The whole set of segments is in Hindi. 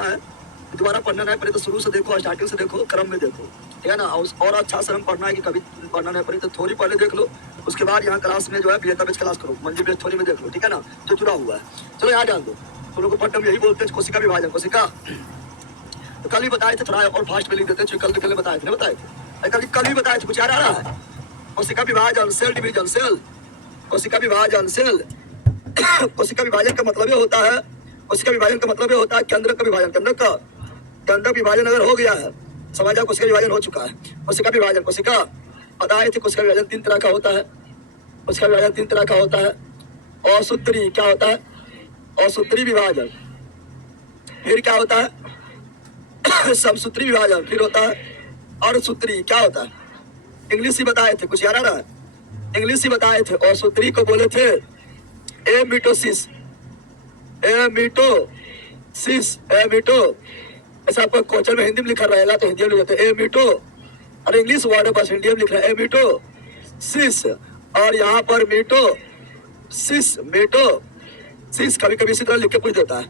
पढ़ना है, दोबारा पढ़ना नहीं पड़े तो शुरू से देखो, स्टार्टिंग से देखो, क्रम में देखो, ठीक है ना। और अच्छा से पढ़ना है कि कभी पढ़ना नहीं पड़े तो थोड़ी पहले देख लो, उसके बाद यहाँ क्लास में जो है बेस क्लास करो, मंजिल बेस थोड़ी में देख लो, ठीक है ना, जो जुड़ा हुआ है। चलो यहाँ जान दो, तुम लोग को पढ़ने में यही बोलते हैं कोशिका विभाजन। कोशिका तो कल भी बताए थे, थोड़ा और फास्ट में लिख देते हैं, कल बताए थे, कल भी बताए थे, कुछ याद आ रहा है? कोशिका विभाजन, सेल डिवीजन, सेल, कोशिका विभाजन, सेल। कोशिका विभाजन का मतलब ये होता है, कोशिका विभाजन का मतलब ये होता है केंद्र का विभाजन, केंद्र विभाजन अगर हो गया है, समझ जाओ कोशिका विभाजन हो चुका है। कोशिका विभाजन, कोशिका बताए थे, कोशिका विभाजन 3 तरह का होता है, कोशिका विभाजन 3 तरह का होता है। असूत्री क्या होता है? असूत्री विभाजन। फिर क्या होता है? समसूत्री विभाजन। फिर होता है अर्धसूत्री। क्या होता है? इंग्लिश ही बताए थे, कुछ याद आ रहा है? इंग्लिश ही बताए थे। असूत्री को बोले थे एमिटोसिस, एमिटोसिस, एमिटो। ऐसा आपको क्वेश्चन में हिंदी में लिखा रहेगा तो हिंदी में लिखते हैं एमिटो, और इंग्लिश वर्ड है बस हिंदी में लिख रहा है एमिटोसिस, और यहाँ पर मीटोसिस, मीटोसिस कभी कभी इसी तरह लिख के पूछ देता है।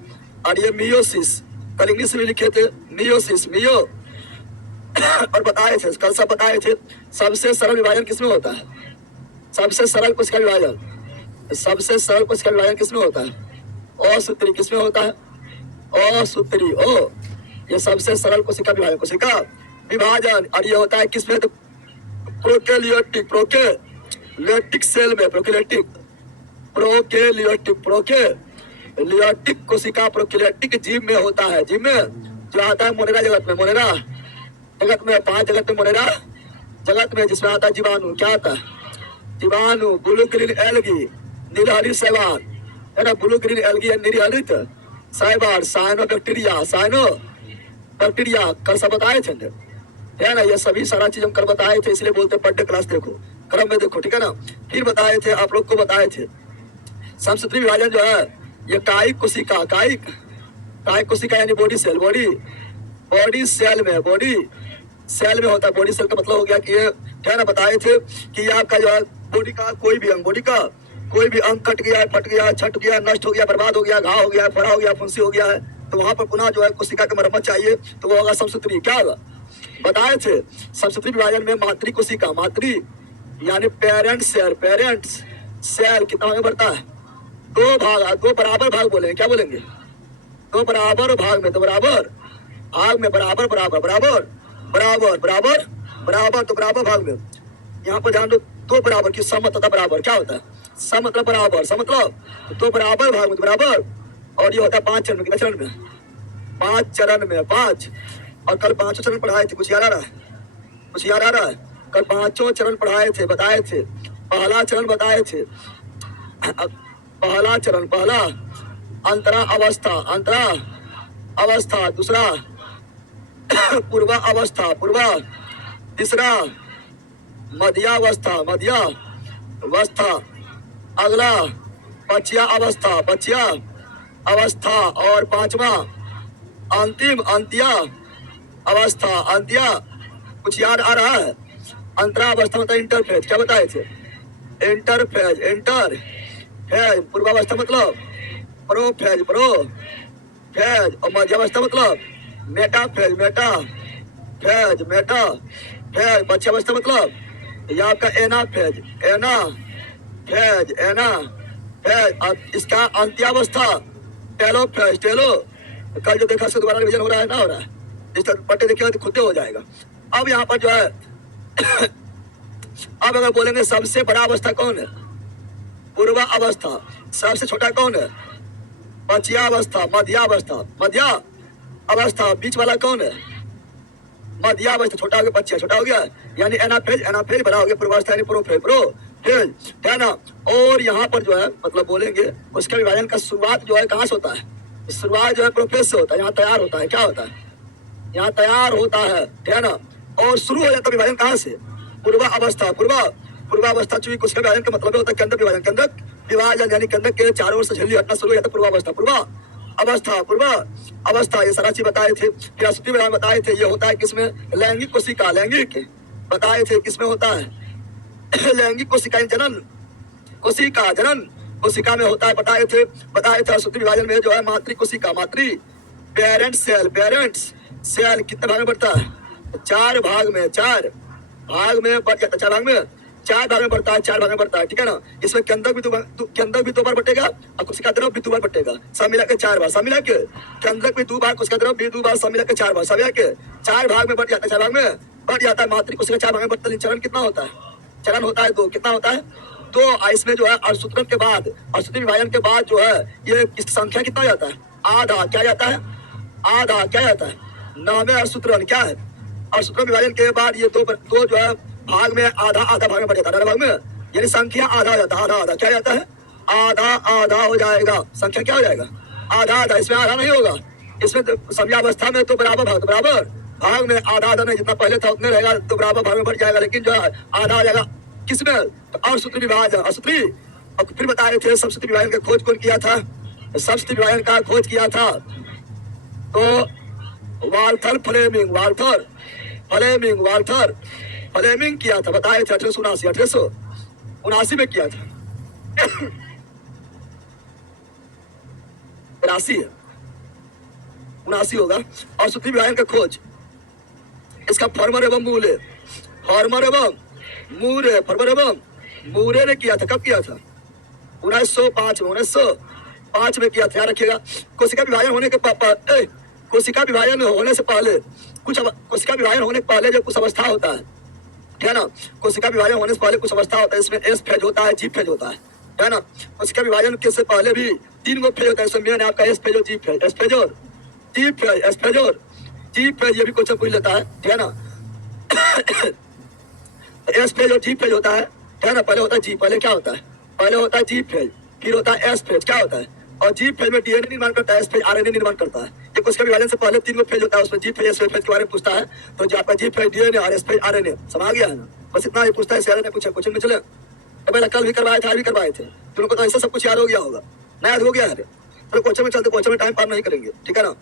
और ये मियोसिस, कल इंग्लिश में लिखे थे मियोसिस, मियो। और बताए थे, कल सब बताए थे सबसे सरल विभाजन किसमें होता है? सबसे सरल कोशिका विभाजन, सबसे सरल कोशिका विभाजन किसमें होता है? असूत्री। किसमें होता है? असूत्री। ओ, ये सबसे सरल कोशिका विभाजन, कोशिका विभाजन। और ये होता है किसमें? तो प्रोकैरियोटिक, प्रोकैरियोटिक सेल में, प्रोकैरियोटिक, प्रोकैरियोटिक, प्रोकैरियोटिक कोशिका प्रोकैरियोटिक जीव में होता है। जीव में जो आता है मोनेरा जगत में, मोनेरा जगत में, 5 जगत में, मोनेरा जगत में, जिसमें आता है जीवाणु। क्या आता है? जीवाणु, ब्लू ग्रीन एल्गी, नीलहरित शैवाल, है ना, ब्लू ग्रीन एल्गी या नीलहरित शैवाल, साइनो बैक्टीरिया, साइनो बैक्टीरिया कल सब बताए थे, है ना। ये सभी सारा चीज हम कल बताए थे, इसलिए बोलते पर डे क्लास देखो, क्रम में देखो, ठीक है ना। फिर बताए थे, आप लोग को बताए थे समसूत्री विभाजन जो है ये कायिक कोशिका, कायिक कोशिका यानी बॉडी सेल, बॉडी सेल में, बॉडी सेल में होता है। बॉडी सेल का मतलब हो गया कि ये, है ना, बताए थे कि ये आपका जो है बॉडी का कोई भी अंग, बॉडी का कोई भी अंग कट गया है, फट गया है, छट गया, नष्ट हो गया, बर्बाद हो गया, घाव हो गया, फड़ा हो गया, फुंसी हो गया है, तो वहां पर पुनः जो है कोशिका की मरम्मत चाहिए, तो वो होगा समसूत्री। क्या होगा? बताए थे समसूत्री विभाजन में मातृ कोशिका, मातृ यानी पेरेंट सेल, पेरेंट्स सेल कितना भाग में बढ़ता है? 2 भाग, 2 बराबर भाग बोलेंगे, क्या बोलेंगे? 2 बराबर भाग में, 2 बराबर भाग में, बराबर बराबर बराबर बराबर बराबर बराबर, तो बराबर भाग में। यहाँ पर ध्यान दो, 2 बराबर की सम तथा बराबर क्या होता है? सम मतलब बराबर, सम मतलब 2 बराबर भाग में, तो बराबर। और ये होता है 5 चरण में, कितने चरण में? 5 चरण में, 5। और कल 5 चरण पढ़ाए थे, कुछ याद आ रहा है? कुछ याद आ रहा है? कल 5 चरण पढ़ाए थे, बताए थे। पहला चरण बताए थे, पहला चरण, पहला अंतरा अवस्था, अंतरा अवस्था। दूसरा पूर्वा अवस्था, पूर्वा। तीसरा मध्यावस्था, मध्यावस्था। अगला पच्या अवस्था, पच्या अवस्था। और 5वां अंतिम, अंत्या अवस्था, अंत्या। कुछ याद आ रहा है? अंतरा अवस्था मतलब इंटरफेज, क्या बताए थे? Interphase, interphase. पूर्वावस्था मतलब प्रोफेज, प्रोफेज। और मध्यावस्था मतलब मेटाफेज, मेटाफेज, मेटाफेज। पच्यावस्था मतलब ये आपका एनाफेज, एनाफेज, एनाफेज। और इसका अंत्यावस्था टेलोफेज, टेलो। कल जो देखा उसका दोबारा रिवीजन हो रहा है ना, हो रहा है? इस तरह पट्टे देखिए तो खुद हो जाएगा। अब यहाँ पर जो है अब अगर बोलेंगे सबसे बड़ा अवस्था कौन है? पूर्वा अवस्था। सबसे छोटा कौन है? पच्या अवस्था, मध्यावस्था, मध्या अवस्था। बीच वाला कौन है? मध्यावस्था। छोटा हो गया पच्या, छोटा हो गया यानी एनाफेज, एनाफेज बड़ा हो गया पूर्वावस्था यानी प्रोफेज, प्रोफेज, है ना। और यहाँ पर जो है मतलब बोलेंगे उसका विभाजन का शुरुआत जो है कहाँ से होता है? शुरुआत जो है प्रोफेज से होता है, यहाँ तैयार होता है। क्या होता है? यहाँ तैयार होता है ना। और शुरू हो जाता है विभाजन कहाँ से? पूर्वा अवस्था, पूर्वावस्था। चूंकि कोशिका विभाजन का मतलब होता है केंद्र विभाजन, केंद्र विभाजन यानी केंद्र के चारों ओर से झिल्ली हटना शुरू हो जाता है पूर्वावस्था, पूर्वा अवस्था, पूर्वा अवस्था। ये सारा चीज बताए थे। फिर असूत्री विभाजन बताए थे, ये होता है किसमें? लैंगिक कोशिका, लैंगिक बताए थे किसमें होता है? लैंगिक कोशिका जनन, कोशिका जनन कोशिका में होता है, बताए थे। असूत्री विभाजन में जो है मातृ कोशिका, मातृ पेरेंट्स सेल कितने भाग में बढ़ता है? 4 भाग में, 4 भाग में बढ़ जाता है, 4 भाग में, 4 भाग में बढ़ता है, 4 भाग में बढ़ता है, ठीक है ना। इसमें केंद्रक भी दो बार बटेगा और कोशिका द्रव भी 2 बार बटेगा, सब मिला के 4 बार, सब मिला के केंद्रक भी 2 बार, कोशिका द्रव भी 2 बार, सब मिला के 4 बार, सब मिला के 4 भाग में बढ़ जाता है, 4 भाग में बढ़ जाता है। मातृ कोशिका 4 भाग में बढ़ता है। चरण कितना होता है? चरण होता है 2, कितना होता है? 2। इसमें जो है अर्धसूत्रण के बाद, अर्धसूत्री विभाजन के बाद जो है ये इसकी संख्या कितना हो जाता है? आधा। क्या जाता है? आधा। क्या जाता है? 9वें अर्धसूत्रण क्या है? अर्धसूत्रण विभाजन के बाद ये दो जो है भाग में आधा भाग में बढ़ जाता है, आधा भाग में, यानी संख्या आधा हो जाता है, आधा। क्या जाता है? आधा हो जाएगा, संख्या क्या हो जाएगा? आधा। इसमें आधा नहीं होगा, इसमें समयावस्था में तो बराबर भाग में आधा नहीं, जितना पहले था उतने रहेगा, तो बराबर भाग में बढ़ जाएगा, लेकिन जो है आधा हो जाएगा। किसमें? तो अर्धसूत्री विभाजन, अर्धसूत्री। और फिर बताए थे समसूत्री विभाजन का खोज कौन किया था? समसूत्री विभाजन का खोज किया था तो वाल्थर फ्लेमिंग किया था, बताए थे 1879 में किया था। 79 होगा। और सूत्री विभाजन का खोज, इसका फॉर्मर एवं मूरे ने किया था। कब किया था? 1905 में किया था, ध्यान रखिएगा। कोशिका विभाजन होने से पहले कोशिका विभाजन होने के पहले जो कुछ अवस्था होता है ना, कोशिका विभाजन होने से पहले कुछ अवस्था होता है, इसमें एस फेज होता है, जी फेज होता है ना। कोशिका विभाजन के से पहले भी 3 गो फेज होता है, इसमें आपका एस फेज और जी फेज, एस फेज और जी फेज, ये भी क्वेश्चन पूछ लेता है ना। एस फेज और जी फेज होता है ना। पहले होता है जी, पहले क्या होता है? पहले होता है जी फेज, फिर होता है एस फेज। क्या होता है? और जी फेज में डीएनए निर्माण करता है, एस फेज आरएनए निर्माण करता है। ये कोशिका विभाजन से पहले 3 गो फेज होता है, उसमें जी फेज एस फेज के बारे में पूछता है, तो जो आपका जी फेज डीएनए और एस फेज आरएनए, समझ गया है ना। बस इतना ही पूछता है, शेयर ने पूछा क्वेश्चन में। चले तो पहले कल भी करवाए थे, आज भी करवाए थे, तुमको तो ऐसा सब कुछ याद हो गया होगा, ना याद हो गया है? तो क्वेश्चन में चलते, क्वेश्चन में टाइम पार नहीं करेंगे, ठीक है ना।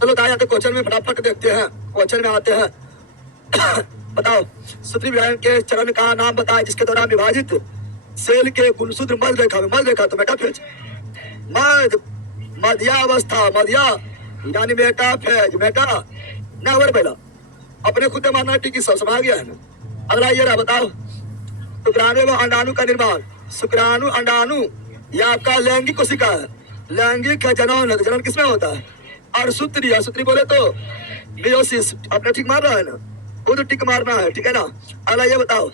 चलो आ जाते क्वेश्चन में, फटाफट देखते हैं, क्वेश्चन में आते हैं। बताओ, सूत्री विभाजन के चरण का नाम बताए जिसके दौरान विभाजित सेल के गुणसूत्र मल रेखा तो मेटाफेज, मध्यावस्था यानी मेटाफेज, नवर पहला अपने खुद मानना टिकी सब समझ गया है ना। अगला ये रहा, बताओ शुक्राणु व अंडाणु का निर्माण, शुक्राणु अंडाणु या आपका लैंगिक कोशिका है, लैंगिक है, जनन किसमें होता है? अर्धसूत्री बोले तो मियोसिस, अपने ठीक मार रहा है ना, खुद टिक मारना है, ठीक है ना। अगला ये बताओ,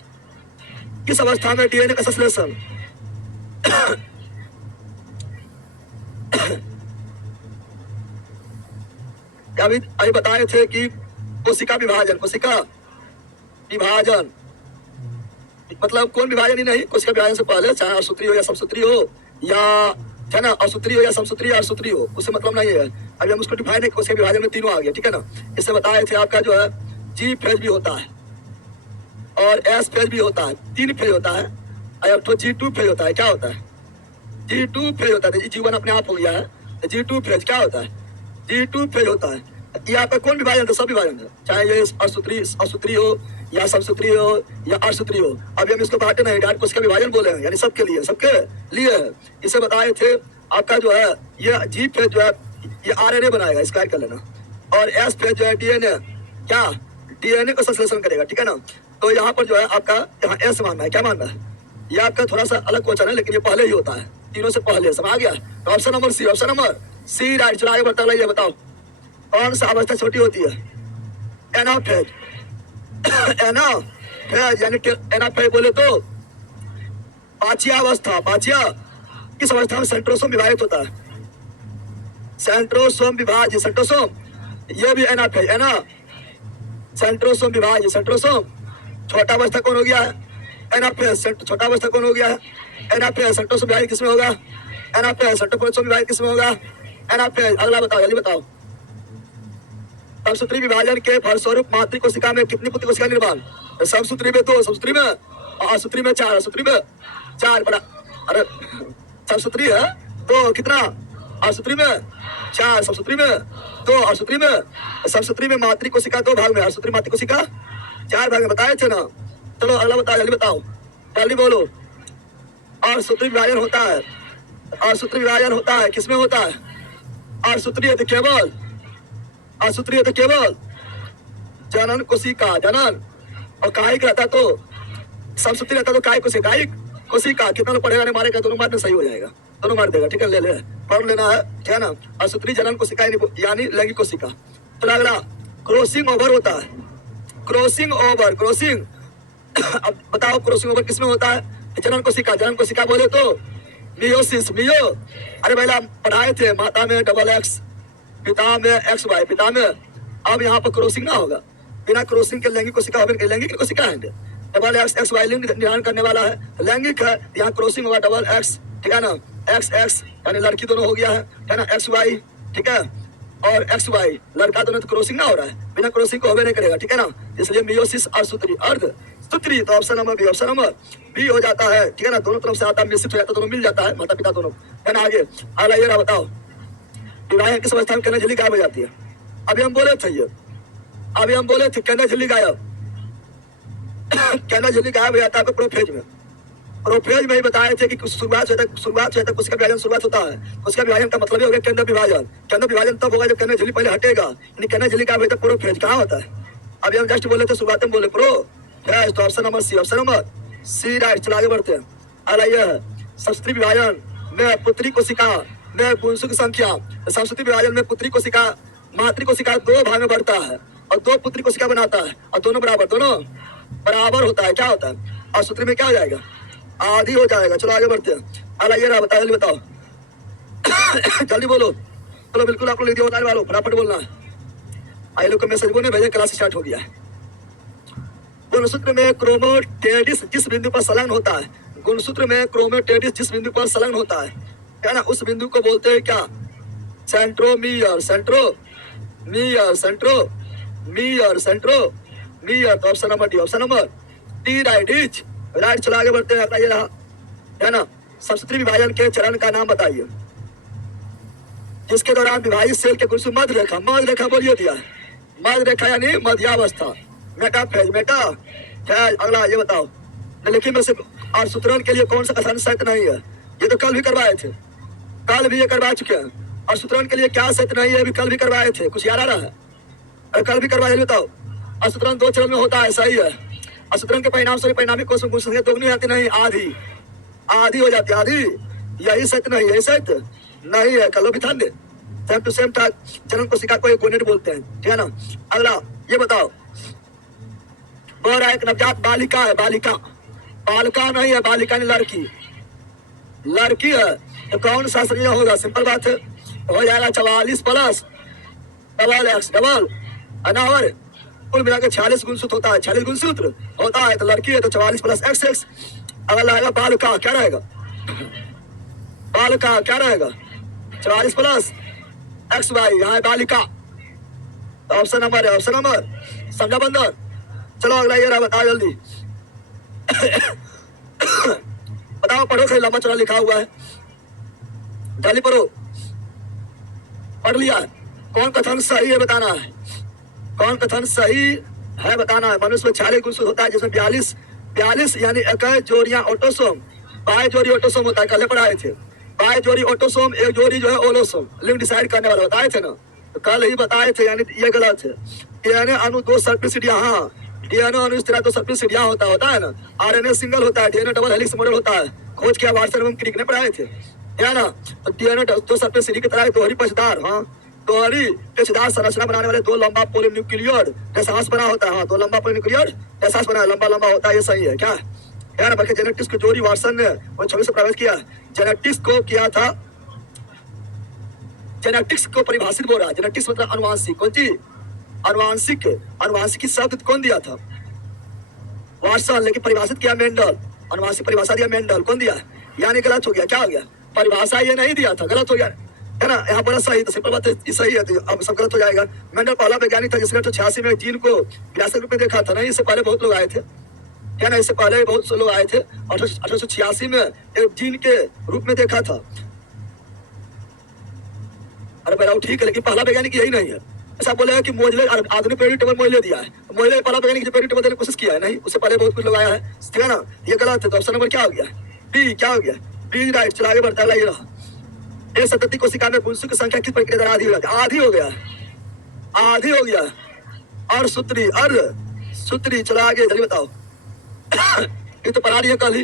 किस अवस्था में डीएनए का संश्लेषण अभी बताए थे कि कोशिका विभाजन मतलब कौन विभाजन ही नहीं, कोशिका विभाजन से पहले चाहे अर्धसूत्री हो या समसूत्री हो, या है ना, अर्धसूत्री हो या समसूत्री या अर्धसूत्री हो, उससे मतलब नहीं है। अभी हम उसको डिफाइन है, कोशिका विभाजन में तीनों आ गया, ठीक है ना। इससे बताए थे आपका जो है जी फेज भी होता है और एस फेज भी होता है, 3 फेज होता है, और तो G2 फेज होता है। क्या होता है? G2 फेज होता है, G1 अपने आप हो गया है, G2 फेज क्या होता है? G2 फेज होता है। ये आपका कौन विभाजन है? सब विभाजन है, चाहे ये अर्धसूत्री हो या समसूत्री हो या अर्धसूत्री हो। अभी हम इसको बांटे नहीं, डायरेक्ट कोशिका विभाजन बोले हैं, यानी सबके लिए है। इसे बताए थे आपका जो है ये जी फेज जो है ये आरएनए बनाएगा, इसका कर लेना, और एस फेज जो है डीएनए, क्या डीएनए को संश्लेषण करेगा, ठीक है ना। तो यहाँ पर जो है आपका यहाँ एस मानना है, क्या मानना है? ये आपका थोड़ा सा अलग क्वेश्चन है, लेकिन ये पहले ही होता है, तीनों से पहले, समझ गया। तो ऑप्शन नंबर सी राइट। चलो आगे बढ़ता है, बताओ कौन सा अवस्था छोटी होती है? एनाफेज यानी एनाफेज बोले तो पांचवी अवस्था, किस अवस्था में सेंट्रोसोम विभाजित होता है? सेंट्रोसोम विभाज्य, सेंट्रोसोम, ये भी एनाफेज है ना, सेंट्रोसोम विभाज्य, सेंट्रोसोम। छोटा अवस्था कौन हो गया है? एनाफेज। छोटा अवस्था कौन हो गया है? एनाफेज। सेंट्रोसोम विभाज्य किसमें होगा? एनाफेज। सेंट्रोसोम विभाज्य किसमें होगा? एनाफेज। अगला बताओ, जल्दी बताओ। समसूत्री विभाजन के फलस्वरूप मातृ कोशिका में कितनी पुत्री कोशिका निर्माण? समसूत्री में 2, समसूत्री में, अर्धसूत्री में 4, अर्धसूत्री में 4 बड़ा, अरे समसूत्री है 2, कितना? अर्धसूत्री में 4, समसूत्री में 2, अर्धसूत्री में, समसूत्री में मातृ कोशिका 2 भाग में, अर्धसूत्री मातृ कोशिका 4 भाग में बताए थे ना। चलो अगला बताओ, जल्दी बताओ, जल्दी बोलो। और सूत्री विभाजन होता है, और सूत्री विभाजन होता है, किसमें होता है? और सूत्री है तो केवल, और सूत्री है तो केवल जनन कोशिका, जनन, और कायिक रहता तो समसूत्री रहता तो कायिक कोशिका, कायिक कोशिका। कितना लोग पढ़ेगा नहीं मारेगा, दोनों मार में सही हो जाएगा, दोनों मार देगा, ठीक है, ले ले पढ़ लेना है, ठीक है ना। असूत्री जनन कोशिका यानी लैंगिक कोशिका। तो अगला क्रॉसिंग ओवर होता है, क्रॉसिंग ओवर, क्रॉसिंग अब बताओ क्रॉसिंग ओवर किसमें होता है? जनन कोशिका, जनन कोशिका बोले तो मियोसिस, मियो, अरे पहले हम पढ़ाए थे माता में डबल एक्स, पिता में एक्स वाई, पिता में। अब यहाँ पर क्रॉसिंग ना होगा, बिना क्रॉसिंग के लैंगिक कोशिका होगा, लैंगिक कोशिका है डबल एक्स, एक्स वाई लिंग निर्धारण करने वाला है, लैंगिक है, यहाँ क्रॉसिंग होगा डबल एक्स, ठीक है ना, एक्स एक्स यानी लड़की दोनों हो गया है ना, एक्स वाई, ठीक है, और एक्स वाई लड़का दोनों, तो क्रॉसिंग ना हो रहा है, बिना क्रॉसिंग को होवे नहीं करेगा, ठीक है ना। इसलिए मियोसिस और सूत्री, अर्ध सूत्री, तो option number B, option number B हो जाता है, ठीक है ना। दोनों तरफ से आता है, मिश्रित हो जाता है, दोनों मिल जाता है, माता पिता दोनों, है ना। आगे अगला ये रहा, बताओ विवाह किस अवस्था में कहना झिल्ली गायब हो जाती है? अभी हम बोले थे ये, अभी हम बोले थे कहना झिल्ली गायब, कहना झिल्ली गायब हो जाता है प्रोफेज में, प्रोफेज में ही बताए थे कि शुरुआत से तक उसका विभाजन शुरुआत होता है, उसका विभाजन का मतलब हो गया केंद्र विभाजन। केंद्र विभाजन तब होगा जब कहना झिल्ली पहले हटेगा, यानी कहना झिल्ली गायब होता है प्रोफेज कहाँ होता है? अभी हम जस्ट बोले थे शुरुआत में बोले प्रो, तो option number C, option number C right. चलो आगे बढ़ते हैं। अगला यह है समसूत्री विभाजन में पुत्री कोशिका में गुणसूत्र संख्या, समसूत्री विभाजन में पुत्री कोशिका मातृ कोशिका 2 भाग में बढ़ता है और 2 पुत्री कोशिका बनाता है, और दोनों बराबर होता है, क्या होता है? और सूत्र में क्या हो जाएगा? आधी हो जाएगा। चलो आगे बढ़ते हैं। अगला ये रहा, बताओ जल्दी बताओ जल्दी बोलो, चलो बिल्कुल आप लोग लिख दिया बताने वालों, फटाफट बोलना है। आई लोग को मैसेज बोलने भेजे, क्लास स्टार्ट हो गया है। गुणसूत्र में क्रोमोटेडिस जिस बिंदु पर संलग्न होता है, गुणसूत्र में क्रोमोटेडिस जिस बिंदु पर संलग्न होता है ना, उस बिंदु को बोलते हैं क्या? Centromere, centromere, centromere, centromere. तो option number D, option number D right is right. चलो आगे बढ़ते हैं। ये रहा, है ना, समसूत्री विभाजन के चरण का नाम बताइए जिसके दौरान विभाजित सेल के गुणसूत्र मध्य रेखा, मध्य रेखा बोलिए दिया है, मध्य रेखा यानी मध्यावस्था, मेटाफेज, मेटाफेज। अगला ये बताओ निम्नलिखित में से और सूत्रण के लिए कौन सा कथन सत्य नहीं है? ये तो कल भी करवाए थे, कल भी ये करवा चुके हैं। और सूत्रण के लिए क्या सत्य नहीं है, भी कल भी करवाए थे, कुछ याद आ रहा है? और कल भी करवाए, बताओ। असूत्रण 2 चरण में होता है, सही है। असूत्रण के परिणाम स्वरूप परिणामी कोष में गुण संख्या दोगुनी हो जाती नहीं, आधी, आधी हो जाती है, आधी। यही सत्य नहीं, यही सत्य नहीं है, कल भी ध्यान दे। सेम टू सेम चरण कोशिका को एक गोनेट बोलते हैं, ठीक है ना। अगला ये बताओ, एक नवजात बालिका है, बालिका, बालिका नहीं है, बालिका नहीं, लड़की, लड़की है, तो कौन सा संयोजन होगा? सिंपल बात है, हो जाएगा 44 प्लस डबल एक्स डबल अनावर, कुल मिलाकर 46 गुणसूत्र होता है, 46 गुणसूत्र होता है, तो लड़की है तो 44 प्लस एक्स एक्स। अगर रहेगा बालिका, क्या रहेगा? बालिका क्या रहेगा? 44 प्लस एक्स वाई, यहाँ है बालिका, तो ऑप्शन नंबर है, ऑप्शन नंबर, समझा बंदर। चलो अगला ये रहा, बताओ जल्दी बताओ, पढ़ो, सही लंबा चौड़ा लिखा हुआ है, जल्दी पढ़ो। पढ़ लिया? कौन कथन सही है बताना है, कौन कथन सही है बताना है। मनुष्य में 46 गुणसूत्र होता है, जिसमें 42 यानी इक्कीस जोड़ियां ऑटोसोम, 22 जोड़ी ऑटोसोम होता है, कल पढ़ाए थे। 22 जोड़ी ऑटोसोम, 1 जोड़ी जो है ओलोसोम, लिंग डिसाइड करने वाला बताए थे ना, तो कल ही बताए थे, यानी ये गलत है। डीएनए अणु 2 सर्पिल, हाँ डीएनए अणु इस तरह 2 सर्पिल होता है ना। आरएनए सिंगल होता है, डीएनए डबल हेलिक्स मॉडल होता है, खोज किया वाटसन एवं क्रिक ने पढ़ाए थे, है ना। तो डीएनए 2 सर्पिल की तरह दोहरी पक्षदार, हाँ दोहरी पेचदार संरचना बनाने वाले 2 लंबा पोलिन्यूक्लियर जैसा बना होता है, हाँ 2 लंबा पोलिन्यूक्लियर जैसा बना, लंबा लंबा होता है, ये सही है क्या? है ना। बल्कि जेनेटिक्स को जोरी वाटसन ने 26 से प्रवेश किया, जेनेटिक्स को किया था, जेनेटिक्स को परिभाषित बोल रहा, जेनेटिक्स मतलब अनुवांशिक, कौन चीज? अनुवांशिक, अनुवांशिक शब्द कौन दिया था? वाटसन, लेकिन परिभाषित किया मेंडल, अनुवांशिक परिभाषा दिया मेंडल, कौन दिया? यानी गलत हो गया, क्या हो गया? परिभाषा ये नहीं दिया था, गलत हो गया, है ना। यहाँ पर सही, तो सिंपल बात है, सही है, तो अब सब गलत हो जाएगा। मेंडल पहला वैज्ञानिक था जिसने 1886 में जीन को विरासत रूप में देखा था, नहीं इससे पहले बहुत लोग आए थे, है ना, इससे पहले बहुत से लोग आए थे, 1886 में एक जीन के रूप में देखा था। अरे भाई ठीक है, लेकिन पहला वैज्ञानिक यही नहीं है, ऐसा बोलेगा कि मोजले आधुनिक पेरियोडिक टेबल मोजले दिया है, मोजले पहला वैज्ञानिक पेरियोडिक टेबल देने की कोशिश किया है नहीं, उससे पहले बहुत कुछ लगाया है, ठीक है ना। ये गलत है, तो ऑप्शन नंबर क्या हो गया, बी। क्या हो गया, बी राइट। चलो आगे बढ़ता है, ये रहा। एक सतती कोशिका में पुंसु की संख्या किस प्रक्रिया द्वारा आधी हो जाती है, आधी हो गया, आधी हो गया। और सूत्री, अर्ध सूत्री। चलो आगे जल्दी बताओ। ये तो पढ़ा दिया कल ही,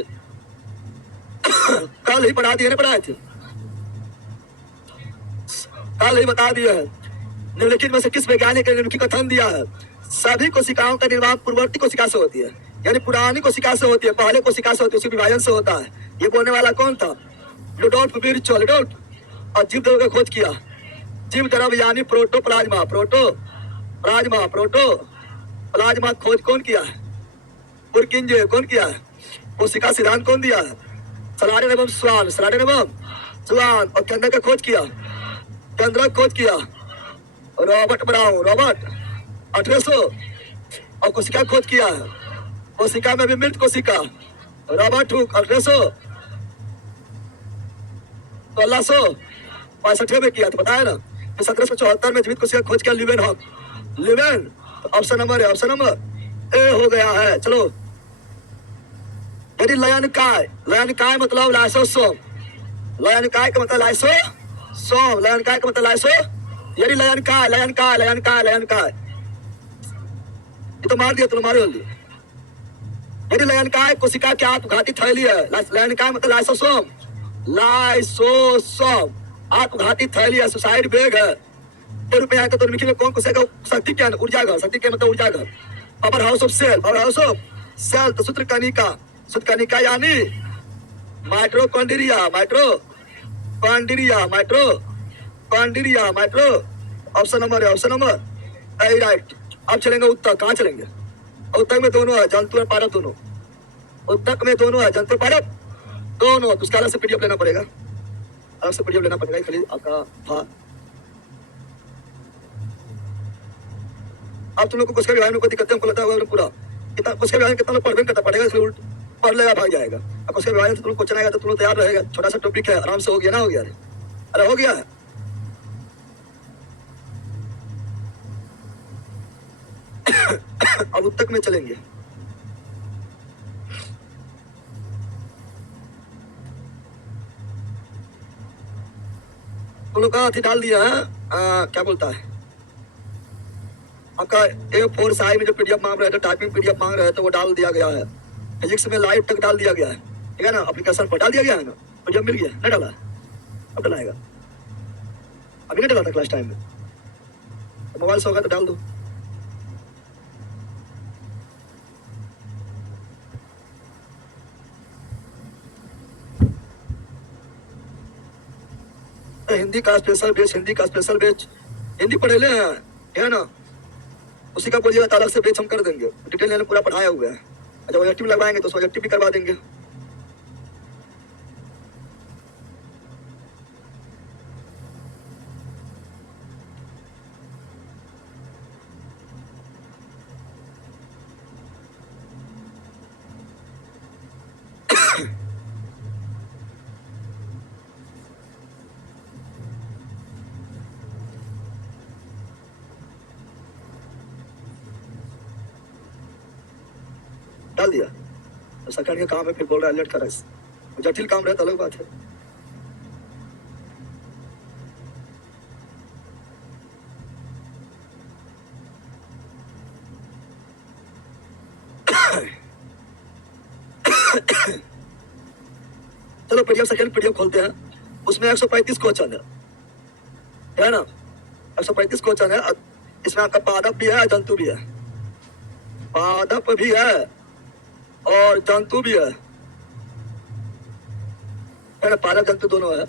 कल ही पढ़ा दिए, पढ़ाए थे, कल ही बता दिया है। निम्नलिखित में से किस वैज्ञानिक ने निम्नलिखित कथन दिया है, सभी कोशिकाओं का निर्माण पूर्ववर्ती कोशिका से होती है, यानी पुरानी कोशिका से होती है, पहले कोशिका से होती है, उसके विभाजन से होता है। ये बोलने वाला कौन था, लुडोल्फ विर्चो, लुडोल्फ। और जीव द्रव्य का खोज किया, जीव द्रव्य यानी प्रोटोप्लाज्मा, प्रोटोप्लाज्मा, प्रोटोप्लाज्मा खोज कौन किया है, पुरकिंजे। कौन किया है, कोशिका सिद्धांत कौन दिया है, सलाडेन एवं स्वान, सलाडेन एवं स्वान। और केंद्र का खोज किया, केंद्र खोज किया रॉबर्ट ब्राउन, रॉबर्ट 1800। और कोशिका खोज किया है, कोशिका में भी मृत कोशिका, रॉबर्ट हुक 1800, 1665 में किया था, बताया ना। फिर 1774 में जीवित कोशिका खोज किया लिवेन हॉक, लिवेन। तो ऑप्शन नंबर है, ऑप्शन नंबर ए हो गया है। चलो, यदि लयनकाय, लयनकाय मतलब लाइसोसोम, लयनकाय का मतलब लाइसोसोम, लयनकाय का मतलब लाइसो, यदि लयनकाय, लयनकाय, लयनकाय, लयनकाय, ये तो मार दिया, तुम मारो जल्दी। यदि लयनकाय कोशिका की आत्मघाती थैली है, लयनकाय मतलब लाइसोसोम, लाइसोसोम आत्मघाती थैली है, सुसाइड बैग है। के रूप में आया तो निम्नलिखित में कौन कोशिका शक्ति क्या, ऊर्जा घर, शक्ति क्या मतलब ऊर्जा घर, power house of cell, power house of cell. तो सूत्रकणिका, सूत्रकणिका यानी mitochondria, mitochondria, mitochondria, mito. Option number है, ऑप्शन नंबर ए राइट। अब चलेंगे उत्तक, कहाँ चलेंगे, उत्तक में दोनों है, जंतु और पादप दोनों, उत्तक में दोनों है, जंतु पादप दोनों। तो उसका अलग से पीडीएफ लेना पड़ेगा, अलग से पीडीएफ लेना पड़ेगा, खाली आपका था। अब तुम लोग को कोशिका विभाजन में कोई दिक्कत है, हमको लगता है पूरा इतना कोशिका विभाजन कितना लोग पढ़ भी करता पड़ेगा, इसलिए उल्ट पढ़ लेगा, भाग जाएगा। अब कोशिका विभाजन से तुम लोग क्वेश्चन आएगा तो तुम लोग तैयार रहेगा। छोटा सा टॉपिक है, आराम से हो गया ना, हो गया, अरे हो गया है। अब उत्तक में चलेंगे। तुम लोग का अथी डाल दिया है, क्या बोलता है आपका A4 साई में जो पीडीएफ मांग रहे थे, टाइपिंग पीडीएफ मांग रहे थे, वो डाल दिया गया है। फिजिक्स में लाइव तक डाल दिया गया है, ठीक है ना, एप्लीकेशन पर डाल दिया गया है ना, पीडीएफ मिल गया, नहीं डाला, अब डलाएगा, अभी नहीं डाला था क्लास टाइम में, तो मोबाइल से होगा तो डाल दो। हिंदी का स्पेशल बैच, हिंदी का स्पेशल बैच, हिंदी पढ़े ले हैं, है ना, उसी का बोलिएगा तो अलग से बैच हम कर देंगे, डिटेल मैंने पूरा पढ़ाया हुआ है। जब ऑब्जेक्टिव लगवाएंगे तो ऑब्जेक्टिव भी करवा देंगे। डाल दिया, तो सरकार का काम है, फिर बोल रहा है अलर्ट करा, जटिल काम रहे तो अलग बात है। चलो पीडीएफ, सेकंड पीडीएफ खोलते हैं, उसमें 135 क्वेश्चन है ना, 135 क्वेश्चन है। इसमें आपका पादप भी है, जंतु भी है, पादप भी है और जंतु भी है ना, पादप जंतु दोनों है।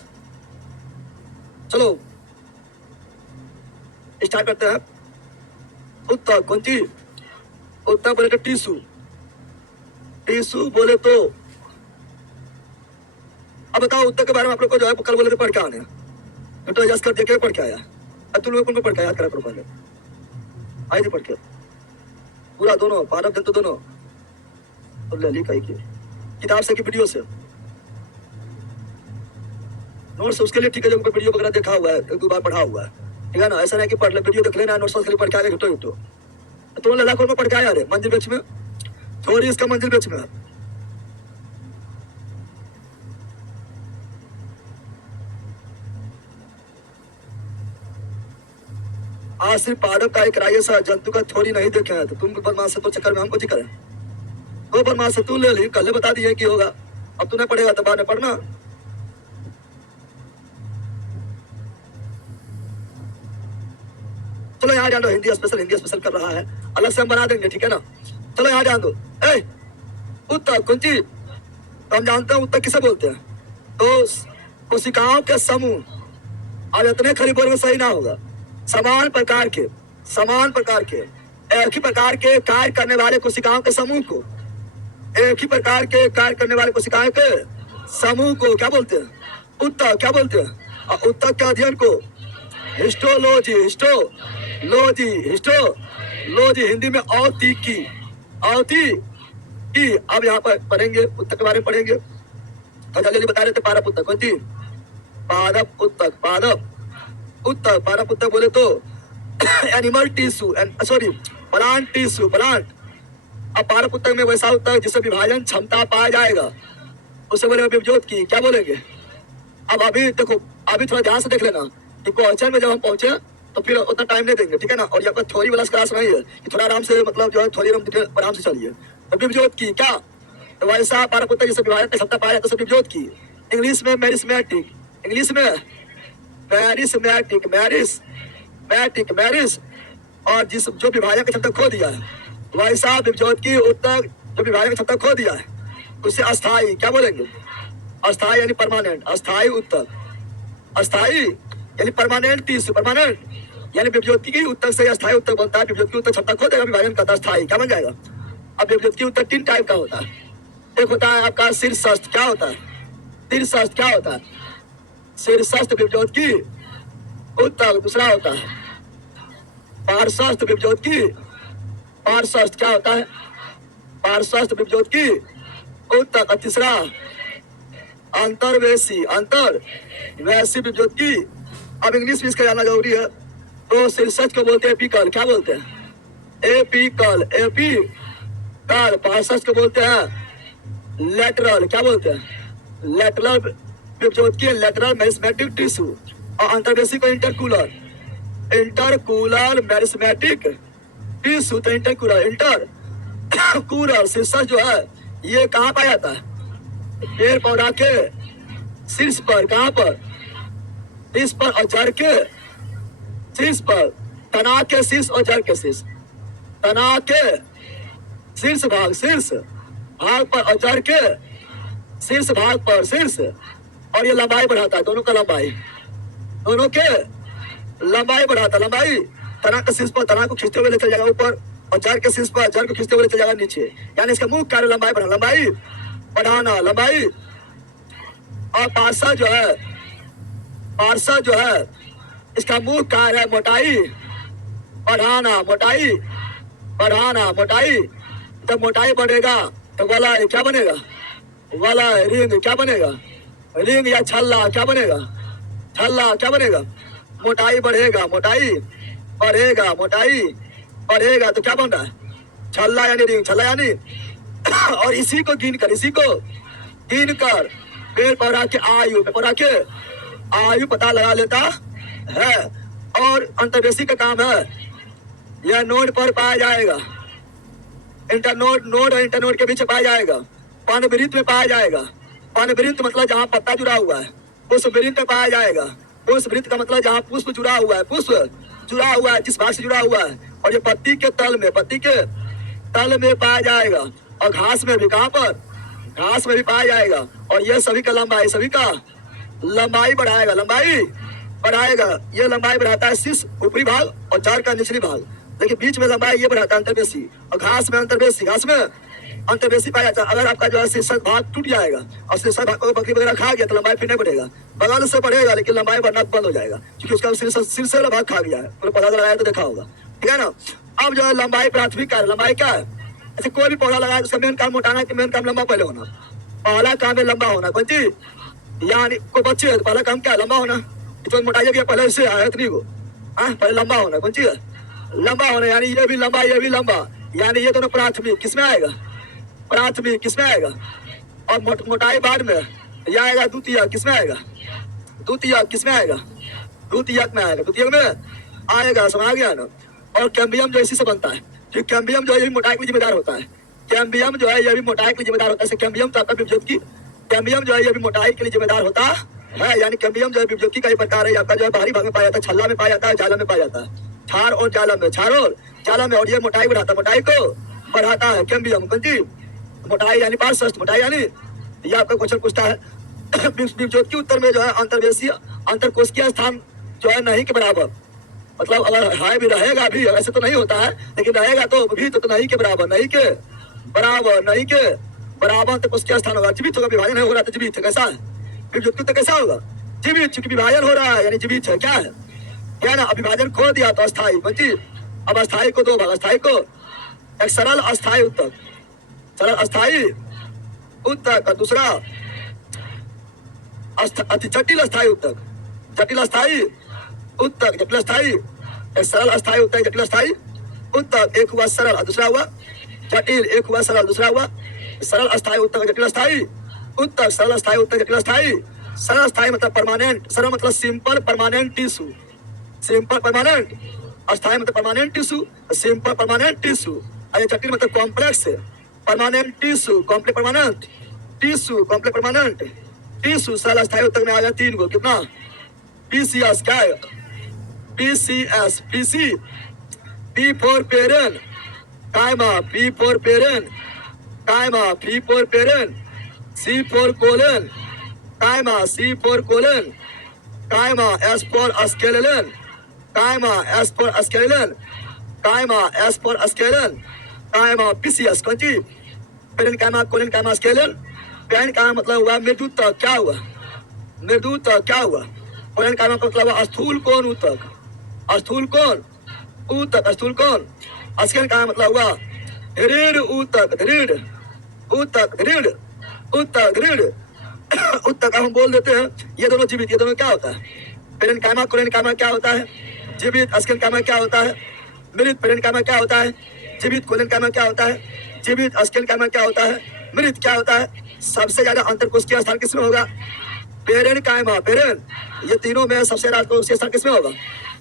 चलो स्टार्ट करते हैं। उत्तर कौन सी, उत्तर बोले तो टिश्यू, टिश्यू बोले तो। अब बताओ उत्तर के बारे में आप लोग को जो है कल बोले थे पढ़ के आने, तो एडजस्ट कर दिया, पढ़ के आया, अब तुम लोग उनको पढ़ के याद करा करो, पहले आई थी पढ़ के पूरा, दोनों पादप जंतु दोनों, तो ले ली कहीं की किताब से कि वीडियो से, नोट्स उसके लिए ठीक है, जो वीडियो वगैरह देखा हुआ है, एक दो बार पढ़ा हुआ है, ठीक है ना। ऐसा नहीं कि पढ़ ले, वीडियो देख लेना, नोट्स खाली पढ़ के आगे घुटो घुटो। तो लाखों में पढ़ के आया रे मंजिल बेच में, थोड़ी इसका मंजिल बेच में। आज सिर्फ पादप का एक राय सा जंतु का थोड़ी नहीं देखे है, तो तुम बदमाश तो चक्कर में हमको जिक्र है। तो बदमाश से तू ले ली, कल बता दिए कि होगा, अब तू नहीं पढ़ेगा तो बाद में पढ़ना। चलो यहाँ जान दो, हिंदी स्पेशल कर रहा है, अलग से हम बना देंगे, ठीक है ना। चलो यहाँ जान दो। ए उत्तर कुंची, तो हम जानते हैं उत्तर किसे बोलते हैं, तो कोशिकाओं के समूह। और इतने खरी बोल में सही ना होगा, समान प्रकार के एक ही प्रकार के कार्य करने वाले कोशिकाओं के समूह को, एक ही प्रकार के कार्य करने वाले कोशिकाओं के समूह को क्या बोलते हैं, उत्तर क्या बोलते हैं। और उत्तर के अध्ययन को हिस्टोलॉजी हिंदी में औती की। अब यहाँ पर पढ़ेंगे, उत्तर के बारे में पढ़ेंगे। तो जल्दी बता रहे थे पादप उत्तर कौन थी, पादप उत्तर बोले तो animal tissue, sorry plant tissue, plant. अब पादप उत्तर में वैसा उत्तर जिससे विभाजन क्षमता पाया जाएगा, उसे बोलेंगे विभजोत की। क्या बोलेंगे, अब अभी देखो, अभी थोड़ा ध्यान से देख लेना कि क्वेश्चन में जब हम पहुंचे तो फिर उतना टाइम नहीं देंगे, ठीक है ना। और यहाँ पर थ्योरी वाला क्लास नहीं है कि थोड़ा आराम से, मतलब जो है थोड़ी आराम से चलिए। तो विभजोत की क्या, तो वैसा पादप उत्तर जिससे विभाजन की क्षमता पाया जाए तो विभजोत की। इंग्लिश में मैरिस्मेटिक, मैरिस, और जिस जो विभाजन की क्षमता खो दिया है, वैसा विभजोत की उत्तर जो विभाजन की क्षमता खो दिया है उसे अस्थाई क्या बोलेंगे, अस्थाई यानी परमानेंट, अस्थाई उत्तर, अस्थाई यानी परमानेंट टिश्यू, परमानेंट यानी विभजोत की उत्तर से अस्थाई उत्तर बनता है। विभजोत की उत्तर क्षमता खो देगा, विभाजन करता है, अस्थाई क्या बन जाएगा। अब विभजोत की उत्तर 3 टाइप का होता है। एक होता है आपका शीर्षस्थ, क्या होता है, शीर्षस्थ क्या होता है, शीर्षस्थ विभजोत की उत्तर। दूसरा होता है पार्श्वस्थ विभजोत की, पार्श्वस्थ क्या होता है, पार्श्वस्थ विभजोत की उत्तर। और तीसरा अंतर्वेशी विभजोत की। अब इंग्लिश भी इसका जानना जरूरी है। तो शीर्षस्थ को बोलते हैं एपिकल, क्या बोलते हैं, एपिकल। पार्श्वस्थ को बोलते हैं लेटरल, क्या बोलते हैं, लेटरल विभजोत की, लेटरल मैरिस्मेटिक टिश्यू। और अंतर्वेशी को इंटरकूलर मैरिस्मेटिक टिश्यू। तो इंटरकूलर शीर्षस्थ जो है ये कहाँ पाया जाता है, पेड़ पौधा के शीर्ष पर, कहाँ पर, शीर्ष पर, और जड़ के शीर्ष पर, तना के शीर्ष और जड़ के शीर्ष, तना के शीर्ष भाग पर और जड़ के शीर्ष भाग पर, शीर्ष। और ये लंबाई बढ़ाता है, दोनों के लंबाई बढ़ाता है, लंबाई तना के शीर्ष पर तना को खींचते हुए लेकर जाएगा ऊपर, और जड़ के शीर्ष पर जड़ को खींचते हुए लेकर जाएगा नीचे। यानी इसका मुख्य कार्य लंबाई बढ़ाना, लंबाई। और पार्श्व जो है इसका मुख्य कार्य है मोटाई बढ़ाना। जब मोटाई बढ़ेगा तो वलय क्या बनेगा, रिंग क्या बनेगा, रिंग या छल्ला क्या बनेगा, मोटाई बढ़ेगा तो क्या बन रहा है, छल्ला यानी रिंग, और इसी को गिन कर पेड़ पौधा के आयु पता लगा लेता है। और अंतर्वेशी का काम है, यह नोड पर पाया जाएगा, नोड और इंटरनोड के बीच पाया जाएगा, पानवृत्त में पाया जाएगा। पानवृत्त मतलब जहाँ पत्ता जुड़ा हुआ है, पुष्पवृत्त में पाया जाएगा। पुष्पवृत्त का मतलब जहाँ पुष्प जुड़ा हुआ है, जिस भाग से जुड़ा हुआ है। और ये पत्ती के तल में पाया जाएगा। और घास में भी, कहाँ पर, घास में भी पाया जाएगा। और ये सभी का लंबाई बढ़ाएगा, ये लंबाई बढ़ाता है शीर्ष ऊपरी भाग और जड़ का निचली भाग, लेकिन बीच में लंबाई ये बढ़ाता है अंतर्वेशी। और घास में अंतर्वेशी पाया जाता है। अगर आपका जो है शीर्षक भाग टूट जाएगा और शीर्षक भाग को बकरी वगैरह खा गया तो लंबाई फिर नहीं बढ़ेगा, बगल से बढ़ेगा लेकिन लंबाई बढ़ना बंद हो जाएगा, क्योंकि उसका शीर्ष वाला भाग खा गया है। पूरा पौधा लगाया तो देखा होगा, ठीक है ना। अब जो है लंबाई प्राथमिक कार्य, लंबाई क्या है, ऐसे कोई भी पौधा लगाया उसका मेन काम मोटाना है, मेन काम लंबा पहले होना, पहला काम है लंबा होना। यानी कोई बच्चे है तो पहला काम क्या है, लंबा होना। तो मोटाई गया पहले इससे आया इतनी को, हाँ, पहले लंबा होना, कौन चीज है? लंबा होना, यानी ये भी लंबा ये भी लंबा, यानी ये दोनों प्राथमिक किसमें आएगा? प्राथमिक किसमें आएगा? और मोटाई बाद में यह आएगा द्वितीयक, किसमें आएगा? द्वितीयक किसमें आएगा? द्वितीयक में आएगा, द्वितीयक में आएगा, समझ आ गया ना? और कैम्बियम जो इसी से बनता है, जो कैम्बियम जो है ये भी मोटाई के लिए जिम्मेदार होता है। कैम्बियम जो है ये भी मोटाई के लिए जिम्मेदार होता है। कैम्बियम तो आपका विभज्योति, कैम्बियम जो है ये भी मोटाई के लिए जिम्मेदार होता है। यानी कैम्बियम जो है विभज्योति का ही प्रकार है। आपका जो है बाहरी भाग में पाया जाता है, छल्ला में पाया जाता है, जाला में पाया जाता है, क्षार और जाला में, क्षार और जाला में। और ये मोटाई बढ़ाता है, मोटाई को बढ़ाता है कैम्बियम। कौन सी मोटाई? यानी पार्श्वस्थ मोटाई। यानी ये आपका क्वेश्चन पूछता है विभज्योति के उत्तर में जो है अंतर्वेशीय अंतरकोशिकीय स्थान जो है नहीं के बराबर, मतलब अगर है भी रहेगा भी, ऐसे तो नहीं होता है, लेकिन रहेगा तो भी तो नहीं के बराबर, नहीं के बराबर, नहीं के बराबर तो कोशिकीय स्थान होगा। जीवित होगा, विभाजन हो रहा है, जीवित है, कैसा है? विभज्योति तो कैसा होगा? जीवित, चूंकि विभाजन हो रहा है यानी जीवित है। क्या है? क्या ना, अविभाजन खो दिया तो अस्थायी बची। अब अस्थायी को दो भाग, अस्थायी को एक सरल अस्थायी उत्तक, सरल अस्थायी उत्तक, और दूसरा अति जटिल अस्थायी उत्तक, जटिल अस्थायी उत्तक, जटिल अस्थायी, एक सरल अस्थायी उत्तक, जटिल अस्थायी उत्तक। एक हुआ सरल और दूसरा हुआ जटिल, एक हुआ सरल दूसरा हुआ सरल अस्थायी उत्तक, जटिल अस्थायी उत्तक, सरल अस्थायी उत्तक, जटिल अस्थायी। सरल अस्थायी मतलब परमानेंट, सरल मतलब simple permanent tissue, simple permanent, अस्थायी मतलब permanent tissue, simple permanent tissue. और जटिल मतलब complex permanent tissue, complex permanent tissue, complex permanent tissue. सरल अस्थायी उत्तक में आ गया 3 गो, कितना? पीसीएस, क्या है? PCS, PC, P for paren, comma, P for paren, comma, P for paren, C for colon, comma, C for colon, comma, S for स्केलेलन, कायमा, एस फॉर स्केलेलन, कायमा, एस फॉर स्केलेलन, कायमा, पीसीएस। कौन सी? पेरेन, कायमा, कोलन, कायमा, स्केलेलन। पेरेन का मतलब हुआ मृदुत, क्या हुआ? मृदुत, क्या हुआ? कोलन का मतलब हुआ स्थूल कोण ऊतक, स्थूल कोण ऊतक, स्थूल कोण। अस्केल का मतलब हुआ दृढ़ ऊतक, दृढ़ ऊतक, दृढ़ ऊतक, दृढ़ ऊतक हम बोल देते हैं। ये दोनों जीवित, ये दोनों क्या होता है? पेरेन कायमा, कोलन कायमा क्या होता है? जीवित। अस्केल कायमा क्या होता है? मृत। पेरेन कायमा क्या होता है? जीवित। कोलन कायमा क्या होता है? जीवित। अस्केल कायमा क्या होता है? मृत। क्या होता है? सबसे ज्यादा अंतरकोशिकीय स्थान किसमें होगा? पेरेन कायमा, पेरेन, ये तीनों में सबसे ज्यादा अंतरकोशिकीय स्थान किसमें होगा?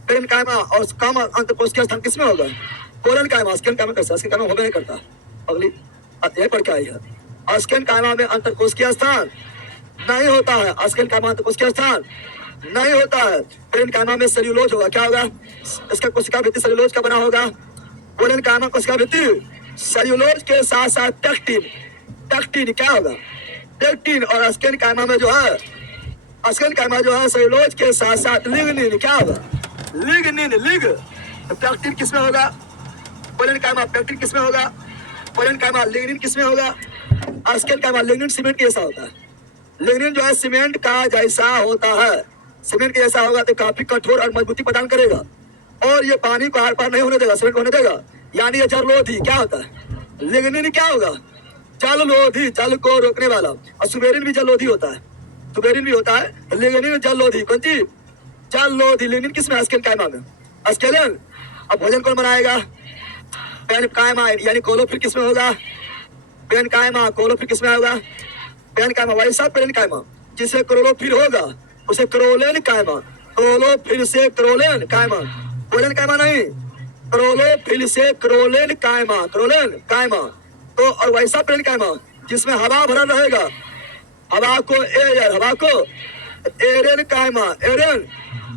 पेरेन कायमा। और कम अंतरकोशिकीय स्थान किसमें होगा? कोलन कायमा। अस्केल कायमा कैसे? अस्केल कायमा होबे नहीं करता। अगली यही पढ़ के आई है, अस्केल कायमा में अंतरकोशिकीय स्थान नहीं होता है, अस्केल कायमा अंतरकोशिकीय स्थान नहीं होता है। पेरेन कायमा में सेल्यूलोज होगा, क्या होगा? इसका कोशिका भित्ति सेल्यूलोज का बना होगा। कोलन कायमा कोशिका भित्ति सेल्यूलोज के साथ साथ टेक्टिन, टेक्टिन क्या होगा? टेक्टिन। और अस्केल कायमा में जो है, अस्केल कायमा जो है सेल्यूलोज के साथ साथ लिग्निन, क्या होगा? लिग्निन, लिग। तो पेक्टिन किसमें होगा? कोलन कायमा। पेक्टिन किसमें होगा? कोलन कायमा। लिग्निन किसमें होगा? अस्केल कायमा। लिग्निन सीमेंट के जैसा होता है, लिग्निन जो है सीमेंट का जैसा होता है, सीमेंट के जैसा होगा तो काफी कठोर और मजबूती प्रदान करेगा, और ये पानी को आर पार नहीं होने देगा, सीमेंट को होने देगा, यानी ये जलरोधी। क्या होता है? लिग्निन क्या होगा? जलरोधी, जल को रोकने वाला। और सुबेरिन भी जलरोधी होता है, सुबेरिन भी होता है। लिग्निन जलरोधी, कौन सी? जलरोधी। लिग्निन किसमें? अस्केल कायमा में, अस्केलन। अब भोजन कौन बनाएगा? पेन कायमा, यानी कोलोफिल किसमें होगा? पेन कायमा। कोलोफिल किसमें होगा? पेन कायमा। वैसा पेन कायमा जिसे क्रोलोफिल होगा उसे क्रोलेन कायमा, क्रोलोफिल से क्रोलेन कायमा, कोलन कायमा नहीं, क्रोलोफिल से क्रोलेन कायमा, क्रोलेन कायमा। तो और वैसा पेन कायमा जिसमें हवा भरा रहेगा, हवा को एयर, हवा को एरेन कायमा, एरेन।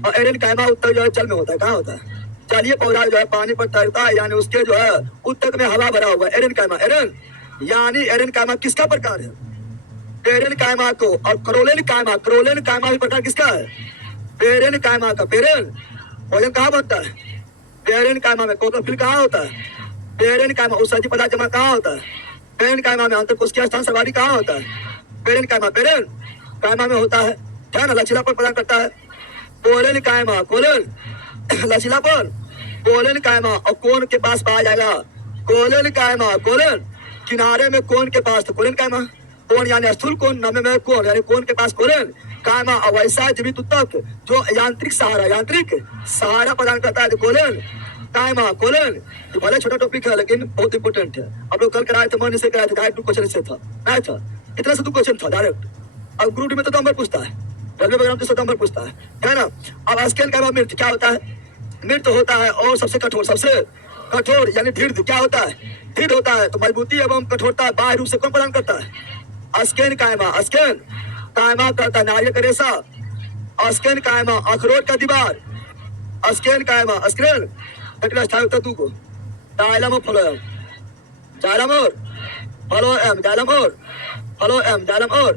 और एरेन कायमा उत्तक जो है जल में होता है, कहाँ होता है? जलीय पौधा जो है पानी पर तैरता है, यानी उसके जो है उत्तक में हवा भरा हुआ है, एरेन कायमा। एरेन यानी एरेन कायमा किसका प्रकार है? पेरेन कायमा को। और क्रोलेन कायमा, क्रोलेन कायमा भी प्रकार किसका है? पेरेन कायमा का। पेरेन भोजन कहाँ बनता है? पेरेन कायमा में। क्लोरोफिल कहाँ होता है? पेरेन कायमा। औषधि पदार्थ जमा कहाँ होता है? पेरेन कायमा में। अंतरकोशिकीय स्थान सर्वाधिक कहाँ होता है? पेरेन कायमा। पेरेन कायमा में होता है, क्या ना? लचीलापन प्रदान करता है। कोलन कायमा, कोलन लचीलापन, कोलन कायमा। और कोन के पास पाया जाएगा, कोलन कायमा, कोलन किनारे में कोन के पास, तो कोलन कायमा। कोण यानी स्थूल कोण, नमे में कोण यानी कोण के पास कोलन, कायमा अवैसा जीवित उत्तक जो यांत्रिक सहारा प्रदान करता है, कोलन कायमा कोलन। ये भले छोटा टॉपिक है लेकिन बहुत इंपॉर्टेंट है। आप लोग कल कराए थे, मन से कराए थे, डायरेक्ट क्वेश्चन से था, नहीं था, इतना से 2 क्वेश्चन था डायरेक्ट। अब ग्रुप डी में तो नंबर पूछता है, रेलवे प्रोग्राम तो नंबर पूछता है ना। अब स्केल का मृत क्या होता है? मृत होता है और सबसे कठोर यानी दृढ़ क्या होता है? दृढ़ होता है। तो मजबूती एवं कठोरता बाह्य रूप से कौन प्रदान करता है? अस्केन कायमा करता है नारियल का रेशा, अस्केन कायमा अखरोट का दीवार, अस्केन कायमा अस्क्रेन जटिल स्थायी तत्व को जाइलम और फ्लोएम, जाइलम और फ्लोएम, जाइलम और फ्लोएम, जाइलम और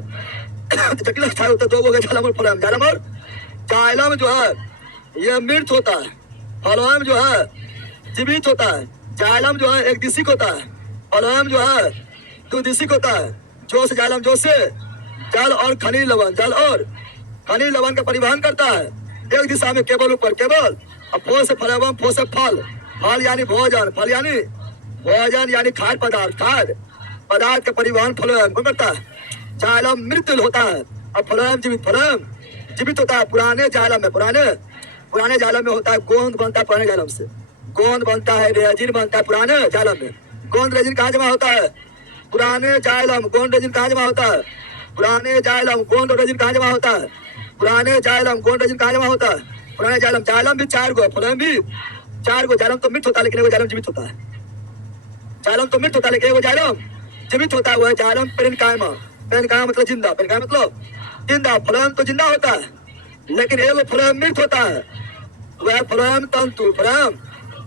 जटिल स्थायी तत्व हो गया, जाइलम और फ्लोएम। जाइलम जो है ये मृत होता है, फ्लोएम जो है जीवित होता है, जाइलम जो है एक दिशिक होता है, फ्लोएम जो है 2 दिशिक होता है। जो से जाइलम जो से जल और खनिज लवण का परिवहन करता है एक दिशा में केवल ऊपर केवल। अब फो से फलवम, फो से फल यानी भोजन, फल यानी खाद्य पदार्थ का परिवहन फ्लोएम कौन करता है? जाइलम मृत होता है और फ्लोएम जीवित होता है। पुराने जाइलम में होता है गोंद बनता है, पुराने जाइलम से गोंद बनता है, रेजिन बनता है पुराने जाइलम में। गोंद रेजिन कहाँ जमा होता है? पुराने जाइलम। गोंद रेजिन कहाँ जमा होता है? पुराने जाइलम। गोंद रेजिन कहाँ जमा होता है? पुराने जाइलम। गोंद रेजिन कहाँ जमा होता है? पुराने जाइलम। जाइलम भी 4 गो, फ्लोएम भी 4 गो। जाइलम तो मृत होता है लेकिन एगो जाइलम जीवित होता है। जाइलम तो मृत होता है लेकिन एगो जाइलम जीवित होता है, वो है जाइलम पेरेन्काइमा। पेरेन्काइमा मतलब जिंदा, पेरेन्काइमा मतलब जिंदा। फ्लोएम तो जिंदा होता है लेकिन एगो फ्लोएम मृत होता है, वह फ्लोएम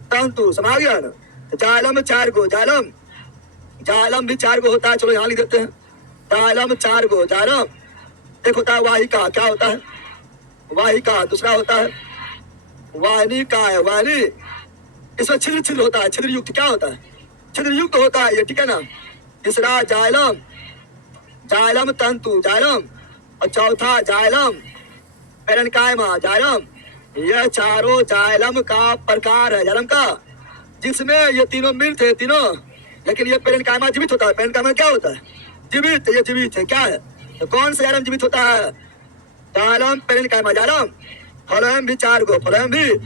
तंतु समझ गया ना। जाइलम में 4 गो, जाइलम भी 4 गो होता है। चलो यहाँ लिख देते हैं, जाइलम 4 गो। जाइलम एक होता है वाहिका, क्या होता है? वाहिका। दूसरा होता है वाहिनिका है, वाहिनी। इसमें छिद्र होता है, छिद्र युक्त क्या होता है? छिद्र युक्त होता है ये, ठीक है ना। तीसरा जाइलम तंतु, जाइलम। और चौथा जाइलम पेरेन्काइमा, जाइलम। यह चारों जाइलम का प्रकार है, जाइलम का, जिसमें ये तीनों मृत है तीनों, लेकिन ये पेरेन्काइमा जीवित होता है। पेरेन्काइमा क्या होता है? जीवित। ये जीवित है, क्या है? तो कौन सा जाइलम जीवित होता है? Xylem parenchyma. जाइलम फ्लोएम भी 4 गो, फ्लोएम भी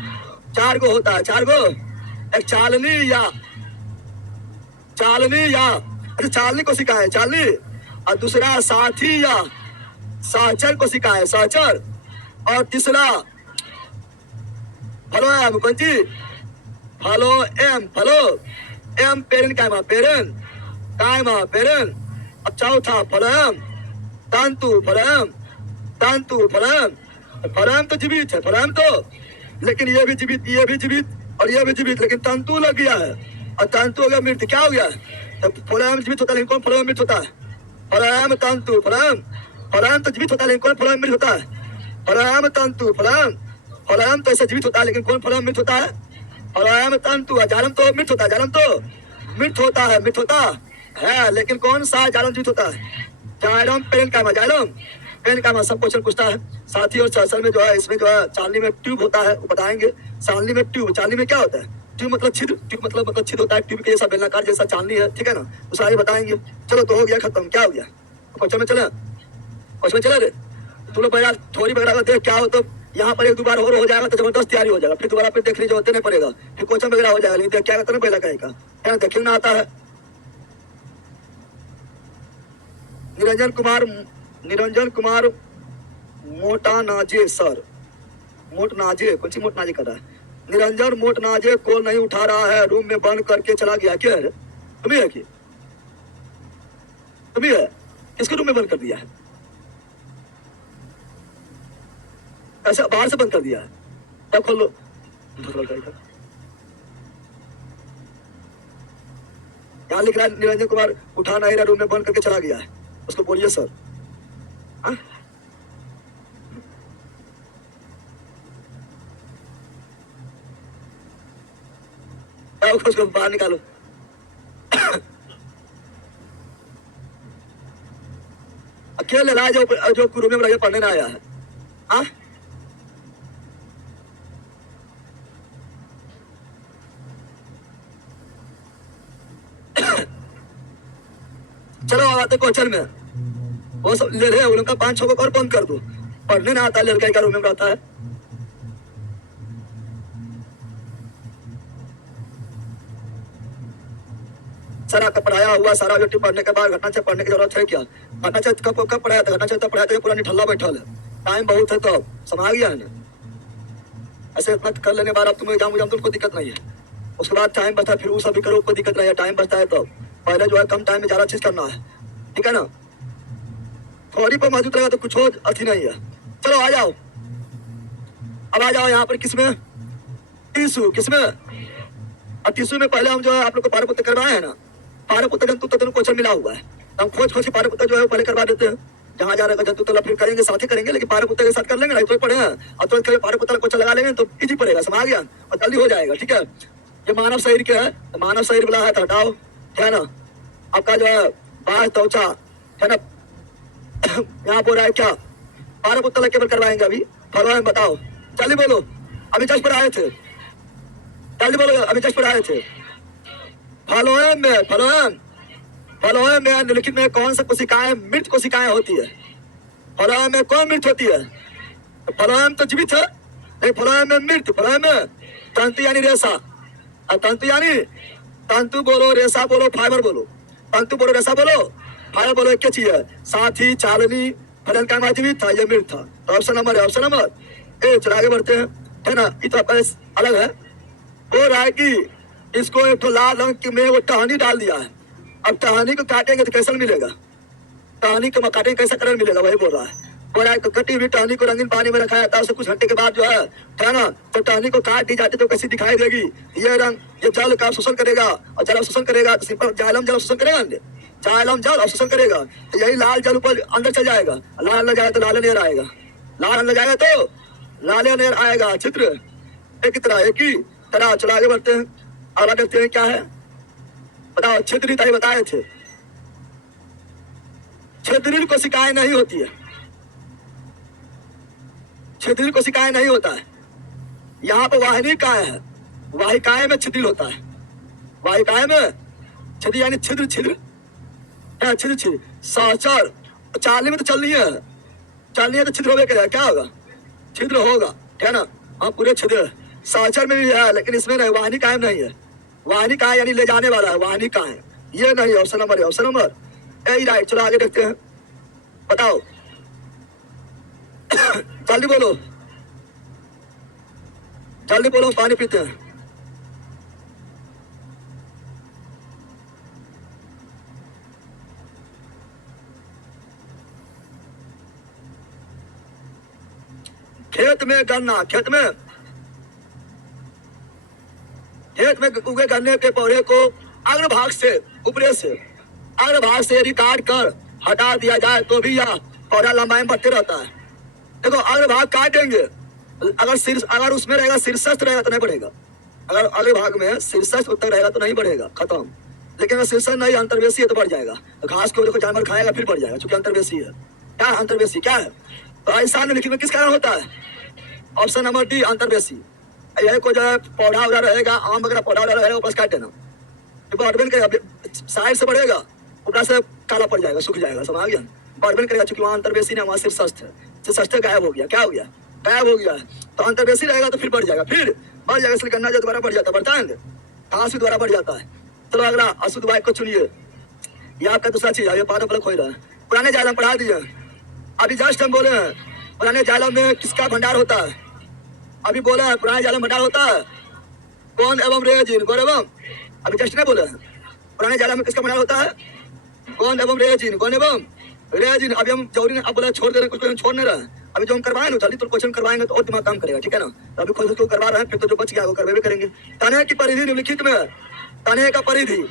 4 गो होता है, 4 गो। एक चालनी कोशिका है, चालनी। और दूसरा साथी या सहचर कोशिका है, सहचर। और तीसरा फ्लोएम कौन सी? Phloem parenchyma, Peren. अब चौथा फ्लोएम तंतु। फ्लोएम तो जीवित है, फ्लोएम तो, लेकिन ये भी जीवित और ये भी जीवित, लेकिन तंतु लग गया है और तंतु हो गया मृत। क्या हो गया? तो फ्लोएम जीवित होता है लेकिन कौन फ्लोएम मृत होता है? फ्लोएम तंतु। फ्लोएम तो जीवित होता है लेकिन कौन फ्लोएम मृत होता है? फ्लोएम तंतु। फ्लोएम तो ऐसे जीवित होता है लेकिन कौन फ्लोएम मृत होता है? फ्लोएम तंतु। जाइलम तो मृत होता है, जाइलम तो मृत होता है लेकिन कौन सा जाइलम जीवित होता है? Xylem parenchyma. Xylem parenchyma. सब क्वेश्चन पूछता है साथी। और असल में जो है इसमें जो है चालनी में ट्यूब होता है, वो बताएंगे। चालनी में ट्यूब, चालनी में क्या होता है? ट्यूब मतलब छिद्र, ट्यूब मतलब छिद्र होता है, ट्यूब के जैसा बेलनाकार जैसा चालनी है, ठीक है ना। तो सारे बताएंगे। चलो तो हो गया खत्म। क्या हो गया? क्वेश्चन में चले रे। तुम लोग पहले थोड़ी वगैरह देख क्या हो, तो यहाँ पर 1-2 बार और हो जाएगा तो जबरदस्त तैयारी हो जाएगा। फिर दोबारा फिर देखने जो होते नहीं पड़ेगा, फिर क्वेश्चन वगैरह हो जाएगा। लेकिन क्या करते ना पहला कहेगा क्या देखने ना आता है। निरंजन कुमार मोटनाजे सर, मोटनाजे कौन सी मोटनाजे कर रहा है? निरंजन मोटनाजे को नहीं उठा रहा है, रूम में बंद करके चला गया। क्या है? तुम्ही है कि तुम्ही है? किसको रूम में बंद कर दिया है? ऐसा बाहर से बंद कर दिया है? तब खोल लो। यहाँ लिख रहा है निरंजन कुमार उठा नहीं रहा, रूम में बंद करके चला गया है। उसको बोलिए सर। हाँ? उसको बाहर निकालो। अकेले रहा जो रूम में पढ़ने ना आया है। हाँ? चलो आते क्वेश्चन में। वो सब ले रहे हैं, उनका 5-6 को और बंद कर दो। पढ़ने ना आता है लड़का, क्या रूम में रहता है। सारा का पढ़ाया हुआ सारा व्यक्ति पढ़ने के बाद घटना से पढ़ने की जरूरत है क्या? घटना से कब कब पढ़ाया था? घटना से तब पढ़ाया था पूरा निठल्ला बैठल है, टाइम बहुत है तो समझ गया है ना। ऐसे मत कर लेने बाद अब तुम एग्जाम तुमको दिक्कत नहीं है, उसके बाद टाइम बचता है फिर वो सब भी करो, कोई दिक्कत नहीं है। टाइम बचता है तो पहले जो है कम टाइम में ज्यादा चीज करना है, ठीक है ना। थोड़ी पर मौजूद रहेगा तो कुछ हो अथी नहीं है। चलो आ जाओ, अब आ जाओ यहाँ पर किसमें, टीसू किसमें। अब टीसू में पहले हम जो है आप लोग को पारपुत्र करवाए हैं ना, पारपुत्र जंतु तत्व क्वेश्चन मिला हुआ है, हम खोज खोज के पारपुत्र जो है पहले करवा देते हैं। जहाँ जा रहा जंतु तत्व फिर करेंगे, साथ ही करेंगे, लेकिन पारपुत्र के साथ कर लेंगे ना, तो पढ़े हैं और तो पारपुत्र क्वेश्चन लगा लेंगे तो इजी पड़ेगा, समझ गया, और जल्दी हो जाएगा, ठीक है। ये मानव शरीर क्या है, तो मानव शरीर वाला है तो हटाओ, है ना। आपका जो है बाह्य त्वचा है ना, यहाँ बोल रहा है क्या पारपुत्र केवल करवाएंगे अभी। फलवान बताओ, जल्दी बोलो, अभी जस्ट पर आए थे, जल्दी बोलो, अभी जस्ट पर आए थे। फलोएम में, फलोएम में निम्नलिखित में कौन सा कोशिकाएं मृत कोशिकाएं होती है? फलोएम में कौन मृत होती है? फलोएम तो जीवित है, नहीं फलोएम में मृत। फलोएम में तंतु यानी रेशा, और तंतु यानी तंतु बोलो, रेशा बोलो, फाइबर बोलो। तंतु बोलो, रेशा बोलो, फाइबर बोलो, एक चीज है। साथी चालनी फलन का जीवित था, ये मृत था। तो ऑप्शन नंबर है, ऑप्शन नंबर ए। चलो आगे बढ़ते हैं, है ना। ये तो आपका अलग है, हो रहा है कि इसको एक तो लाल रंग में वो टहनी डाल दिया है। अब टहनी को काटेंगे तो कैसा मिलेगा? टहनी को काटेंगे कैसा कलर मिलेगा? वही बोल रहा है, बोल रहा है कटी हुई टहनी को रंगीन पानी में रखा जाता है, उसे कुछ घंटे के बाद जो है ना, तो टहनी को काट दी जाती तो कैसी दिखाई देगी? ये रंग, ये जल का अवशोषण करेगा, और जल अवशोषण करेगा तो सिंपल जाइलम जल अवशोषण करेगा, जाइलम जल अवशोषण करेगा, तो यही लाल जल ऊपर अंदर चल जाएगा। लाल अंदर जाएगा तो लाल नजर आएगा, लाल अंदर जाएगा तो लाल नजर आएगा। चित्र एक तरह, एक ही तरह। चलो आगे बढ़ते हैं, अब देखते हैं क्या है, बताओ। छिद्रित बताए थे, छिद्रित कोशिकाएं नहीं होती है, छिद्रित कोशिकाएं नहीं होता है। यहाँ पर वाहिनिकाएं है, वाहिकाएं में छिद्रित होता है, वाहिकाएं में छिद्र यानी छिद्र, छिद्र है, छिद्र छिद्र। सहचर चालनी में तो चलनी है, चलनी है तो छिद्र होगा, क्या होगा? छिद्र होगा, है ना। हाँ पूरे छिद्र। सहचर में भी है लेकिन इसमें नहीं, वाहिनिकाएं नहीं है। वाहिनिकाएं यानी ले जाने वाला है, वाहिनिकाएं ये नहीं। ऑप्शन नंबर है, ऑप्शन नंबर ए राइट। चलो आगे देखते हैं, बताओ जल्दी बोलो, जल्दी बोलो, पानी पीते हैं। खेत में गन्ना, खेत में उगे गन्ने के पौधे को अग्रभाग से, ऊपरे से अग्रभाग से यदि काट कर हटा दिया जाए तो भी यह पौधा लंबाई में बढ़ते रहता है। देखो अग्रभाग काटेंगे, अगर उसमें रहेगा शीर्षस्थ रहेगा तो नहीं बढ़ेगा। अगर अग्रभाग में शीर्षस्थ उत्तर रहेगा तो नहीं बढ़ेगा, खत्म। लेकिन अगर शीर्षस्थ नहीं अंतर्वेशी है तो बढ़ जाएगा। घास को देखो जानवर खाएगा फिर बढ़ जाएगा, क्योंकि अंतर्वेशी है। क्या है अंतर्वेशी, क्या है? तो ऐसा लिखित में किस कारण होता है? ऑप्शन नंबर डी अंतर्वेशी। यही को जो है पौधा उड़ा रहेगा, आम वगैरह पौधा उड़ा रहेगा, ऊपर काट देना, साइड से बढ़ेगा, ऊपर से काला पड़ जाएगा, सूख जाएगा, समझ गया। बढ़बन करेगा क्योंकि वहाँ अंतर्वेशी नहीं, वहाँ शीर्षस्थ है। शीर्षस्थ गायब हो गया, क्या हो गया? गायब हो गया है। तो अंतर्वेशी रहेगा तो फिर बढ़ जाएगा, फिर बढ़ जाएगा, इसलिए गन्ना जो दोबारा बढ़ जाता है, बढ़ता है घास भी दोबारा बढ़ जाता है। चलो अगला अशुद्ध वायु को चुनिए, ये आपका दूसरा चीज है, ये पादप फलक हो रहा है। पुराने जालम पढ़ा दीजिए, अभी जस्ट हम बोले हैं पुराने जालम में किसका भंडार होता है? अभी बोला है पुराने जालम भंडार होता है कौन एवं रेजिन, कौन एवं, अभी जस्ट नहीं बोले हैं पुराने जालम में किसका भंडार होता है? कौन एवं रेजिन, कौन एवं रेजिन। अभी हम जरूरी अब बोला छोड़ दे रहे, कुछ छोड़ नहीं रहे हैं। अभी जो हम करवाए ना जल्दी तो क्वेश्चन करवाएंगे तो और दिमाग काम करेगा, ठीक है ना। तो अभी खोज करवा रहे हैं, फिर तो जो बच गया वो करवे भी करेंगे। तने की परिधि निम्नलिखित में, तने का परिधि,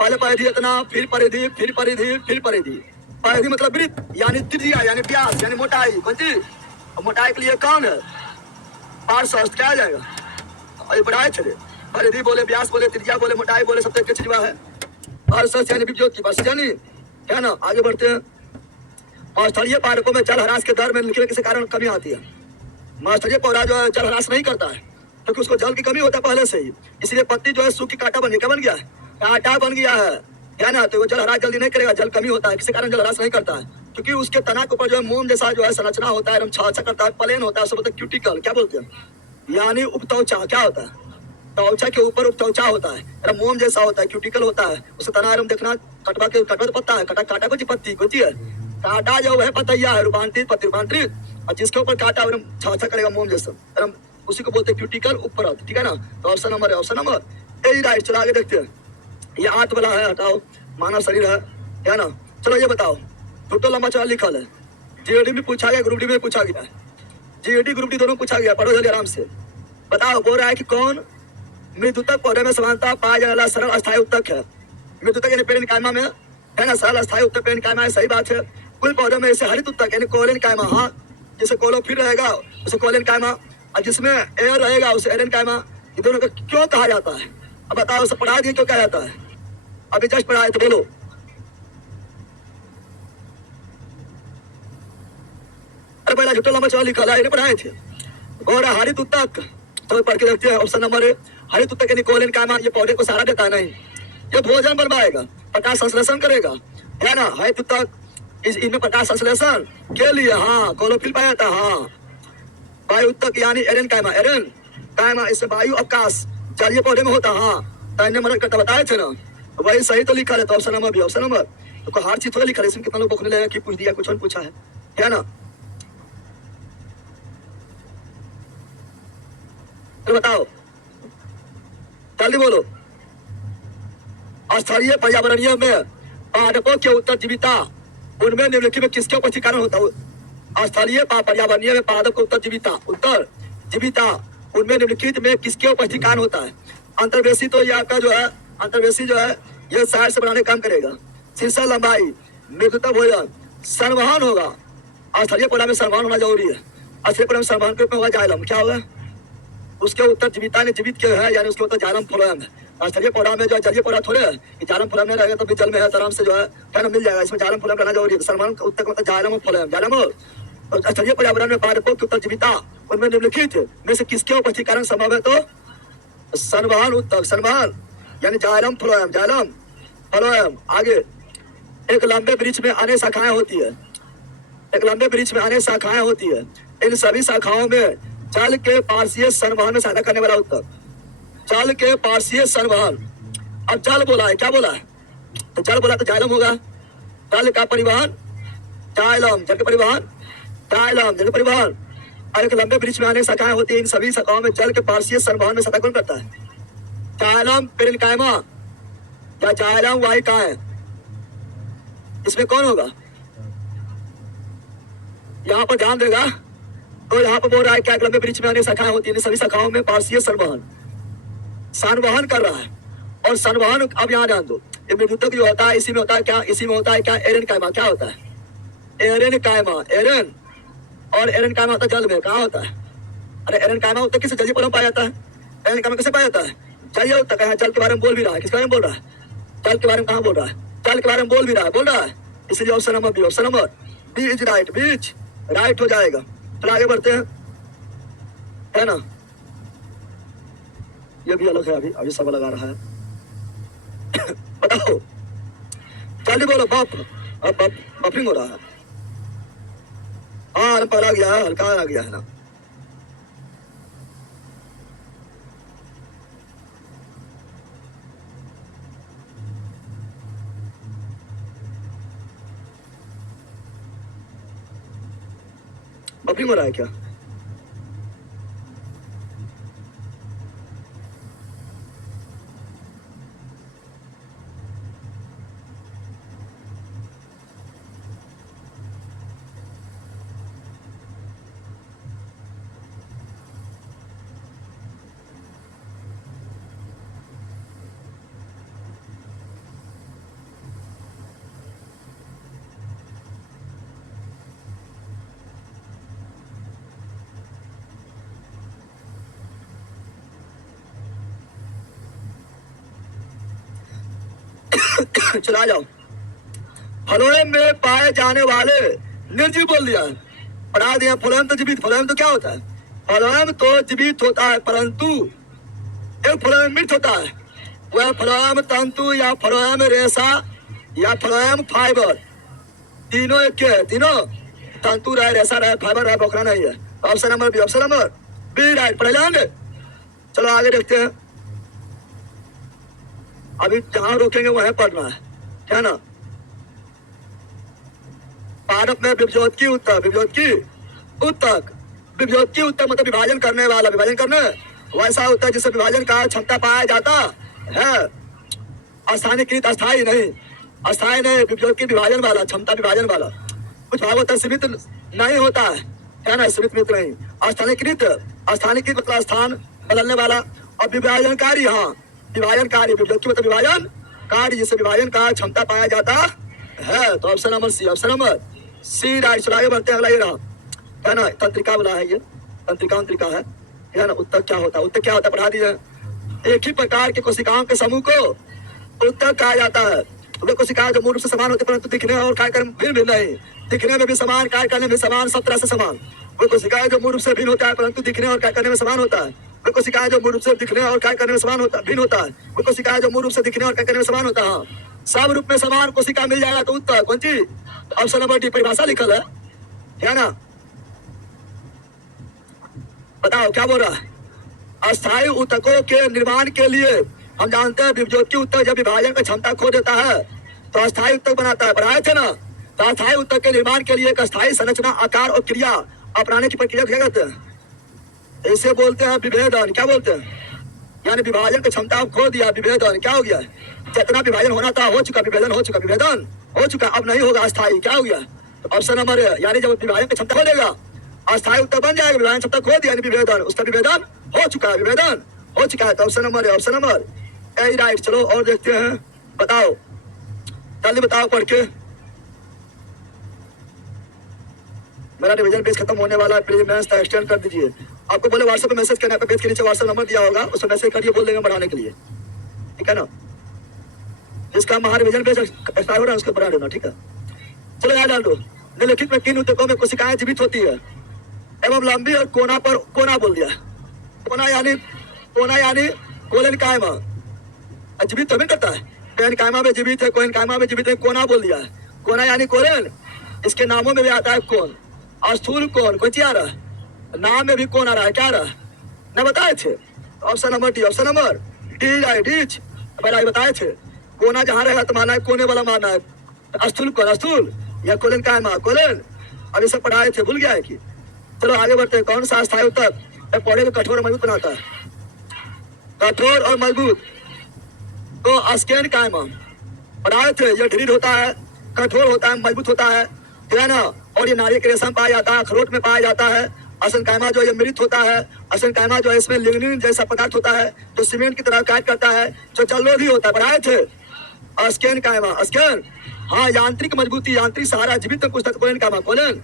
पहले परिधि इतना, फिर परिधि, फिर परिधि, फिर परिधि। परिधि मतलब वृत्त यानी त्रिज्या यानी व्यास यानी मोटाई, कौन सी मोटाई के लिए कौन है? पार्श्वस्थ, क्या आ जाएगा? और बढ़ाए चले, परिधि बोले, व्यास बोले, त्रिज्या बोले, मोटाई बोले, सब एक चीज है। पार्श्वस्थ यानी विज्योति, बस जानी, क्या ना। आगे बढ़ते हैं। स्थलीय पादपों में जल ह्रास के दर में निकले किसी कारण कमी आती है। स्थलीय पौधा जो है जल ह्रास नहीं करता है क्योंकि उसको जल की कमी होता है पहले से ही, इसलिए पत्ती जो है सूखी कांटा बन गया, क्या बन गया? कांटा बन गया है ना। तो वो जल ह्रास जल्दी नहीं करेगा, जल कमी होता है, किसी कारण जल ह्रास नहीं करता है। क्योंकि उसके तना के ऊपर जो है मोम जैसा जो है संरचना होता है, एकदम छाछा करता है, प्लेन होता है, उसे बोलते हैं क्यूटिकल। क्या बोलते हैं? यानी उपत्वचा। क्या होता है? त्वचा के ऊपर उपत्वचा होता है, एकदम मोम जैसा होता है, क्यूटिकल होता है। उसे तना एकदम देखना, कटवा के कटवा तो पत्ता है, कटा काटा को पत्ती होती है, काटा जो है पतैया है, रूपांतरित पत्ती रूपांतरित, और जिसके ऊपर काटा एकदम छाछा करेगा मोम जैसा, एकदम उसी को बोलते हैं क्यूटिकल ऊपर। ठीक है ना? तो ऑप्शन नंबर है, ऑप्शन नंबर ए राइट। चलो आगे देखते हैं। ये 8 वाला है, हटाओ, मानव शरीर है ना? चलो ये बताओ, टोटल लंबा चौड़ा लिखल है, जीएडी में पूछा गया, ग्रुप डी में पूछा गया है, जीएडी ग्रुप डी दोनों पूछा गया। पढ़ो जल्दी आराम से। बताओ, बोल रहा है कि कौन मृदुतक पौधे में समानता पाया जाने वाला सरल अस्थायी उत्तक है? मृदुतक यानी पेरेन्काइमा में है ना, सरल अस्थायी उत्तक पेरेन्काइमा है, सही बात है। कुल पौधे में ऐसे हरित उत्तक यानी कोलेनकाइमा, हाँ, जिसे कोलोफिल रहेगा उसे कोलेनकाइमा, और जिसमें एयर रहेगा उसे एरेनकाइमा। ये दोनों को क्यों कहा जाता है? अब बताओ, उसे पढ़ा दिए क्यों कहा जाता है? अभी जस्ट पढ़ाए तो बोलो। अरे पहला झूठा लंबा चौड़ा लिखा है, पढ़ाए थे। और हरित उत्तक तो पढ़ के देखते हैं। ऑप्शन नंबर है हरित उत्तक यानी कोलेनकाइमा, ये पौधे को सहारा देता है, नहीं, ये भोजन बनवाएगा, प्रकाश संश्लेषण करेगा, है ना? हरित उत्तक इनमें प्रकाश संश्लेषण के लिए, हाँ, क्लोरोफिल पाया जाता है, हाँ। वायु उत्तक यानी एरेनकाइमा, एरेनकाइमा इससे वायु अवकाश जलीय पौधे में होता है, हाँ। तैने मदद करता बताए थे ना, वही सही तो लिखा है। तो ऑप्शन नंबर भी, ऑप्शन नंबर तो हर चीज थोड़ा लिखा है, इसमें कितना लोग बखने लगेगा कि पूछ दिया, कुछ और पूछा है ना? तो बताओ, जल्दी बोलो। स्थलीय पर्यावरणीय में पादपों के उत्तर जीविता उनमें निम्नलिखित में किसके उपस्थित कारण होता है? स्थलीय पर्यावरणीय में पादप को उत्तर जीविता उनमें निम्नलिखित में किसके उपस्थित कारण होता है? अंतर्वेशी तो ये आपका जो है, अंतर्वेशी जो है ये साइड से बनाने काम करेगा। शीर्षक लंबाई, मृदुता भोजन, संवहन होगा। स्थलीय पौधा में संवहन होना जरूरी है। स्थलीय पौधा में संवहन के रूप में होगा जाइलम। क्या होगा? उसके उत्तर जीविता ने जीवित किया है, यानी उसके उत्तर जाइलम फ्लोएम है। स्थलीय पौधा में जो है, जलीय पौधा थोड़े है कि जाइलम फ्लोएम नहीं रहेगा तो भी जल में है, आराम से जो है क्या ना मिल जाएगा। इसमें जाइलम फ्लोएम रहना जरूरी है। संवहन का उत्तर मतलब जाइलम और फ्लोएम, जाइलम और स्थलीय पर्यावरण में पादपों के उत्तर जीविता उनमें निम्नलिखित में से किसके उपस्थित कारण संभव है? तो संवहन उत्तक, संवहन यानी जाइलम फ्लोएम, जाइलम फ्लोएम। आगे, एक लंबे वृक्ष में अनेक शाखाएं होती है, एक लंबे वृक्ष में अनेक शाखाएं होती है। इन सभी शाखाओं में जल के पार्श्वीय संवहन में सहायता करने वाला उत्तक, जल के पार्श्वीय संवहन। अब जल बोला है, क्या बोला है? तो जल बोला तो जाइलम होगा। जल का परिवहन जाइलम, जल का परिवहन जाइलम, जल का परिवहन। और एक लंबे वृक्ष में अनेक शाखाएं होती है। इन सभी शाखाओं में जल के पार्श्वीय संवहन में सहायता कौन करता है? जाइलम पेरेन्काइमा या जाइलम वाहिकाएं, इसमें कौन होगा? यहाँ पर ध्यान देगा तो यहाँ पर बोल रहा है क्या, एक लंबे वृक्ष में अनेक शाखाएं होती है, सभी शाखाओं में पार्श्वीय संवहन कर रहा है। और संवहन, अब यहाँ ध्यान दो, ये मृदुतक जो होता है इसी में होता है क्या? इसी में होता है क्या? एरेनकाइमा। क्या होता है? एरेनकाइमा, एरेन और एरेनकाइमा होता है जल में। कहाँ होता है? अरे एरेनकाइमा होता है किसे जलीय पौधे में पाया जाता है। एरेनकाइमा किसे पाया जाता है? जलीय उत्तक है। जल के बारे में बोल भी रहा है, किसके बारे में बोल रहा है? जल के बारे में कहाँ बोल रहा है? जल के बारे में बोल भी रहा है, इसलिए option number B, option number B is right, B's right हो जाएगा। तो आगे बढ़ते हैं, है ना? ये भी अलग है, अभी सब लगा रहा है। बताओ जल्दी बोलो। बफिंग हो रहा है, हाँ पकड़ा गया है, हल्का आ गया है ना। बफिंग हो रहा है क्या? चला जाओ। फ्लोएम में पाए जाने वाले, निर्जीव बोल दिया है, पढ़ा दिया। फ्लोएम तो जीवित, फ्लोएम तो क्या होता है? फ्लोएम तो जीवित होता है, परंतु एक फ्लोएम मृत होता है। वह फ्लोएम तंतु या फ्लोएम रेशा या फ्लोएम फाइबर, तीनों एक के है, तीनों तंतु रहे, रेसा रहे, फाइबर रहे, बोखरा नहीं है। Option number B, option number B right. पढ़े जाएंगे, चलो आगे देखते हैं। अभी जहां रोकेंगे वहीं पढ़ना है, क्या ना। पादप में विभज्योत उत्तक, विभज्योत उत्तक, विभज्योत उत्तक मतलब विभाजन करने वाला, विभाजन करने वैसा होता है जिससे विभाजन का क्षमता पाया जाता है। अस्थानीकृत, अस्थाई नहीं, अस्थाई नहीं, विभज्योत विभाजन वाला, क्षमता विभाजन वाला। कुछ भाग होता है सीमित नहीं होता है, क्या ना, सीमित नहीं। अस्थानीकृत, अस्थानीकृत मतलब स्थान बदलने वाला, और विभाजनकारी, हाँ विभाजनकारी, विभज्योत मतलब विभाजन कार्य जिससे विभाजन का क्षमता पाया जाता है। तो option number C, option number C right. चलो आगे बढ़ते हैं, अगला ये रहा, है ना, तंत्रिका वाला है ये, तंत्रिका है ना। उत्तक क्या होता है, उत्तक क्या होता है पढ़ा दीजिए। एक ही प्रकार के कोशिकाओं के समूह को उत्तक कहा जाता है। वे कोशिकाएं जो मूल रूप से समान होती है परंतु दिखने और कार्य करने में भिन्न नहीं, दिखने में भी समान, कार्य करने में समान, सब तरह से समान। वे कोशिकाएं जो मूल रूप से भिन्न होता है परंतु दिखने और कार्य करने में समान होता है। वे कोशिकाएं जो मूल रूप से दिखने और कार्य करने में समान होता, भिन्न होता है। वे कोशिकाएं जो मूल रूप से दिखने और कार्य करने में समान होता है। सब रूप में समान कोशिका मिल जाएगा तो उत्तक। कौन सी? ऑप्शन नंबर डी, परिभाषा लिखल है ना। बताओ क्या बोल रहा है। अस्थायी उत्तकों के निर्माण के लिए हम जानते हैं विभज्योत उत्तक जब विभाजन की क्षमता खो देता है तो अस्थायी उत्तक बनाता है, पढ़ाए थे ना। तो अस्थायी उत्तक के निर्माण के लिए एक अस्थायी संरचना, आकार और क्रिया अपनाने की प्रक्रिया क्या कहते हैं? इसे बोलते हैं विभेदन। क्या बोलते हैं? यानी विभाजन की क्षमता खो दिया, विभेदन। क्या हो गया? जितना विभाजन होना था हो चुका, विभेदन हो चुका, विभेदन हो चुका, अब नहीं होगा अस्थायी। क्या हो गया? तो ऑप्शन नंबर यानी जब विभाजन की क्षमता खो देगा अस्थायी उत्तक बन जाएगा, विभाजन क्षमता खो दिया विभेदन, उसका विभेदन हो चुका है, विभेदन हो चुका है। तो ऑप्शन नंबर है, ऑप्शन नंबर ए राइट। चलो और देखते हैं, बताओ जल्दी बताओ पढ़ के। मेरा डिवीजन पेज खत्म होने वाला है, प्लीज मैं एक्सटेंड कर दीजिए। आपको बोले व्हाट्सएप पे मैसेज करने पे, पेज के नीचे व्हाट्सएप नंबर दिया होगा, उसमें मैसेज करिए, बोल देंगे बढ़ाने के लिए, ठीक है ना। जिसका महारिविजन पेज एक्सपायर हो रहा है उसको बढ़ा देना, ठीक है। चलो याद डाल दो। निम्नलिखित में किन ऊतकों में कोशिकाएं जीवित होती है एवं लंबी और कोना पर, कोना बोल दिया, कोना यानी कोलन कायमा, जीवित तो भी करता है, कोलन कायमा में जीवित है, कोलन कायमा में जीवित है, कोना बोल दिया है। कोना यानी कोलन, इसके नामों में भी आता है कोन, स्थूल कोन, कोई आ रहा है, नाम में भी कौन आ रहा है, क्या आ रहा है ना, बताए थे। Option number D, option number D right, D's पहले बताए थे। कोना जहां रहेगा तो माना है कोने वाला माना है, स्थूल कोन, स्थूल या कोलन कायमा, कोलन। अब ये सब पढ़ाए थे, भूल गया है कि। चलो आगे बढ़ते हैं। कौन सा अस्थायी उत्तक पौधे को कठोर और मजबूत बनाता है? कठोर और मजबूत तो अस्केन कायमा पढ़ाए थे। यह ढील होता है, कठोर होता है, मजबूत होता है ना। और ये नारियल के रेशम पाया जाता है, अखरोट में पाया जाता है। असन कायमा जो ये मृत होता है, असन कायमा जो है इसमें लिग्निन जैसा पदार्थ होता है जो सीमेंट की तरह कार्य करता है, जो जलोधी होता है, पढ़ाए थे। अस्केन कायमा, अस्केन, हाँ यांत्रिक मजबूती, यांत्रिक सहारा, जीवित पुस्तक कोलन कायमा, कोलन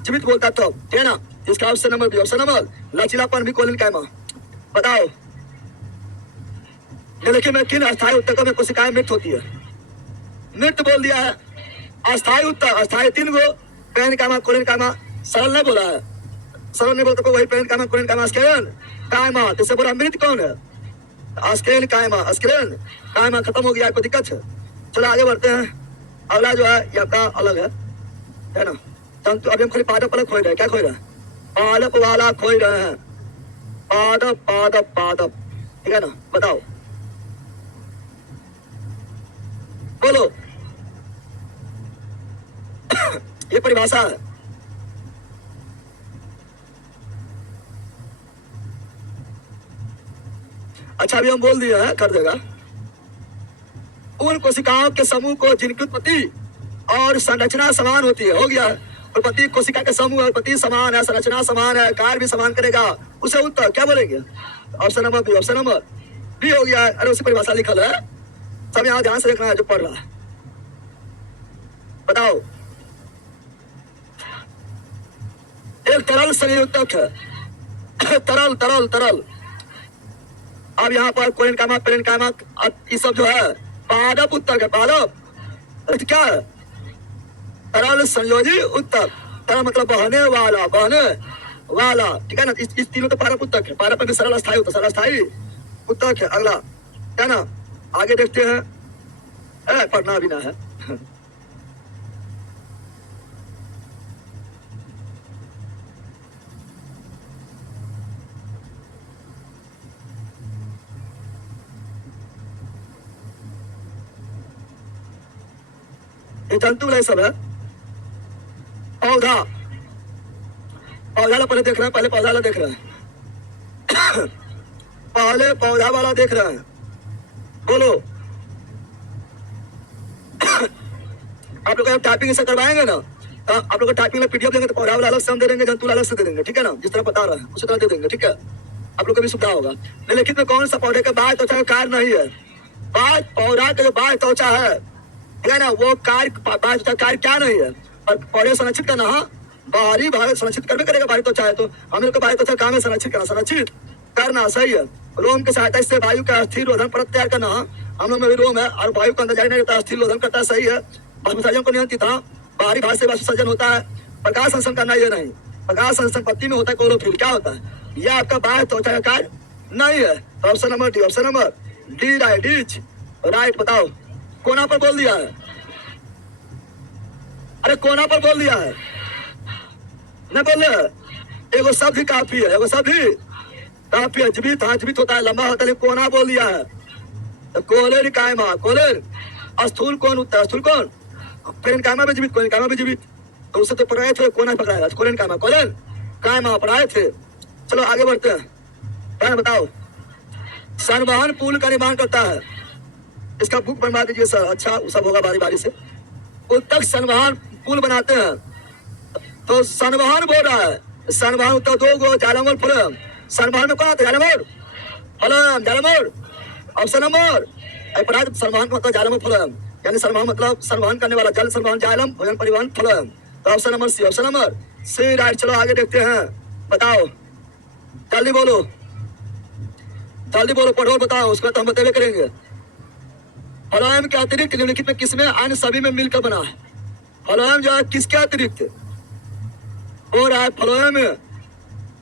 जीवित बोलता तो, है ना। इसका option number B, option number लचीलापन भी कोलन कायमा। बताओ लेकिन मैं किन अस्थायी उत्तकों में कोशिकाएं मृत होती है? मृत बोल दिया है। अस्थायी उत्तक, अस्थायी 3 गो, पेन कायमा, कोलन कायमा, सरल नहीं बोला है, सरल नहीं बोलते वही पेन कायमा, कोलन कायमा, अस्केन कायमा। तो इससे बोला मृत कौन है? अस्केन कायमा, अस्केन कायमा खत्म हो गया, कोई दिक्कत है? चलो आगे बढ़ते हैं। अगला जो है ये आपका अलग है ना। तंतु अभी हम खाली पादप अलग खोज रहे हैं, क्या खोज रहे हैं? पादप वाला खोज रहे हैं, पादप पादप पादप, ठीक है ना। बताओ बोलो ये परिभाषा है। अच्छा अभी हम बोल दिए हैं, कर देगा। उन कोशिकाओं के समूह को जिनकी उत्पत्ति और संरचना समान होती है, हो गया। उत्पत्ति कोशिका के समूह, उत्पत्ति समान है, संरचना समान है, कार्य भी समान करेगा, उसे उत्तर क्या बोलेंगे? Option number B, option number B हो गया। अरे उसी परिभाषा लिखल है, सब यहाँ ध्यान से देखना है जो पढ़ रहा है। बताओ एक तरल संयुक्तक है, तरल तरल तरल। अब यहाँ पर कोलन कायमा, पेलन कायमा, ये सब जो है पादप उत्तक है, पादप क्या है? तरल संयोजी उत्तक, तरल मतलब बहने वाला, बहने वाला, ठीक है ना। इस तीनों तो पादप उत्तक है, पादप में भी सरल अस्थायी होता है, सरल अस्थायी उत्तक है। अगला है ना, आगे देखते हैं, पढ़ना भी ना है। ये जंतु वाला सब है। पौधा, पौधा वाला पहले देख रहे हैं, पहले पौधा वाला देख रहे हैं पहले पौधा वाला देख रहे हैं। बोलो आप लोग टाइपिंग ऐसा करवाएंगे ना, तो आप लोग टाइपिंग में पीडीएफ देंगे तो पौधा वाला अलग से हम दे देंगे, जंतु वाला अलग से दे देंगे, ठीक है ना, जिस तरह बता रहे हैं उसी तरह दे देंगे, ठीक है। आप लोग को भी सुविधा होगा। लेकिन में कौन सा पौधे का बाह्य त्वचा का कार्य नहीं है। बाह्य पौधा का जो बाह्य त्वचा है, ठीक है ना, वो कार्य बाह्य त्वचा कार्य क्या नहीं है, और पौधे संरक्षित करना, हाँ बाहरी भाग संरक्षित करने करेगा बाह्य त्वचा है, तो हम लोग का बाह्य त्वचा काम है संरक्षित करना, संरक्षित करना सही है। रोम की सहायता से वायु का अस्थिर रोधन परत तैयार करना, हम लोग में भी रोम है और वायु को अंदर जाने नहीं देता, अस्थिर रोधन करता है, सही है। वाष्पसर्जन को नियंत्रित, हाँ बाहरी भाग से वाष्पसर्जन होता है। प्रकाश संश्लेषण करना ये नहीं, प्रकाश संश्लेषण पत्ती में होता है, क्लोरोफिल क्या होता है, यह आपका बाह्य त्वचा का कार्य नहीं है। तो option number D, option number D right, D's right. बताओ कोना पर बोल दिया है, अरे कोना पर बोल दिया है, नहीं बोल रहे हैं। एगो शब्द ही काफी है, एगो शब्द ही काफी है। जीवित, हाँ जीवित होता है, लंबा होता है, कोना बोल दिया है। तो कोलेर कायमा, कोलेर स्थूल कौन होता है, स्थूल कौन, पेन कायमा भी जीवित, कोलेन कायमा भी जीवित, तो उससे तो पढ़ाए थे, कोना पकड़ाएगा, कोलेन कायमा, कोलेन कायमा पढ़ाए थे। चलो आगे बढ़ते हैं, क्या बताओ। संवहन पुल का निर्माण करता है, इसका बुक बनवा दीजिए सर, अच्छा सब होगा बारी बारी से। उत्तक संवहन पुल बनाते हैं, तो संवहन बोल रहा है, संवहन तो दो गो जालमोर फलम, संवहन में कौन आता है, जालमोर फलम, जालमोर ऑप्शन नंबर अपराध। संवहन मतलब जालमोर फलम, यानी संवहन मतलब संवहन करने वाला, जल संवहन जालम, भोजन परिवहन फलम, तो option number C, option number C right. चलो आगे देखते हैं, बताओ जल्दी बोलो, जल्दी बोलो, पढ़ो बताओ, उसका तो हम बतेबे करेंगे। फलोएम के अतिरिक्त निम्नलिखित में किसमें अन्य सभी में मिलकर बना है। फलोएम जो है किसके अतिरिक्त हो रहा है, फलोएम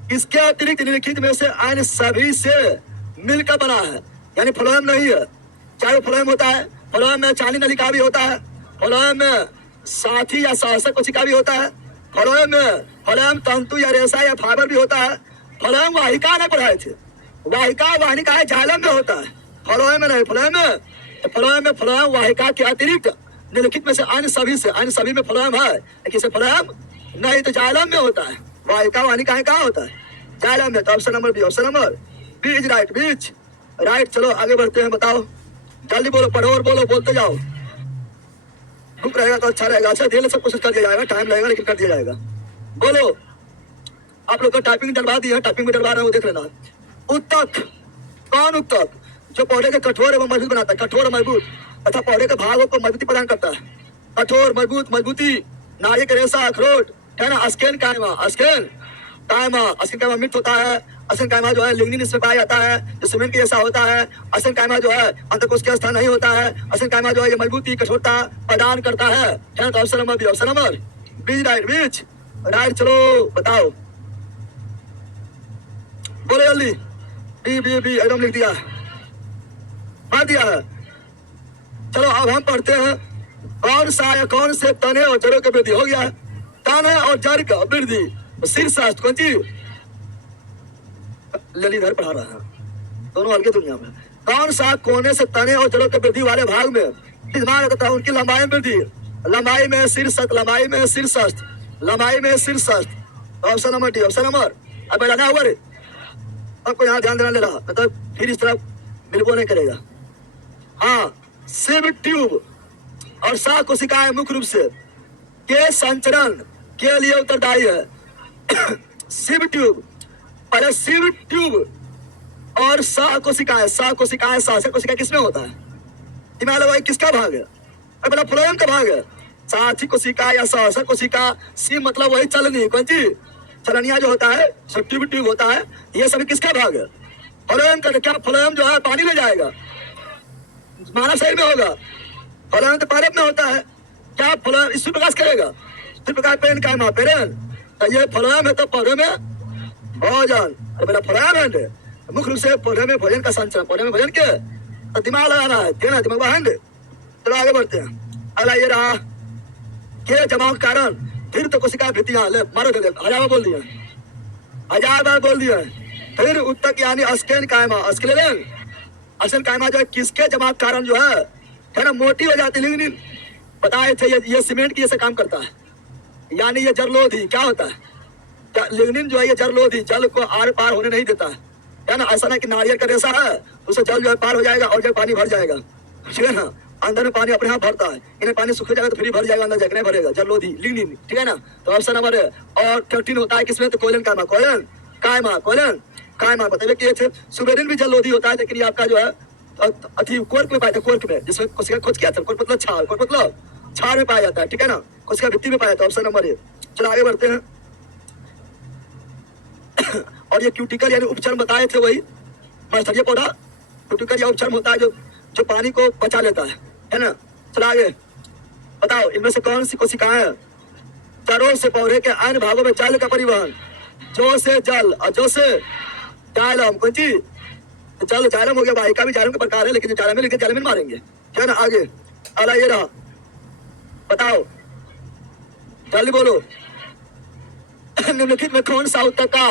किसके अतिरिक्त निम्नलिखित में से अन्य सभी से मिलकर बना है, यानी फलोएम नहीं है। चाहे वो फलोएम होता है, फलोएम में चाली नलिका भी होता है, फलोएम में साथी या सहसक कोशिका भी होता है, फलोएम में फलोएम तंतु या रेशा या फाइबर भी होता है। फलोएम वाहिका नहीं पढ़ाए थे, वाहिका वाहिका है जालम में होता है, फलोएम में नहीं। फलोएम में, फलोएम में फलोएम वाहिका के अतिरिक्त निम्नलिखित में से अन्य सभी से, अन्य सभी में फलोएम है लेकिन से फलोएम नहीं, तो जालम में होता है। वाहिका वाहिका है कहाँ होता है, जालम में। तो option number B, option number B is right, B's right. चलो आगे बढ़ते हैं, बताओ जल्दी बोलो, पढ़ो और बोलो, बोलते जाओ, बुक रहेगा तो अच्छा रहेगा। अच्छा धीरे सब कोशिश कर दिया जाएगा, टाइम लगेगा लेकिन कर दिया जाएगा। बोलो आप लोग को टाइपिंग डलवा दी है, टाइपिंग में डलवा रहे हो, देख लेना। उत्तक, कौन उत्तक, जो पौधे के कठोर एवं मजबूत बनाता है, कठोर मजबूत तथा पौधे के भागों को मजबूती प्रदान करता है। कठोर मजबूत, मजबूती, नारियल का रेशा, अखरोट, है ना, अस्केन कायमा, अस्केन कायमा, अस्केन कायमा मिट होता है। अस्केन कायमा जो है लिग्निन इसमें पाया जाता है, जो सीमेंट के जैसा होता है। अस्केन कायमा जो है अंतकोश के स्थान नहीं होता है। अस्केन कायमा जो है ये मजबूती, कठोरता प्रदान करता है। तो option number B, option number B right, B's right. चलो बताओ, बोले जल्दी, बी बी बी एकदम लिख दिया, पढ़ दिया है। चलो अब हम पढ़ते हैं, कौन सा या कौन से तने और जड़ों की वृद्धि हो गया है, तने और जड़ का वृद्धि शीर्षास्त्र कौन सी, ललीधर पढ़ा रहा है, दोनों हल्के दुनिया में। कौन सा कोने से तने और जड़ों की वृद्धि वाले भाग में विद्यमान होता है, उनकी लंबाई में वृद्धि, लंबाई में शीर्षस्थ, लंबाई में शीर्षस्थ, लंबाई में शीर्षस्थ। Option number D, option number अब बैठाना हुआ रे, आपको यहाँ ध्यान देना ले रहा, मतलब फिर इस तरह बिल्कुल नहीं करेगा। हाँ, सिव ट्यूब और शाह कोशिकाएं मुख्य रूप से के संचरण के लिए उत्तरदायी है। सिव ट्यूब, पहले सिव ट्यूब और शाह कोशिकाएं, शाह कोशिकाएं, शाह कोशिका किसमें होता है, दिमाग लगाओ किसका भाग है, पहला फ्लोएम का भाग है। साथी कोशिका या सहसक कोशिका, सी मतलब वही चलनी, कौन सी चलनिया जो होता है, ट्यूब ट्यूब होता है, ये सभी किसका भाग है, फ्लोएम का। क्या फ्लोएम जो है पानी ले जाएगा, मानव शरीर में होगा, फ्लोएम तो पारद में होता है। क्या फ्लोएम इस प्रकाश करेगा, इस प्रकार पेन का है पेन, तो ये फ्लोएम है, तो पौधे में भोजन, अरे मेरा फ्लोएम है मुख्य रूप से पौधे में भोजन का संचरण, पौधे में भोजन के, तो दिमाग लगाना है, देना दिमाग बहांड। चलो आगे बढ़ते हैं, अला ये रहा के जमाव के कारण फिर तो कोशिका वृत्तियां, ले मारो दे, हजार बार बोल दिया, हजार बार बोल दिया। फिर उत्तक यानी अस्केन कायमा, अस्केन कायमा जो है किसके जमा के कारण जो है ना मोटी हो जाती, लिग्निन, बताए थे ये सीमेंट की जैसे काम करता है, यानी ये जरलोधी क्या होता है, लिग्निन जो है ये जरलोधी जल को आर पार होने नहीं देता है ना। ऐसा ना कि नारियल का रेशा है उससे जल जो है पार हो जाएगा और जब पानी भर जाएगा, ठीक है ना। अंदर में पानी अपने आप भरता है, इन्हें पानी सूख जाएगा तो फिर भर जाएगा, अंदर जाकर नहीं भरेगा, जललोधी लिग्निन, ठीक है ना। तो ऑप्शन नंबर है। और कैप्टीन होता है किसमें, तो कोयलन कायमा, कोयलन कायमा, कोयलन कायमा बताइए कि थे। सुबेरिन भी जललोधी होता है, लेकिन ये आपका जो है अति कोर्क में पाया था, कोर्क में जिसमें कोशिका खोज किया था, कोर्क मतलब छाल, कोर्क मतलब छाल में पाया जाता है, ठीक है ना, कोशिका भित्ति में पाया जाता है। ऑप्शन नंबर ए। चलो आगे बढ़ते हैं। और ये क्यूटिकल यानी उपचर्म बताए थे वही मस्तरिया पौधा, क्यूटिकल या उपचर्म होता है जो पानी को बचा लेता है ना। चलो आगे बताओ, इनमें से कौन सी कोशिकाएं जड़ों से पौधे के अन्य भागों में जल का परिवहन, जो से जल और जो से जाइलम, कौन सी जल जाइलम हो गया, वाहिका भी जाइलम के प्रकार है, लेकिन जो जाइलम में लिखे जाइलम में मारेंगे, ठीक है ना। आगे अला ये रहा, बताओ जल्दी बोलो। निम्नलिखित में कौन सा उत्तक का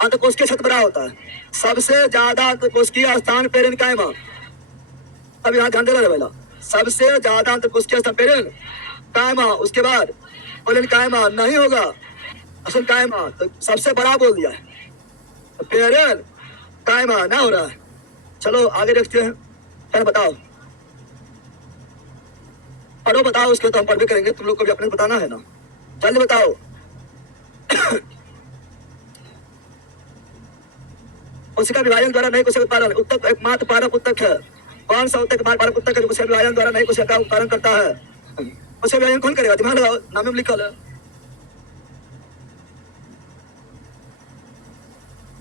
अंतकोश के छत बड़ा होता है, सबसे ज्यादा अंतकोशिकीय स्थान पेरेन्काइमा। अब यहाँ ध्यान देना पहला, सबसे ज्यादा अंतकोशिकीय स्थान पेरेन्काइमा, उसके बाद पेरेन्काइमा नहीं होगा, असेन्काइमा, तो सबसे बड़ा बोल दिया है, तो पेरेन्काइमा ना हो रहा है। चलो आगे देखते हैं, क्या बताओ, पढ़ो बताओ, उसके तो हम पढ़ भी करेंगे, तुम लोग को भी अपने बताना है ना, जल्दी बताओ। कोशिका विभाजन द्वारा नई कोशिका उत्पादन, उत्तक एकमात्र पारक उत्तक है। कौन सा उत्तक पारक उत्तक है जो कोशिका विभाजन द्वारा नई कोशिका का उत्पादन करता है। कोशिका विभाजन कौन करेगा, दिमाग लगाओ, नाम में लिखा है।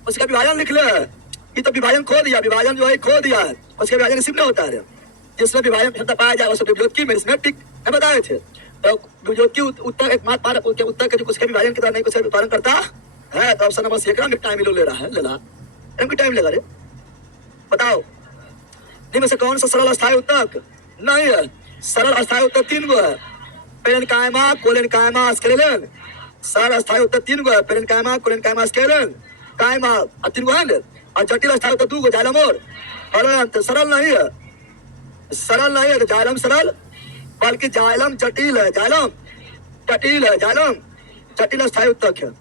कोशिका विभाजन लिख ले, ये तो विभाजन खो दिया, विभाजन जो है खो दिया है। कोशिका विभाजन इसी में होता है, जिसमें विभाजन क्षमता पाया जाए उसे विभ्योतकी मेरिस्मेटिक ने बताए थे। तो विभ्योतकी उत्तक एकमात्र पारक उत्तक है जो कोशिका विभाजन के द्वारा नई कोशिका उत्पादन करता है। तो ऑप्शन नंबर सी में टाइम ले रहा है, लेला टाइम लगा रे। बताओ इनमें से कौन सा सरल अस्थायी उत्तक नहीं है। सरल अस्थायी उत्तक 3 गो है, पेरेन्काइमा, कोलेन्काइमा, स्क्लेरन। सरल अस्थायी उत्तक 3 गो है, पेरेन्काइमा, कोलेन्काइमा, स्क्लेरन काइमा, 3 गो है। और जटिल अस्थायी उत्तक 2 गो, जाइलम और सरल नहीं है, सरल नहीं है, तो जाइलम सरल, बल्कि जाइलम जटिल है, जाइलम जटिल है, जाइलम जटिल अस्थायी उत्तक है।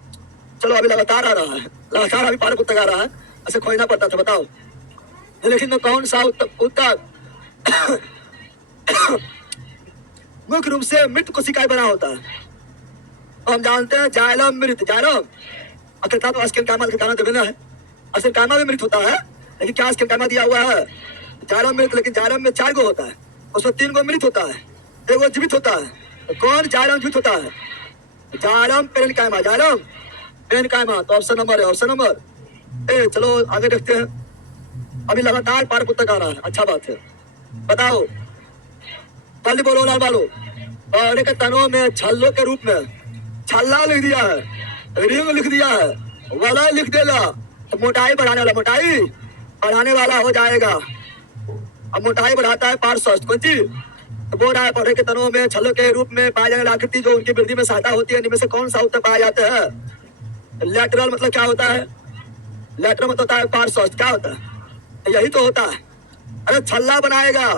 चलो अभी लगातार आ रहा है, लगातार अभी पारक उत्तक आ रहा है, ऐसे खोजना पड़ता था। बताओ लेकिन में कौन सा उत्तक मुख्य रूप से मृत कोशिकाएं बना होता है। तो हम जानते हैं जाइलम मृत, जाइलम अकेला तो अस्केन्काइमा तो बिना है, अस्केन्काइमा भी मृत होता है, लेकिन क्या अस्केन्काइमा दिया हुआ है, जाइलम मृत, लेकिन जाइलम में 4 गो होता है, उसमें 3 गो मृत होता है, 1 गो जीवित होता है। तो कौन जाइलम जीवित होता है, जाइलम पेरेन्काइमा, जाइलम पेरेन्काइमा। तो ऑप्शन नंबर है, ऑप्शन नंबर ए। चलो आगे देखते हैं, अभी लगातार पारक उत्तक आ रहा है, अच्छा बात है। बताओ जल्दी बोलो लाल बालो। पौधे के तनों में छल्लों के रूप में छल्ला लिख दिया है, रिंग लिख दिया है, वलय लिख देगा, तो मोटाई बढ़ाने वाला, मोटाई बढ़ाने वाला हो जाएगा। अब मोटाई बढ़ाता है पार्श्वस्थ, कौन सी, तो बोल रहा है पौधे के तनों में छल्लों के रूप में पाए जाने वाली आकृति जो उनकी वृद्धि में सहायता होती है, इनमें से कौन सा उत्तक पाया जाता है। लेटरल मतलब क्या होता है, लेटरल मतलब होता है पार्श्वस्थ, क्या होता है, यही तो होता है। अरे छल्ला बनाएगा,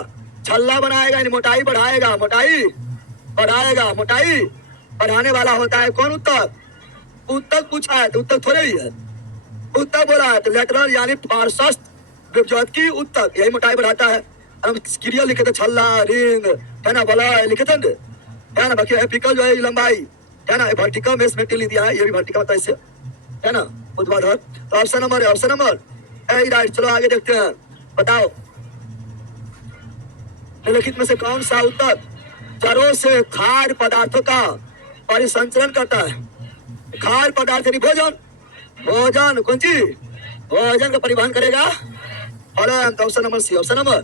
छल्ला बनाएगा यानी मोटाई बढ़ाएगा, मोटाई बढ़ाएगा, मोटाई बढ़ाने वाला होता है कौन उत्तक। उत्तक पूछा है तो उत्तक थोड़े ही है, उत्तक बोला है तो लेटरल यानी पार्श्वस्थ विभ्योतकी उत्तक, यही मोटाई बढ़ाता है। हम क्रिया लिखे थे छल्ला, रिंग, है ना, वलय लिखे थे, है ना। बाकी एपिकल जो है लंबाई, है ना, वर्टिकल में इसमें टिल दिया है, ये भी वर्टिकल होता है इससे, है ना, ऊर्ध्वाधर। तो ऑप्शन नंबर है, ऑप्शन नंबर ए राइट। चलो आगे देखते हैं, बताओ निम्नलिखित में से कौन सा उत्तक जड़ों से खाद्य पदार्थों का परिसंचरण करता है। खाद्य पदार्थ यानी भोजन, भोजन कौन सी, भोजन का परिवहन करेगा, फलन। तो option number C, option number,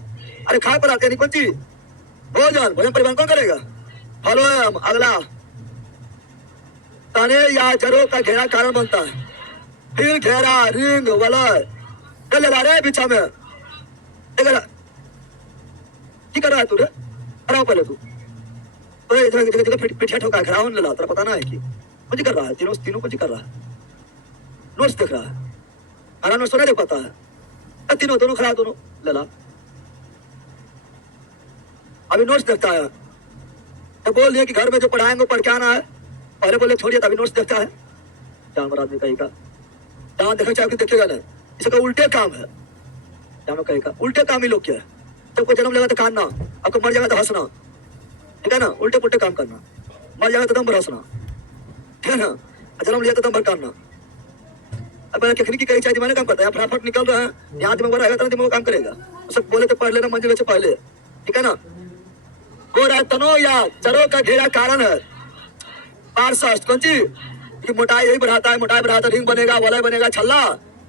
अरे खाद्य पदार्थ यानी कौन सी, भोजन, भोजन परिवहन कौन करेगा, फलन। अगला तने या जड़ों का घेरा कारण बनता है, फिर घेरा, रिंग, वलय, लगा रहे पीछा में की कर रहा है तू रे, खड़ा पहले तू पीछे ठोका खड़ा होने लगा, तेरा पता ना है कि कुछ कर रहा है, तीनों कुछ कर रहा है, नोट्स देख रहा है, हरा नोट्स तो नहीं देख पाता है, तीनों दोनों खड़ा, दोनों लला अभी नोट्स देखता है, तो बोल दिया कि घर में जो पढ़ाएंगे वो पढ़ के आना है। पहले बोले छोड़िए तभी नोट्स देखता है। जानवर आदमी कहेगा जहाँ देखा चाहे देखेगा नहीं, इसका उल्टे काम है। जानवर कहेगा उल्टे काम ही लोग क्या है, सबको जन्म लेगा तो कानना, आपको मर जाएगा तो हंसना, ठीक है ना, उल्टे पुल्टे काम करना, मर जाएगा तो दम भर हंसना, ठीक है ना, जन्म लिया तो दम भर कानना। अब किखनी की कई चाहिए दिमाग काम करता है, फटाफट निकल रहा है, यहाँ दिमाग रहेगा तो दिमाग काम करेगा। सब बोले तो पढ़ लेना मंजिल से पहले, ठीक है ना। हो रहा है तनो या चरो का घेरा कारण है पारशास्त्र कौन सी कि मोटाई यही बढ़ाता है, मोटाई बढ़ाता रिंग बनेगा, वलय बनेगा, छल्ला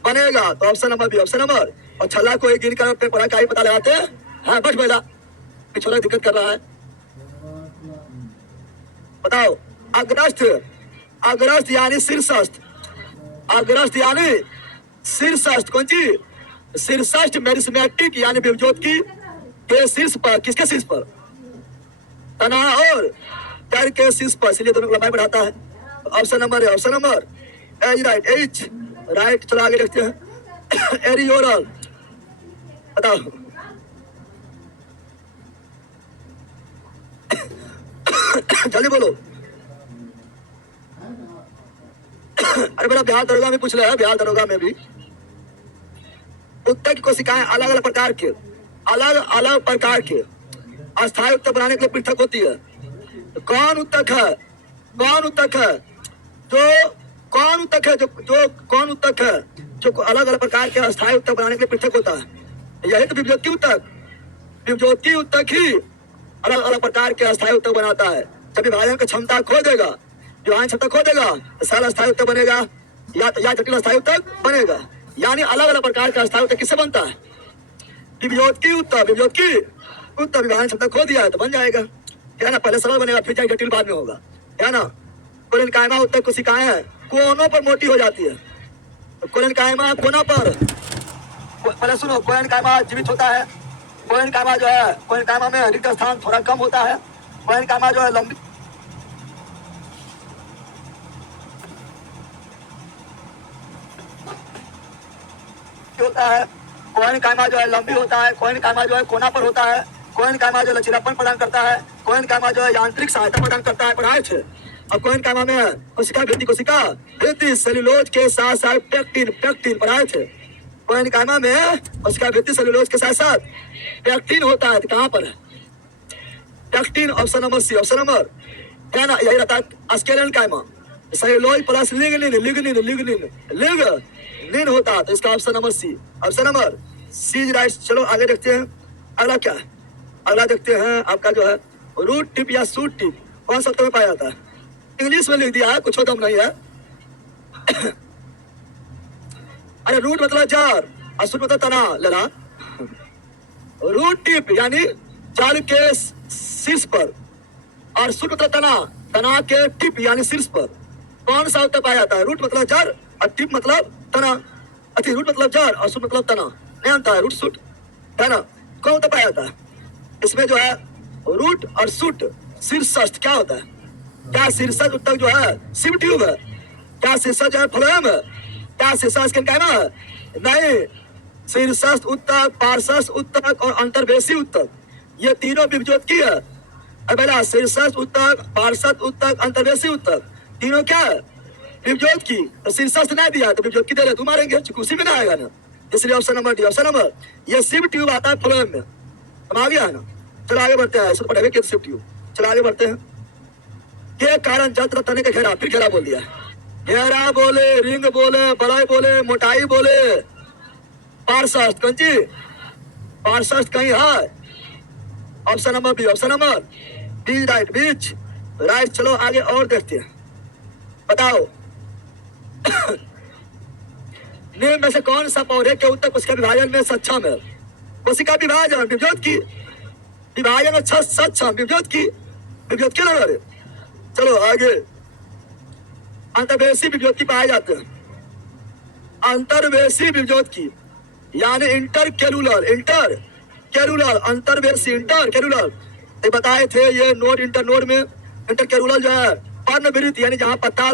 बनेगा। तो option number B option number. और छल्ला को एक गिन कर अपने पढ़ा का ही पता लगाते हैं। हाँ बच पहला पिछोड़ा दिक्कत कर रहा है। बताओ अग्रस्थ, अग्रस्थ यानी शीर्षस्थ, अग्रस्थ यानी शीर्षस्थ कौन सी शीर्षस्थ मेरिस्मेटिक यानी विवज्योति के शीर्ष पर, किसके शीर्ष पर, तना और पैर के शीर्ष पर, इसलिए दोनों को लंबाई बढ़ाता है। ऑप्शन नंबर है option number H right, H right. चलो आगे देखते हैं एरियोरल। बताओ जल्दी बोलो। अरे बेटा बिहार दरोगा में पूछ रहा है, बिहार दरोगा में भी उत्तक की कोशिकाएं अलग अलग प्रकार के, अलग अलग प्रकार के अस्थायी उत्तक बनाने के लिए पृथक होती है। तो कौन उत्तक है, कौन उत्तक है जो, कौन उत्तक है जो, कौन उत्तक है जो अलग अलग प्रकार के अस्थायी उत्तक बनाने के लिए पृथक होता है? यही तो विवज्योति उत्तक, विवज्योति उत्तक ही अलग अलग प्रकार के अस्थायी उत्तक बनाता है। जब विभाजन की क्षमता खो देगा, विभाजन क्षमता खो देगा तो सरल अस्थायी उत्तक बनेगा या जटिल अस्थायी उत्तक बनेगा। यानी अलग अलग प्रकार का अस्थायी उत्तक किससे बनता है? विवज्योति उत्तक, विवज्योति उत्तक विभाजन क्षमता खो दिया है तो बन जाएगा, है ना। पहले सरल बनेगा फिर चाहे जटिल बाद में होगा, है ना। कोलेनकाइमा उत्तक कोशिकाएं हैं कोनों पर मोटी हो जाती है। कोलेनकाइमा कोना पर, पहले सुनो, कोलेनकाइमा जीवित होता है, कोलेनकाइमा जो है, कोलेनकाइमा में रिक्त स्थान थोड़ा कम होता है। कोलेनकाइमा जो है लंबी होता है, कोलेनकाइमा जो है लंबी होता है, कोलेनकाइमा जो है कोना पर होता है, कोलेनकाइमा जो लचीलापन प्रदान करता है, कोलेनकाइमा जो है यांत्रिक सहायता प्रदान करता है। पढ़ाए थे। अब कोलेनकाइमा में कोशिका वृद्धि, कोशिका वृद्धि सेलुलोज के साथ साथ पेक्टिन, पेक्टिन पढ़ाए थे। कोलेनकाइमा में कोशिका वृद्धि सेलुलोज के साथ साथ पेक्टिन होता है। तो कहाँ पर है pectin? Option number C, option number, है ना, यही रहता है sclerenchyma. Cellulose plus lignin, lignin lignin lignin होता है। तो इसका option number C, option number C right. चलो आगे देखते हैं अगला क्या है। अगला देखते हैं आपका जो है रूट टिप या सूट टिप कौन शब्द में पाया जाता है? इंग्लिश में लिख दिया है, कुछ दम नहीं है। अरे रूट मतलब जड़ और सूट मतलब तना, लड़ा। रूट टिप यानी जड़ के शीर्ष पर और सूट मतलब तना, तना के टिप यानी शीर्ष पर कौन सा उत्तर पाया जाता है? रूट मतलब जड़ और टिप मतलब तना। अच्छा, रूट मतलब जड़ और सूट मतलब तना, नहीं आता है रूट सूट, है ना। कौन उत्तर पाया जाता है इसमें जो है रूट और सूट? शीर्षस्थ क्या होता है? क्या शीर्षस्थ उत्तक जो है सिव ट्यूब है? क्या शीर्षस्थ जो है फ्लोएम है? क्या शीर्षस्थ स्केलेनकाइमा है? नहीं, शीर्षस्थ उत्तक, पार्श्वस्थ उत्तक और अंतर्वेशी उत्तक ये तीनों विवज्योति की है। अब पहला शीर्षस्थ उत्तक, पार्श्वस्थ उत्तक, अंतर्वेशी उत्तक तीनों क्या है? विवज्योति की। तो शीर्षस्थ नहीं दिया तो विवज्योति दे रहे, तुम मारेंगे उसी में ना आएगा ना, इसलिए option number D. Option number ये सिव ट्यूब आता है फ्लोएम में, हम आ गया है ना। चलो आगे बढ़ते हैं, इसको पढ़ेंगे कि सिव ट्यूब। चलो आगे बढ़ते हैं। के कारण जंत्र तने का घेरा, फिर घेरा बोल दिया। घेरा बोले, रिंग बोले, बड़ाई बोले, मोटाई बोले, पार्श्वस्थ कौन सी? पार्श्वस्थ कहीं है? Option number B, option number B right, B's right. चलो आगे और देखते हैं। बताओ निम्न में से कौन सा पौधे के उत्तक कोशिका विभाजन में सक्षम है? कोशिका विभाजन विवज्योति की, विभाजन में सक्षम विवज्योति की, विवज्योति के नंबर। चलो आगे अंतर्वेशी विवज्योति पाए जाते हैं। अंतर्वेशी विवज्योति की यानी इंटर कैलुलर, इंटर कैलुलर, अंतर्वेशी इंटर कैलुलर। ये बताए थे ये नोड, इंटर नोड में इंटर कैलुलर जो है पर्ण वृत्त यानी जहाँ पत्ता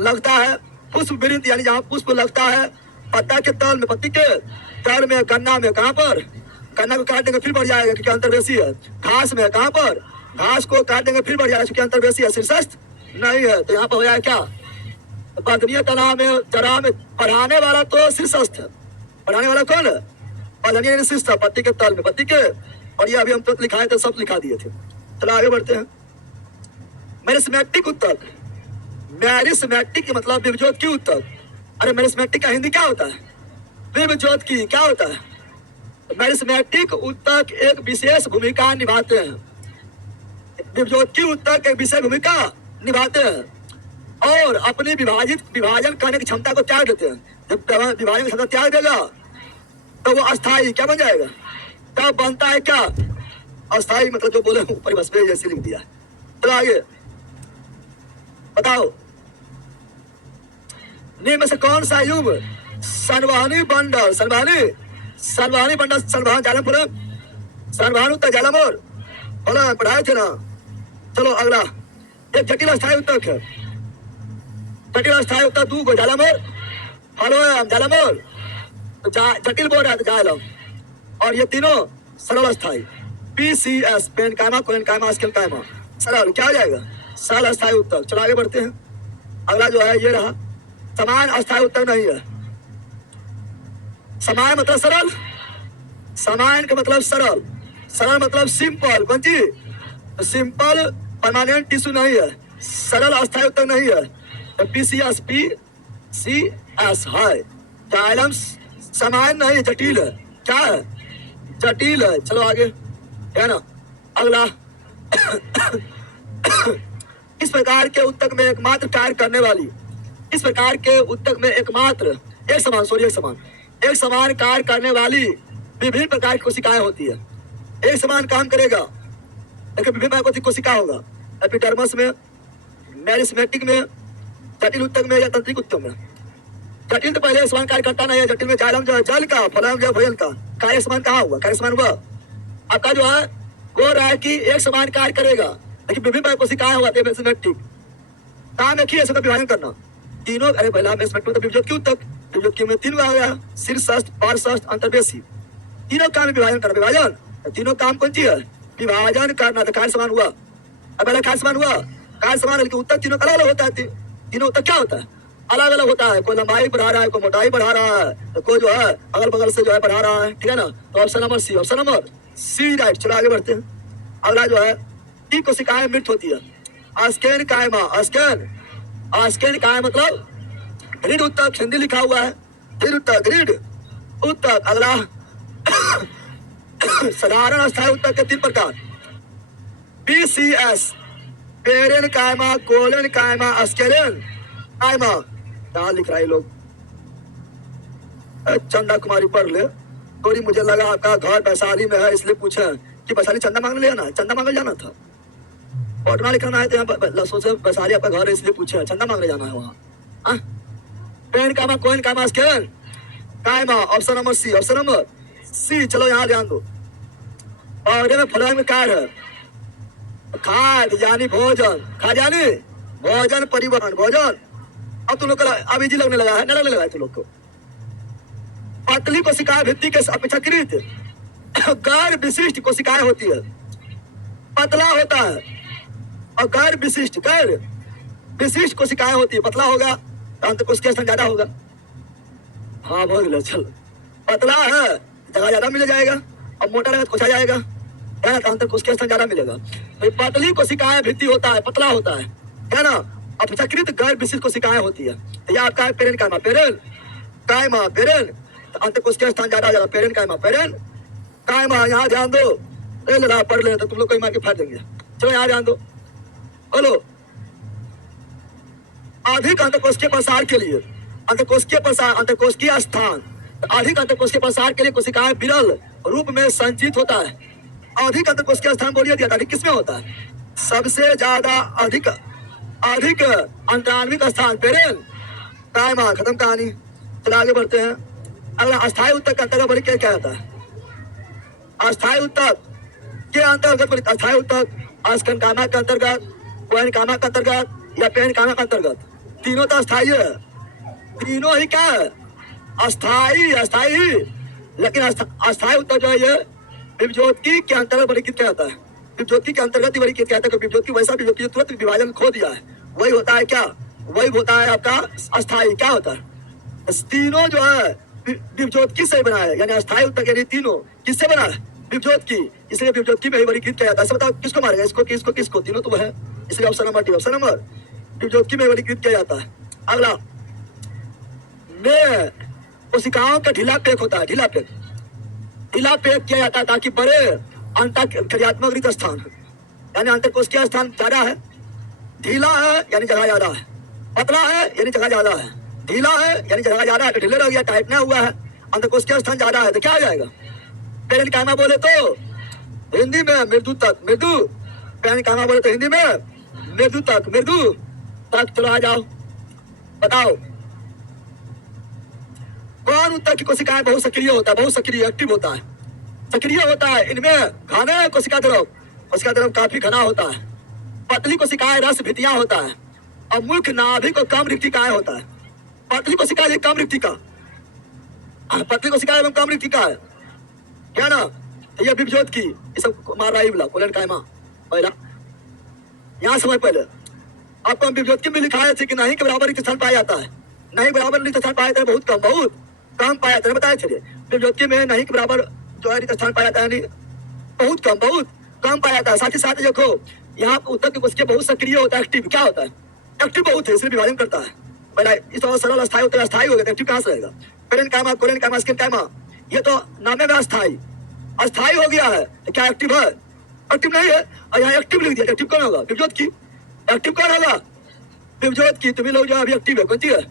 लगता है, पुष्प वृत्त यानी जहाँ पुष्प लगता है, पत्ता के तल में, पत्ती के तल में, गन्ना में कहाँ पर, गन्ना को काटने का फिर बढ़ जाएगा क्योंकि अंतर्वेशी है। घास में कहाँ पर, घास को काट देंगे फिर बढ़ जाएगा, चूंकि अंतर्वेशी है, शीर्षस्थ नहीं है। तो यहाँ पर हो जाए क्या, पत्नी तना में जरा में पढ़ाने वाला तो शीर्षस्थ है, पढ़ाने वाला कौन है, पत्नी शीर्ष था, पति के तल में, पति के, और ये अभी हम तो लिखाए थे, सब लिखा दिए थे। चलो आगे बढ़ते हैं। मेरिस्मेटिक उत्तक, मेरिस्मेटिक मतलब विभज्योत की उत्तक। अरे मेरिस्मेटिक का हिंदी क्या होता है, विभज्योत की क्या होता है। मेरिस्मेटिक उत्तक एक विशेष भूमिका निभाते हैं, विभज्योत की उत्तक एक विशेष भूमिका निभाते हैं और अपनी विभाजन करने की क्षमता को त्याग देते हैं। जब विभाजन की क्षमता त्याग देगा तो वो अस्थाई क्या बन जाएगा, तब बनता है क्या, अस्थाई मतलब जो बोले ऊपर बस पे जैसे लिख दिया। चलो आगे बताओ, निम्न में से कौन सा युग संवहनी बंडल, संवहनी बंडल, संवहन जालम बोले, संवहन उत्तर जालम और बोला पढ़ाए थे ना। चलो अगला, एक जटिल अस्थायी उत्तक है, जटिल अस्थायी उत्तक दू को जालम और फलो जालम और जटिल बोल रहा है जालम, और ये तीनों सरल अस्थायी, PCS पेन कायमा कोलन कायमा स्केल कायमा, सरल क्या हो जाएगा, सरल अस्थायी उत्तक। चलो आगे बढ़ते हैं। अगला जो है ये रहा, समान अस्थायी उत्तक नहीं है। समान मतलब सरल, समान का मतलब सरल, सरल मतलब सिंपल, कौन चीज, सिंपल परमानेंट टिश्यू नहीं है, सरल अस्थायी उत्तक नहीं है। तो PCS है, जाइलम समान नहीं, जटिल है, क्या है, जटिल है। चलो आगे है ना। अगला इस प्रकार के उत्तक में एकमात्र कार्य करने वाली, इस प्रकार के उत्तक में एकमात्र एक समान कार्य करने वाली विभिन्न प्रकार की कोशिकाएं होती है। एक समान काम करेगा लेकिन विभिन्न प्रकार की कोशिका होगा, एपिडर्मस में, मेरिस्मेटिक में, जटिल उत्तक में या तंत्रिक उत्तक में। जटिल तो पहले समान कार्य करता नहीं है, जटिल में जाइलम जो है जल का, फलम जो है भोजन का, कार्य समान कहाँ हुआ, कार्य समान हुआ आपका जो है वो रहा है कि एक समान कार्य करेगा लेकिन विभिन्न प्रकार कोशिकाएं होती है। मेरिस्मेटिक काम एक ही है, सबका विभाजन करना, तीनों, अरे पहला मेरिस्मेटिक मतलब विभज्योत की उत्तक, विभज्योत की में तीन आ गया, शीर्षस्थ, पार्श्वस्थ, अंतर्वेशी, तीनों काम में विभाजन करना, विभाजन, तीनों काम कौन सी है, विभाजन करना। तो कार्य समान हुआ, अब पहला कार्य समान हुआ, कार्य समान लेकिन उत्तक तीनों अलग अलग होता है, तीनों उत्तक क्या होता है, अलग अलग होता है, कोई लंबाई बढ़ा रहा है, कोई मोटाई बढ़ा रहा है, तो कोई जो है अगल बगल से जो है बढ़ा रहा है, ठीक है ना। तो option number C, option number C right. चलो आगे बढ़ते हैं। अगला जो है तीन कोशिकाएं मृत होती है, अस्केन कायमा, अस्केन काय मतलब ग्रिड उत्तक, हिंदी लिखा हुआ है ग्रिड उत्तक, ग्रिड उत्तक। अगला साधारण अस्थायी उत्तक के तीन प्रकार, PCS पेरेन कायमा, कोलन कायमा, अस्केलन कायमा। क्या लिख रहा है लोग, चंदा कुमारी पढ़ ले थोड़ी, मुझे लगा आपका घर वैशाली में है इसलिए पूछा कि वैशाली चंदा मांगने ले जाना, चंदा मांगने जाना था, पटना लिखना है तो यहाँ सोचे वैशाली आपका घर है इसलिए पूछा, चंदा मांगने जाना है वहाँ। पेन कायमा, कोलन कायमा, अस्केलन comma, option number C, option number C. चलो यहाँ ध्यान दो। और में फल में कार्य है, खाद यानी भोजन, खाद यानी भोजन, परिवहन, भोजन। अब तुम लोग का अब इजी लगने लगा है, न लगने लगा है तुम लोग को। पतली कोशिकाएं भित्ति के अपेक्षाकृत गैर विशिष्ट कोशिकाएं होती है, पतला होता है, और गैर विशिष्ट कोशिकाएं होती है, पतला होगा तो अंतकोश के स्थान ज्यादा होगा। हाँ बहुत गलत, चलो पतला है जगह ज्यादा मिल जाएगा, और मोटा रहेगा तो कोसा जाएगा, है ना, तो अंतकोश के स्थान ज्यादा मिलेगा। तो पतली कोशिकाएं भित्ति होता है, पतला होता है ना, अपेक्षाकृत गैर विशिष्ट कोशिकाएं होती है। तो ये आपका है पेरेन कायमा, पेरेन कायमा, पेरेन, तो अंतकोश के स्थान ज्यादा आ जाएगा, पेरेन कायमा, पेरेन कायमा। यहाँ ध्यान दो, लड़ा पढ़ ले तो तुम लोग कोई मार के फाड़ देंगे। चलो यहाँ ध्यान दो, बोलो अधिक अंतकोश के प्रसार के लिए, अंतकोशिकीय स्थान, अधिक अंतकोशिकीय प्रसार के लिए कोशिकाएं विरल रूप में संचित होता है। अधिक अंतकोशिकीय स्थान बोलिए दिया, अधिक किसमें होता है, सबसे ज्यादा अधिक अंतरान्विक स्थान पेरेन कायमा। खत्म कहानी। चलो आगे बढ़ते हैं। अगला अस्थायी उत्तक के अंतर्गत बड़ी क्या आता है, अस्थायी उत्तक के अंतर्गत, अस्थायी उत्तक अस्कन कायमा के अंतर्गत, कोहन कायमा के अंतर्गत या पेन कायमा के अंतर्गत, तीनों तो अस्थायी है, तीनों ही क्या है, अस्थायी। लेकिन अस्थायी उत्तक जो है ये विभज्योत के अंतर्गत वर्गीकृत किया जाता है। विभज्योति के अंतर्गत वही कहता है कि विभज्योति वैसा विभज्योति जो तुरंत विभाजन खो दिया है, वही होता है क्या, वही होता है आपका अस्थाई। क्या होता है, तीनों जो है विभज्योति किससे बना है, यानी अस्थाई उत्तक यानी तीनों किससे बना है, विभज्योति की, इसलिए विभज्योति में ही वर्गीकृत किया जाता है। बताओ किसको मारेगा, इसको किसको किसको, तीनों तो है, इसलिए option number D, option number विभज्योति में वर्गीकृत किया जाता है। अगला में कोशिकाओं का ढीला पेक होता है, ढीला पेक, ढीला पेक किया जाता है ताकि बड़े अंतःक्रियात्मक रिक्त स्थान, यानी अंतःकोशिकीय स्थान ज्यादा है, ढीला है यानी जगह ज्यादा है, पतला है यानी जगह ज्यादा है, ढीला है यानी जगह ज्यादा है, तो ढीले रह गया, टाइट ना हुआ है, अंतःकोशिकीय स्थान ज्यादा है, तो क्या आ जाएगा, पेरेन्काइमा बोले तो हिंदी में मृदु तक, मृदु, पेरेन्काइमा बोले तो हिंदी में मृदु तक, मृदु तक। चलो आ जाओ, बताओ कौन उत्तर की कोशिकाएं बहुत सक्रिय होता है, बहुत सक्रिय एक्टिव होता है, सक्रिय होता है, इनमें घने कोशिका द्रव काफी घना होता है, पतली कोशिकाएं रस भित्तियां होता है, और मुख्य नाभिक को कम रिक्तिकाएं होता है, पतली कोशिका कम रिक्तिका, पतली कोशिका एवं कम रिक्तिका है, क्या ना, तो ये विभज्योति की, ये सब मार रहा है पेरेन्काइमा पहला, यहाँ समय पहले आपको हम विभज्योति में लिखाए थे कि नहीं के बराबर रिक्त स्थान पाया जाता है, नहीं बराबर रिक्त स्थान पाया जाता है, बहुत कम पाया जाता है, बताया चलिए विभज्योति में नहीं के बराबर जो है रिक्त स्थान पाया जाता है, नहीं बहुत कम पाया जाता है। साथ ही साथ देखो यहाँ उत्तर की कोशिका बहुत सक्रिय होता है, एक्टिव, क्या होता है, एक्टिव बहुत है, इसलिए विभाजन करता है, पहला इस तरह सरल अस्थाई होता है, अस्थाई हो गया, एक्टिव कहाँ से रहेगा, पेरेन्काइमा, कोरेन्काइमा, स्क्लेरेन्काइमा, ये तो नामे में अस्थाई हो गया है, तो क्या एक्टिव है, एक्टिव नहीं है, और यहाँ एक्टिव लिख दिया, एक्टिव कौन होगा, विभज्योति की, एक्टिव कौन होगा, विभज्योति की, तुम्हें लोग जो अभी एक्टिव है, कौन सी है,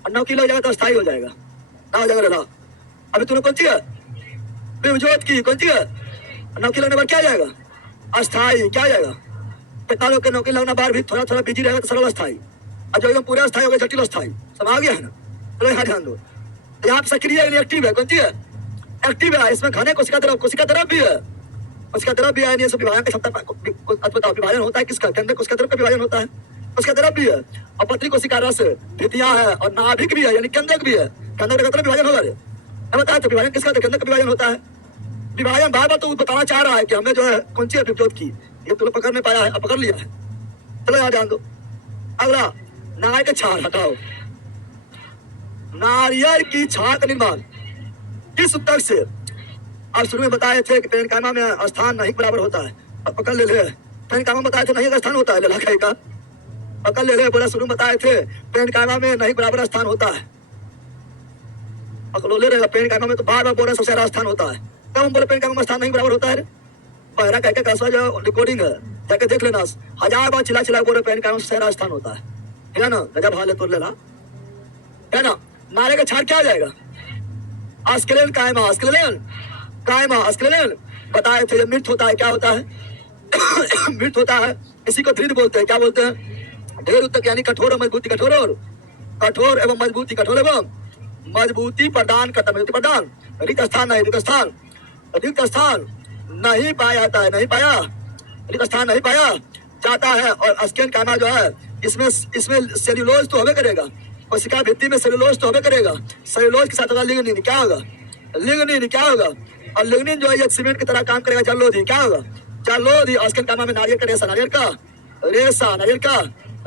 और 9 किलो हो जाएगा तो अस्थाई हो जाएगा, ना हो जाएगा, अभी तुम्हें कौन सी है, विभज्योति की, कौन सी है, 9 किलो नंबर क्या आ जाएगा, अस्थाई, क्या आ जाएगा, कितना लोग के 9 किलो लगना बार भी थोड़ा थोड़ा बिजी रहेगा तो सरल अस्थाई, और जो एकदम पूरे अस्थाई हो गया जटिल अस्थाई, सब आ गया है ना, चलो यहाँ ध्यान दो, यहाँ सक्रिय एक्टिव है, कौन सी है, एक्टिव है, इसमें घने कोशिका द्रव भी है, कोशिका द्रव भी है, ये सब विभाजन का क्षमता, बताओ विभाजन होता है किसका, केंद्र कोशिका द्रव का विभाजन होता है, कोशिका द्रव भी है, और पतली कोशिका रस भित्तियां है, और नाभिक भी है, यानी केंद्रक भी है, केंद्र का विभाजन होगा रे, मैं बताया तो विभाजन किसका, केंद्र का विभाजन होता है, विभाजन बार बार तो बताना चाह रहा है कि हमें जो है कौन सी है विभज्योति की, ये तुम पकड़ नहीं पाया है, अब पकड़ लिया है, चलो यहाँ ध्यान दो। अगला नारियल के छाल हटाओ, नारियल की छाल का निर्माण किस उत्तक से, आप शुरू में बताए थे कि पेरेन्काइमा में स्थान नहीं बराबर होता है, अब पकड़ ले, पेरेन्काइमा बताए थे नहीं का स्थान होता है, ललाखाई का पकड़ ले, बोला शुरू में बताए थे पेरेन्काइमा में नहीं बराबर स्थान होता है, पकड़ो ले रहेगा, पेरेन्काइमा में तो बार बोला सबसे ज्यादा स्थान होता है, तब हम बोले पेरेन्काइमा में स्थान नहीं बराबर होता है, पहला कह के जो रिकॉर्डिंग है जाके देख लेना, 1000 बार चिल्ला बोले पेरेन्काइमा में सबसे ज्यादा स्थान होता है ना, गजब हाल है तो लेना, है ना। नारे का छाल क्या आ जाएगा, अस्क्लेरेन कायमा, अस्क्लेरेन कायमा, अस्क्लेरेन बताए थे, मृत होता है, क्या होता है मृत होता है, इसी को दृढ़ बोलते हैं, क्या बोलते हैं, ढेर उत्तक यानी कठोर और मजबूती, कठोर एवं मजबूती, कठोर एवं मजबूती प्रदान करता, मजबूती प्रदान, रिक्त स्थान नहीं, रिक्त स्थान नहीं पाया जाता है, नहीं पाया, रिक्त स्थान नहीं पाया जाता है, और अस्क्लेरेन कायमा जो है इसमें सेल्यूलोज तो होबे करेगा, कोशिका भित्ति में सेल्यूलोज तो होबे करेगा, सेल्यूलोज के साथ होगा लिग्निन, क्या होगा, लिग्निन क्या होगा, और लिग्निन जो है ये सीमेंट की तरह काम करेगा, जलोधी, क्या होगा, जलोधी, अस्क्लेरेन कायमा में नारियल का रेशा, नारियल का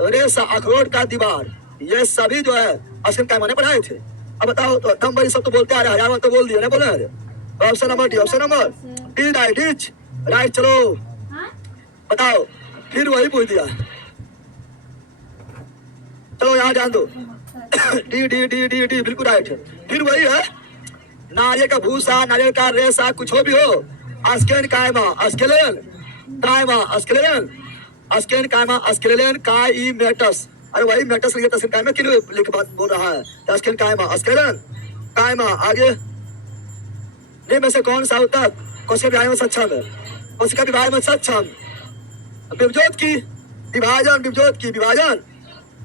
रेशा, अखरोट का दीवार, ये सभी जो है अस्क्लेरेन कायमा ने पढ़ाए थे। अब बताओ तो दम बड़ी सब तो बोलते आ रहे, 1000 बार तो बोल दिया ना, बोले option number D, option number D right, चलो बताओ, फिर वही पूछ दिया, चलो यहाँ ध्यान दो, डी बिल्कुल राइट है, फिर वही है, नारियल का भूसा, नारियल का रेशा, कुछ हो भी हो, अस्क्लेरेन कायमा, अस्क्लेरेन काइमेटस, अरे वही मेटस लिखा, अस्क्लेरेन कायमा क्यों लिख बात बोल रहा है, अस्क्लेरेन कायमा, आगे नहीं में से कौन सा उत्तर कोशिका विभाजन में सक्षम है, कोशिका विभाजन में सक्षम, विभज्योति की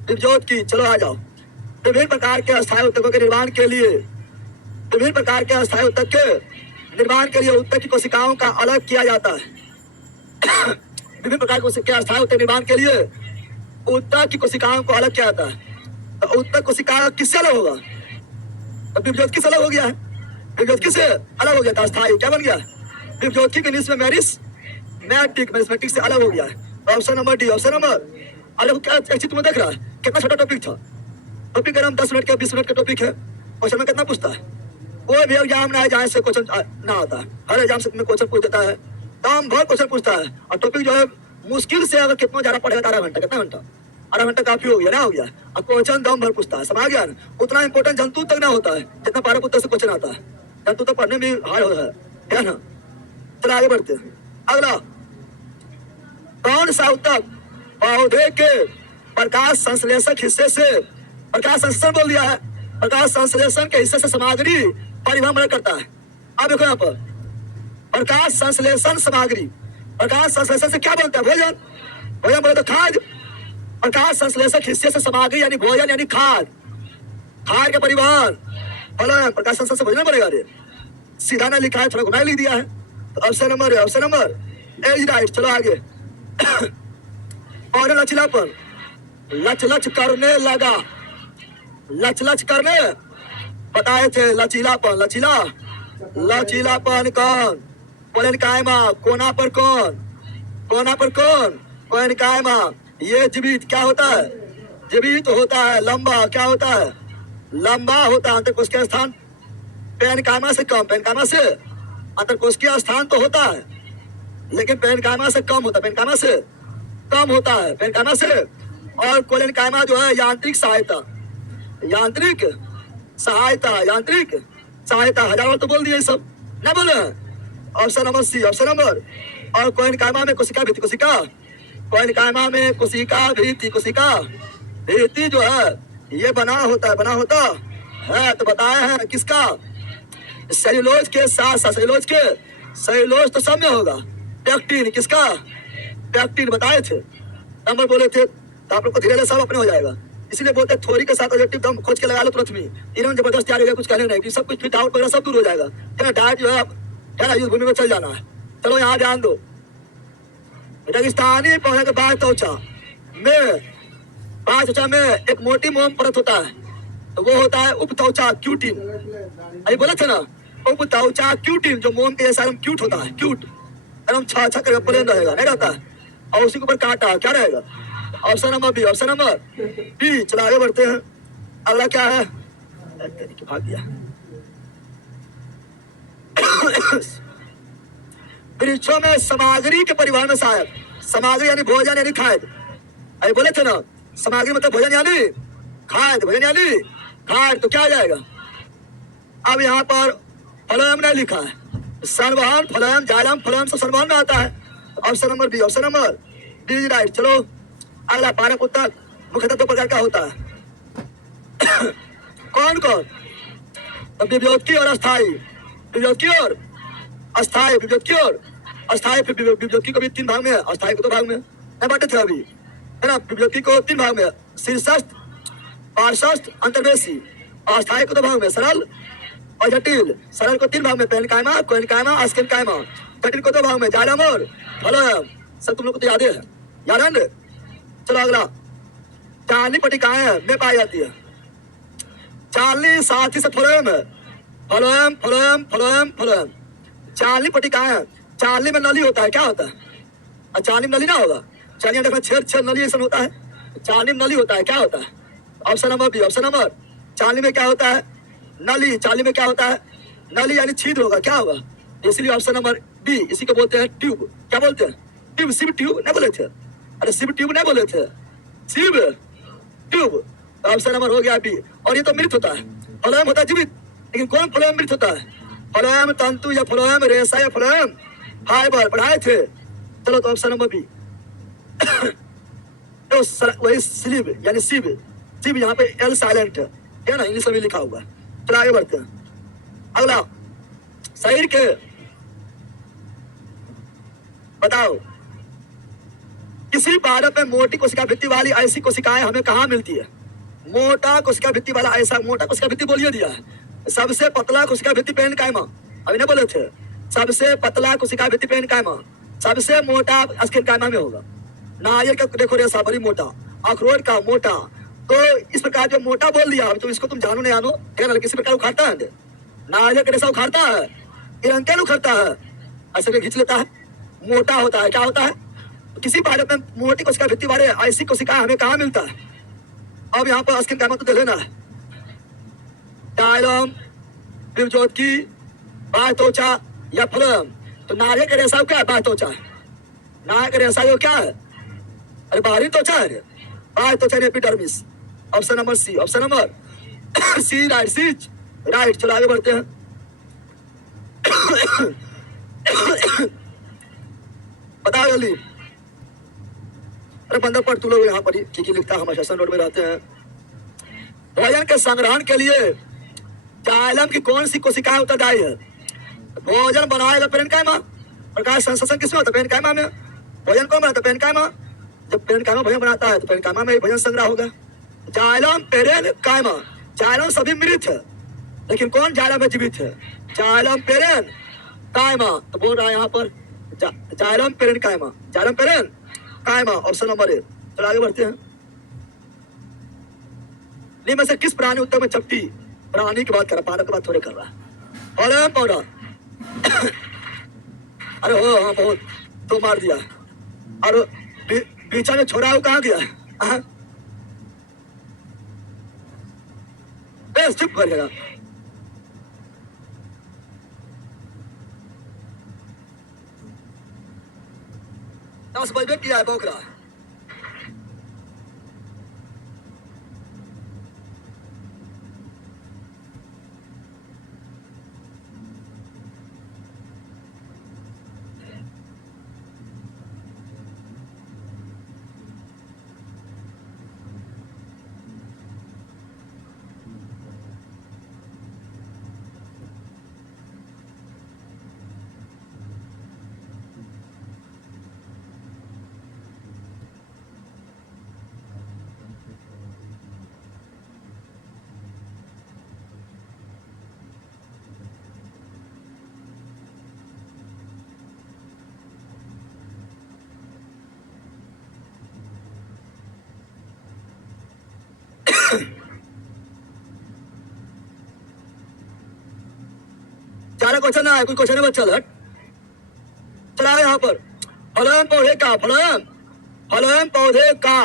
विभज्योति की, चलो आ जाओ, विभिन्न प्रकार के अस्थायी उत्तकों के निर्माण के लिए, उत्तक की कोशिकाओं का अलग किया जाता है विभिन्न प्रकार के अस्थायी उत्तक निर्माण के लिए उत्तक की कोशिकाओं को अलग किया जाता है, तो उत्तक कोशिका किससे अलग होगा, तो विभज्योति किससे अलग हो गया है, विभज्योति किससे अलग हो गया था, अस्थायी क्या बन गया, विभज्योति के नीचे में मैथमेटिक्स से अलग हो गया है। Option number D, option number. अरे क्या एक चीज तुम्हें देख रहा है, कितना छोटा टॉपिक था। टॉपिक का नाम 10 मिनट का 20 मिनट का टॉपिक है। क्वेश्चन में कितना पूछता है, कोई भी एग्जाम ना है जहाँ से क्वेश्चन ना आता है, हर एग्जाम से तुम्हें क्वेश्चन पूछ देता है, दाम भर क्वेश्चन पूछता है। और टॉपिक जो है मुश्किल से अगर कितना ज्यादा पढ़ेगा, आधा घंटा, कितना घंटा, आधा घंटा काफी हो गया ना, हो गया। अब क्वेश्चन दम भर पूछता है, समझ गया ना। उतना इंपॉर्टेंट जंतु तक ना होता है जितना पारक उत्तर से क्वेश्चन आता है। जंतु तो पढ़ने में हार्ड है ना। चलो आगे बढ़ते हैं। अगला, कौन सा उत्तर पौधे के प्रकाश संश्लेषक हिस्से से, प्रकाश संश्लेषण बोल दिया है, प्रकाश संश्लेषण के हिस्से से सामग्री परिवहन करता है। अब देखो यहाँ पर प्रकाश संश्लेषण सामग्री, प्रकाश संश्लेषण से क्या बनता है, भोजन। भोजन बोले तो खाद्य। प्रकाश संश्लेषक हिस्से से सामग्री यानी भोजन यानी खाद्य, खाद्य के परिवहन फलन। प्रकाश संश्लेषण से भोजन बनेगा। रे सीधा ना लिखा है, थोड़ा घुमा लिख दिया है। तो ऑप्शन नंबर है, option number A is right. चलो आगे। और लचीलापन, लच लच करने लगा, लच लच करने बताए थे, लचीलापन, लचीला, लचीलापन कौन, कोलेन कायमा, कोना पर कौन, कोना पर कौन, कोलेन कायमा। ये जीवित क्या होता है, जीवित होता है, लंबा क्या होता है, लंबा होता है। अंतरकोश के स्थान पेन कायमा से कम, पेन कायमा से अंतरकोशिकीय स्थान तो होता है लेकिन पेन कायमा से कम होता है, पेन कायमा से कम होता है, पेन कायमा से। और कोलेन कायमा जो है यांत्रिक सहायता, यांत्रिक सहायता, यांत्रिक सहायता। हजार तो बोल दिए सब, ना बोले। Option number C, option number. और कोलेन कायमा में कोशिका भित्ति, कोशिका, कोलेन कायमा में कोशिका भित्ति, कोशिका भित्ति जो है ये बना होता है, बना होता है। तो बताया है किसका, सेल्यूलोज के साथ साथ, सेल्यूलोज के, सेल्यूलोज तो सब में होगा। पैक्टिन, किसका, पैक्टिन बताए थे, नंबर बोले थे। तो आप लोग को धीरे धीरे सब अपने हो जाएगा। इसीलिए बोलते हैं थ्योरी के साथ ऑब्जेक्टिव दम खोज के लगा लो तुरंत में। इन्होंने जबरदस्त तैयारी है, कुछ कहने नहीं कि सब कुछ फिट आउट वगैरह सब दूर हो जाएगा, है ना। डायट जो है ना युद्ध भूमि में चल जाना है। चलो यहाँ ध्यान दो। रेगिस्तानी पौधे के बाद त्वचा में, बाद त्वचा में एक मोटी मोम परत होता है, तो वो होता है उपत्वचा क्यूटिन। अरे बोले थे ना, उपत्वचा क्यूटिन, जो मोम के जैसा एकदम क्यूट होता है, क्यूट एकदम छा छा करके प्लेन रहेगा, नहीं रहता है। और उसी के ऊपर कांटा क्या रहेगा। Option number B, option number B. चलो आगे बढ़ते हैं। अगला क्या है, भाग गया। वृक्षों में सामग्री के परिवहन में सहायक, सामग्री यानी भोजन यानी खाद्य। अरे बोले थे ना, सामग्री मतलब भोजन यानी खाद्य, भोजन यानी खाद्य। तो क्या आ जाएगा। अब यहाँ पर फलोयम नहीं लिखा है, संवहन, फलोयम, जालम, फलोयम से संवहन में आता है। Option number B, option number B right. चलो अगला, पारक उत्तक मुख्यतः दो प्रकार का होता है। कौन कौन, तो विभोत्की और अस्थाई, विभोत्की और अस्थाई, विभोत्की और अस्थाई। विभोत्की को भी 3 भाग में है, अस्थाई को 2 भाग में है, बांटे थे अभी, है ना। विभोत्की को 3 भाग में है, शीर्षस्थ, पार्श्वस्थ, अंतर्वेशी। अस्थाई को 2 भाग में, सरल और जटिल। सरल को 3 भाग में, पेन कायमा, कोएन कायमा, अस्केन कायमा। जटिल को 2 भाग में, जालम और फलोयम। सब तुम लोग को तो याद है, याद है। चलो अगला, चालनी पट्टिकाएं में पाई जाती है। चालनी साथ ही से फलोयम है, फलोयम, फलोयम, फलोयम, फलोयम। चालनी पट्टिकाएं, चालनी में नली होता है, क्या होता है, और चालनी में नली ना होगा। चालनी देखना छेद छेद नली ऐसा होता है, चालनी में नली होता है, क्या होता है। Option number B, option number. चालनी में क्या होता है, नली। चालनी में क्या होता है, नली यानी छिद्र होगा, क्या होगा। इसलिए ऑप्शन नंबर बी, इसी को बोलते हैं ट्यूब। क्या बोलते हैं, ट्यूब, सिव ट्यूब नहीं बोले थे। अरे शिव ट्यूब नहीं बोले थे, शिव ट्यूब। ऑप्शन नंबर हो गया बी। और ये तो मृत होता है, फलोयम होता है जीवित, लेकिन कौन फलोयम मृत होता है, फलोयम तंतु या फलोयम रेशा या फलोयम फाइबर, पढ़ाए थे। चलो तो ऑप्शन नंबर बी। तो वही स्लीव यानी शिव, शिव यहाँ पे एल साइलेंट है ना, इंग्लिश में भी लिखा हुआ है। चलो आगे बढ़ते हैं। अगला, शरीर के बताओ, किसी पादप में मोटी कोशिका भित्ति वाली ऐसी कोशिकाएं हमें कहाँ मिलती है। मोटा कोशिका भित्ति वाला ऐसा, मोटा कोशिका भित्ति बोलिए दिया है। सबसे पतला कोशिका भित्ति पेन कायमा, अभी नहीं बोले थे। सबसे पतला कोशिका भित्ति पेन कायमा, सबसे मोटा अस्किन कायमा में होगा। नारियल का देखो रेशा बड़ी मोटा, अखरोट का मोटा। तो इस प्रकार जो मोटा बोल दिया, तो इसको तुम जानो नहीं जानो, किसी प्रकार उखाड़ता है, नारियल का रेशा उखाड़ता है, इरंकेल उखाड़ता है, ऐसे खींच लेता है, मोटा होता है। क्या होता है? किसी पादप में मोटी कोशिका भित्ति वाले ऐसी कोशिका हमें कहाँ मिलता है? अब यहाँ पर स्किन का तो देख लेना है। डायलम, विवजोतकी, बाह्यत्वचा या फ्लोएम। तो नारे के रेशा क्या है? बाह्यत्वचा है। नारे के रेशा क्या है? अरे बाहरी त्वचा है। बाह्यत्वचा epidermis. Option number C. Option number C right. C's right. चलो आगे बढ़ते हैं। बताओ जल्दी। अरे बंदर पर तू लोग यहाँ पर ही लिखता है। हम स्टेशन रोड में रहते हैं। भोजन के संग्रहण के लिए जाइलम की कौन सी कोशिकाएं उत्तरदायी है? भोजन बनाएगा पेरेन्काइमा। प्रकाश संश्लेषण किसमें होता है? पेरेन्काइमा में। भोजन कौन बनाता है? पेरेन्काइमा। जब पेरेन्काइमा भोजन बनाता है तो पेरेन्काइमा में ही भोजन संग्रह होगा। Xylem, parenchyma. जाइलम सभी मृत है, लेकिन कौन जाइलम में जीवित है? Xylem, parenchyma. तो बोल रहा है यहाँ पर xylem, parenchyma. Xylem, parenchyma. Option number ए। चलो आगे बढ़ते हैं। नहीं में से किस प्राणी उत्तर में चपटी प्राणी की बात कर रहा, पादप की बात थोड़ी कर रहा है। और पौधा। अरे हो हाँ बहुत तो मार दिया। और बीचा में छोड़ा वो कहाँ गया? चुप करेगा। दस बजे किया है बोकरा। सारा क्वेश्चन ना है, कोई क्वेश्चन है बच्चा? हट चला यहाँ पर। फलोएम पौधे का फलोएम पौधे का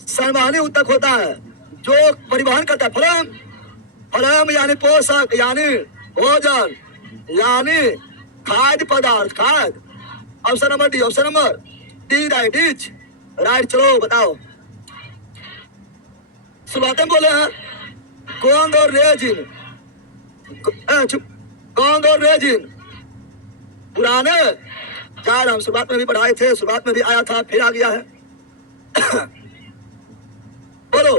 सर्वाणी उत्तक होता है जो परिवहन करता है। फलोएम यानी पोषक, यानी भोजन, यानी खाद्य पदार्थ, खाद्य। Option number D. Option number D right. Is right. चलो बताओ। शुरुआत में बोले हैं गोंद और रेजिन। गोंद और रेजिन पुराने यार हम शुरुआत में भी पढ़ाए थे, शुरुआत में भी आया था, फिर आ गया है। बोलो।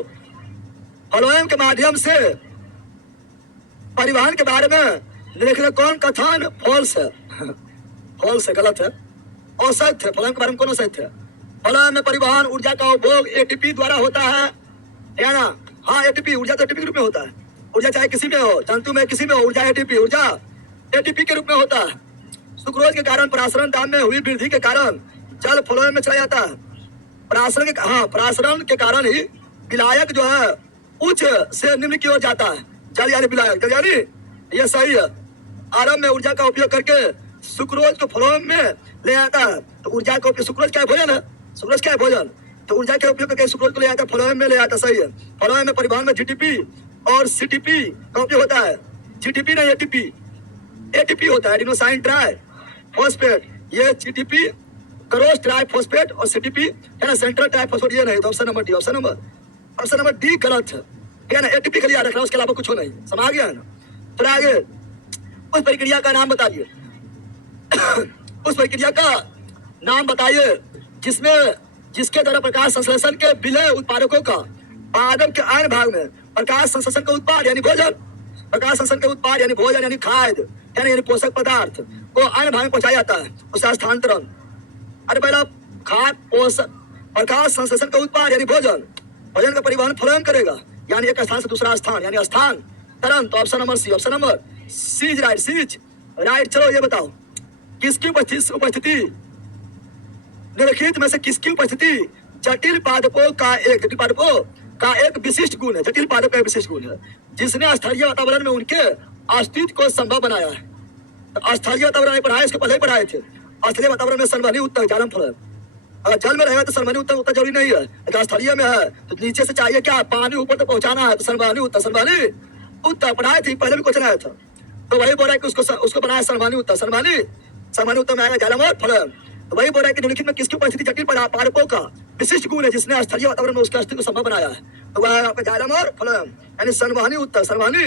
फलोएम के माध्यम से परिवहन के बारे में लिखने कौन कथन फॉल्स है? फॉल्स है, गलत है। असत्य है। फलोएम के बारे में कौन असत्य है? फलोएम में परिवहन ऊर्जा का उपभोग एटीपी द्वारा होता है, या ना? हाँ एटीपी। ऊर्जा तो एटीपी के रूप में होता है। ऊर्जा चाहे किसी में हो, जंतु में किसी में हो, ऊर्जा एटीपी के रूप में होता है। सुक्रोज के कारण परासरण दाब में हुई वृद्धि के कारण जल फलोएम में चला जाता है। परासरण के कारण ही विलायक जो है उच्च से निम्न की ओर जाता है। जल यानी विलायक, जल यानी ये सही है। आरंभ में ऊर्जा का उपयोग करके सुक्रोज को फलोएम में ले आता है। तो ऊर्जा का उपयोग, सुक्रोज क्या है? भोजन है। सुक्रोज क्या है? भोजन। तो ऊर्जा के उपयोग करके सुक्रोज को ले आता है, फलोएम में ले आता, सही है। फलोएम में परिवहन में जीटीपी और सीटीपी का उपयोग होता है। जीटीपी नहीं एटीपी। एटीपी होता है एडिनोसाइन ट्राई फॉस्फेट। ये जीटीपी क्रोस ट्राई फॉस्फेट और सीटीपी है ना, सेंट्रल ट्राई फॉस्फेट। ये नहीं तो option number D. Option number D गलत है ना। एटीपी के लिए याद रखना, उसके अलावा कुछ हो नहीं। समझ गया है ना? फिर आगे उस प्रक्रिया का नाम बताइए। उस प्रक्रिया का नाम बताइए जिसके द्वारा प्रकाश संश्लेषण के विलय उत्पादकों का पादप के अन्य भाग में प्रकाश संश्लेषण का उत्पाद यानी भोजन, प्रकाश संश्लेषण के उत्पाद यानी भोजन यानी खाद्य यानी पोषक पदार्थ को अन्य भाग में पहुंचाया जाता है, उसका स्थानांतरण। अरे पहला खाद्य, पोषक, प्रकाश संश्लेषण का उत्पाद यानी भोजन का परिवहन फलोएम करेगा, यानी एक स्थान से दूसरा स्थान यानी स्थानांतरण। तो option number C. Option number C's right. C's right. चलो ये बताओ किसकी उपस्थिति निम्नलिखित में से किसकी उपस्थिति जटिल पादपों का एक विशिष्ट गुण है? जटिल पादप का एक विशिष्ट गुण है जिसने स्थलीय वातावरण में उनके अस्तित्व को संभव बनाया है। तो स्थलीय वातावरण पढ़ाए, इसके पहले पढ़ाए थे। स्थलीय वातावरण में संवहनी उत्तक जालम फल। अगर जल में रहेगा तो संवहनी उत्तक उतना जरूरी नहीं है, अगर स्थलीय में है तो नीचे से चाहिए क्या, पानी ऊपर तक पहुंचाना है, तो संवहनी उत्तक, संवहनी उत्तक पढ़ाई थी, पहले भी क्वेश्चन आया था, तो वही बोल रहा है कि उसको बनाया संवहनी उत्तक, संवहनी उत्तक में आएगा जालम और फल। तो वही बोल रहा है कि निम्नलिखित में किसकी उपस्थिति जटिल पारकों का विशिष्ट गुण है जिसने स्थलीय वातावरण में उसके अस्तित्व को संभव बनाया है, तो वह आपका जालम और फलम, यानी संवहनी उत्तक, संवहनी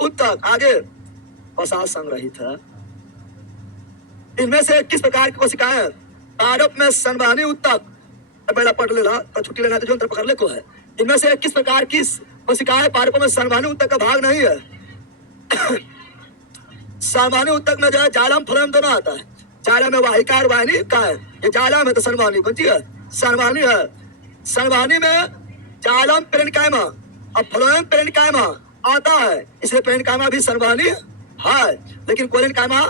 उत्तक। आगे वसा संग्रहित है। इनमें से किस प्रकार की कोशिकाएं पादप में संवहनी उत्तक, पहला पढ़ लेना तो छुट्टी लेना तो जो अंतर पकड़ ले को है, इनमें से किस प्रकार की कोशिकाएं पादपों में संवहनी उत्तक का भाग नहीं है। संवहनी उत्तक में जो है जालम फलम दोनों आता है, जालम में वाहिका और वाहिनी का है, ये जालम है तो संवहनी कौन सी है, संवहनी है। संवहनी में जालम पेरेन्काइमा और फलोएम पेरेन्काइमा आता है, इसलिए पेरेन्काइमा भी संवहनी है, लेकिन कोलेन्काइमा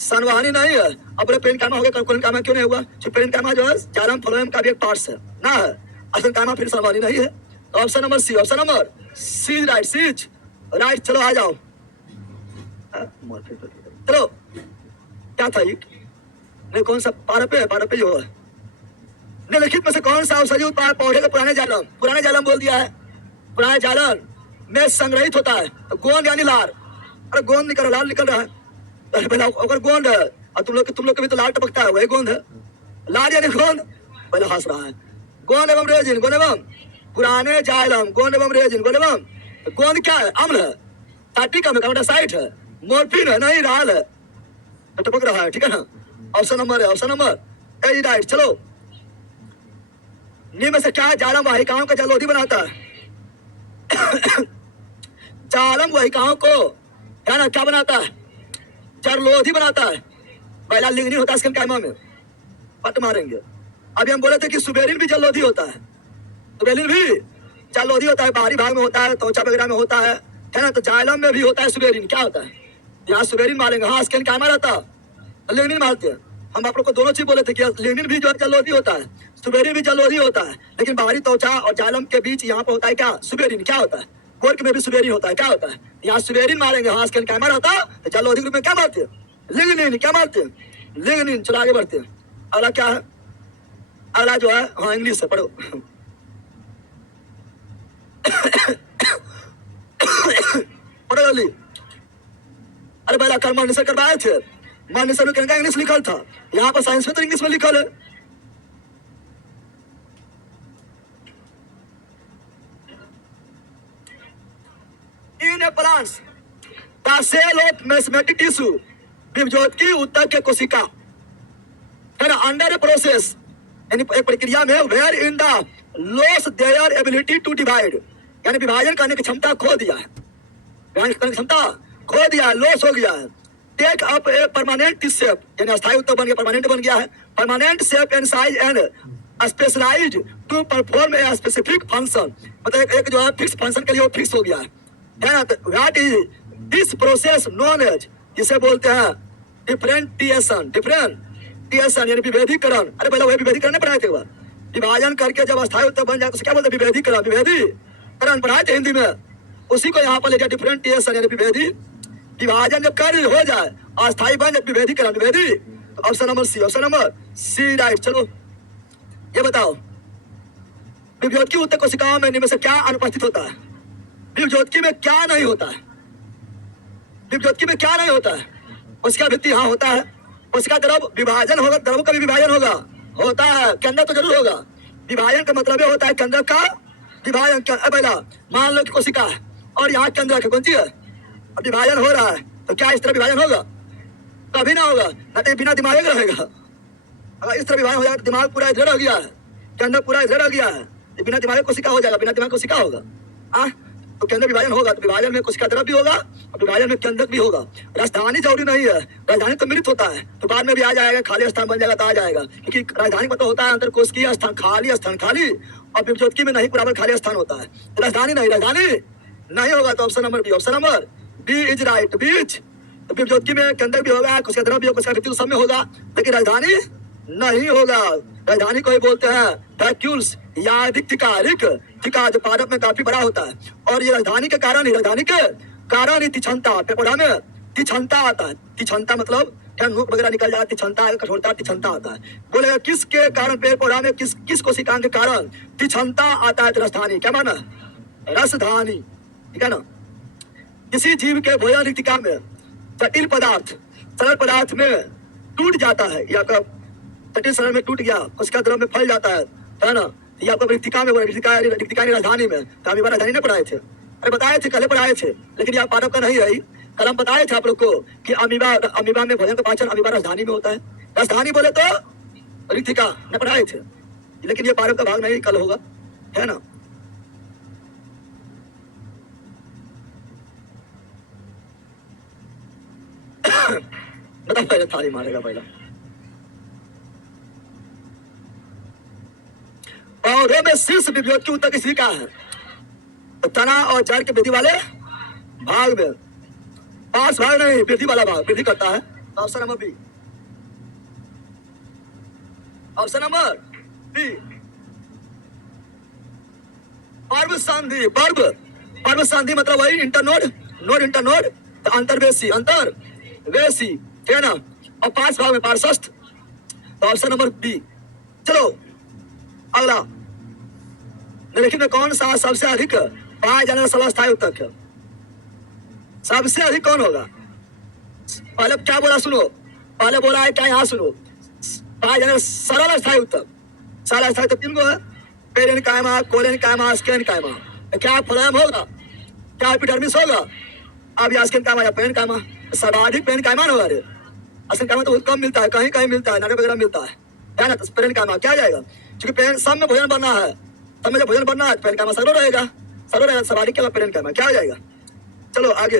संवहनी नहीं है। अब पेरेन्काइमा हो गया, कोलेन्काइमा क्यों नहीं हुआ, पेरेन्काइमा जो है जालम फलोएम का भी एक पार्ट है ना है, असंकाइमा फिर संवहनी नहीं है। तो option number C, option number C right, C's right. चलो आ जाओ, चलो क्या था ये, नहीं कौन सा पारपे जो है निम्नलिखित में से कौन सा औषधि उत्पाद पौधे का पुराने जालम बोल दिया है, पुराने जालम में संग्रहित होता है, तो गोंद यानी लार, अरे गोंद निकल लाल निकल रहा है, अगर गोंद है और तुम लोग के भी तो लाल टपकता है, वही गोंद है, लाल यानी गोंद, पहले हंस रहा है। गोंद एवं रेजिन, गोंद एवं पुराने जालम, गोंद एवं रेजिन, गोंद एवं गोंद क्या है, अम्ल है, टाटिका में कार्बन डाइऑक्साइड है, मोर्फिन है, नहीं लाल है, तो टपक रहा है, ठीक है ना। ऑप्शन नंबर है, ऑप्शन नंबर ए राइट। चलो निम्न में से क्या है जालम वाहिकाओं का जलोधी बनाता है। जालम वाहिकाओं को है ना क्या बनाता है, जलोधी बनाता है। पहला लिग्निन होता है इसके कायमा में, पट मारेंगे। अभी हम बोले थे कि सुबेरिन भी जलोधी होता है, सुबेरिन भी जलोधी होता है, बाहरी भाग में होता है, त्वचा वगैरह में होता है ना। तो जालम में भी होता है सुबेरिन, क्या होता है यहाँ सुबेरिन मारेंगे, हाँ स्कैन कायमा रहता है, लिग्निन मारते हैं। हम आप लोग को दोनों चीज बोले थे कि लिग्निन भी जो है जलोधी होता है, सुबेरिन भी जलोधी होता है, लेकिन बाहरी त्वचा और जालम के बीच यहाँ पे होता है क्या, सुबेरिन। क्या होता है, कोर्क में भी सुबेरिन होता है, क्या होता है यहाँ सुबेरिन मारेंगे, हाँ स्कैन कायमा रहता है, तो जलोधी ग्रुप में क्या मारते हैं, लिग्निन। क्या मारते हैं, लिग्निन। चलो आगे बढ़ते हैं, अगला क्या है, अगला जो है हाँ इंग्लिश से पढ़ो। पढ़ो जल्दी। अरे पहला कल मानिसर करवाए थे, मानिसर में कहने का इंग्लिश लिखल था, यहाँ पर साइंस में तो इंग्लिश में लिखल है। In a plants the cell of meristematic tissue, विभज्योतकी उत्तक के कोशिका है ना, अंडर ए प्रोसेस यानी एक प्रक्रिया में, where in the loss their ability to divide, यानी विभाजन करने की क्षमता खो दिया है, विभाजन करने की क्षमता खो दिया है, लॉस हो गया है। Take up a permanent shape, यानी अस्थायी उत्तक बन गया, परमानेंट बन गया है, permanent shape and size and specialised to perform a specific function, मतलब एक जो है फिक्स फंक्शन के लिए वो फिक्स हो गया है ना। What is this process known as, जिसे बोलते हैं डिफरेंटिएशन, डिफरेंटिएशन यानी विभेदीकरण। अरे पहले वही विभेदीकरण नहीं पढ़ाए थे, वह विभाजन करके जब अस्थायी उत्तक बन जाए तो क्या बोलते हैं, विभेदीकरण, विभेदीकरण पढ़ाए थे हिंदी में, उसी को यहाँ पर ले जाए डिफरेंटिएशन यानी विभेदी, विभाजन जब कार्य हो जाए अस्थायी बन जाए विभेदीकरण, विभेदी। तो option number C, option number C right. चलो ये बताओ विभज्योतकी उत्तक कोशिकाओं में इनमें से क्या अनुपस्थित होता है, विभज्योतकी में क्या नहीं होता है, विभज्योतकी में क्या नहीं होता है, कोशिका भित्ति हाँ होता है, कोशिका द्रव विभाजन होगा, द्रव का भी विभाजन होगा, होता है, केंद्र तो जरूर होगा। विभाजन का मतलब ये होता है केंद्र का विभाजन। पहला मान लो कि कोशिका है और यहाँ केंद्र कौन सी है, अब विभाजन हो रहा है तो क्या इस तरह विभाजन होगा, कभी ना होगा, ना तो बिना दिमाग का रहेगा। अगर इस तरह विभाजन हो जाए, दिमाग पूरा इधर हो गया है, केंद्र पूरा इधर हो गया है, बिना दिमाग कोशिका हो जाएगा, बिना दिमाग कोशिका होगा तो केंद्र विभाजन होगा, तो विभाजन में कोशिका द्रव भी होगा और विभाजन में केंद्र भी होगा। राजधानी जरूरी नहीं है, राजधानी तो मृत होता है तो बाद में भी आ जाएगा, खाली स्थान बन जाएगा तो आ जाएगा, क्योंकि राजधानी में तो होता है अंतर कोशिकीय स्थान खाली, स्थान खाली, और विभज्योतकी में नहीं बराबर खाली स्थान होता है, राजधानी नहीं होगा। तो option number B, option number B is right, B's. तो विभज्योतकी में केंद्र भी होगा, कोशिका द्रव भी होगा, कोशिका भित्ति सब में होगा, लेकिन राजधानी नहीं होगा। राजधानी को ही बोलते हैं वैक्यूल्स या थिका, जो पादप में काफी बड़ा होता है, और ये राजधानी के कारण ही, राजधानी के कारण ही तिछनता, पेपरा में तिछनता आता है, तिछनता मतलब क्या नोक वगैरह निकल जाती, क्षमता है, कठोरता क्षमता आता है। बोलेगा किसके कारण पेड़ पौधा में किस कोशिका के कारण क्षमता आता है, तो रसधानी। क्या माना? रसधानी, ठीक है ना। किसी जीव के भोजन रिक्तिका में जटिल पदार्थ सरल पदार्थ में टूट जाता है, या आपका जटिल सरल में टूट गया, उसका द्रव में फैल जाता है ना। ये आपका रिक्तिका में, रिक्तिका राजधानी में, तो हम राजधानी नहीं पढ़ाए थे, अरे बताए थे, कल पढ़ाए थे, लेकिन यह पाठक का नहीं है। कल हम बताए थे आप लोग को कि अमीबा में भोजन का पाचन अमीबा राजधानी में होता है। राजधानी बोले तो रिक्तिका न पढ़ाए थे, लेकिन ये पाठक का भाग नहीं, कल होगा, है ना। बता पहले थाली मारेगा पहला। पौधों में शीर्ष विभेद की उत्तर किसी का है? तो तना और जड़ के वृद्धि वाले भाग में, पास भाग नहीं, वृद्धि वाला भाग वृद्धि करता है। Option number B, option number B. पर्व संधि, पर्व संधि मतलब वही इंटरनोड, नोड इंटरनोड, तो अंतर्वेशी, अंतर्वेशी, ठीक है ना। और पांच भाग में पार्श्वस्थ, तो ऑप्शन नंबर बी। चलो अगला, निम्नलिखित में कौन सा सबसे अधिक पाया जाने वाला सर्वस्थायी उत्तक है? सबसे अधिक कौन होगा? पहले क्या बोला सुनो, पहले बोला है क्या, यहाँ सुनो। पाया जाने वाला सरल स्थायी उत्तक, सरल स्थायी उत्तक तीन को है, पेरेन कायमा, कोलेन कायमा, स्केन कायमा। क्या फ्लोएम होगा, क्या एपिडर्मिस होगा? अब या स्केन कायमा या पेरेन कायमा, सर्वाधिक पेरेन कायमा होगा। रे स्केन कायमा तो बहुत कम मिलता है, कहीं कहीं मिलता है, नाटक वगैरह मिलता है ना। तो पेरेन कायमा क्या जाएगा, क्योंकि पेरेन सब में भोजन बनना है, सब में जब भोजन बनना है, पेरेन कायमा सर्व रहेगा, सर्व रहेगा, सर्वाधिक क्या पेरेन कायमा क्या हो जाएगा। चलो आगे,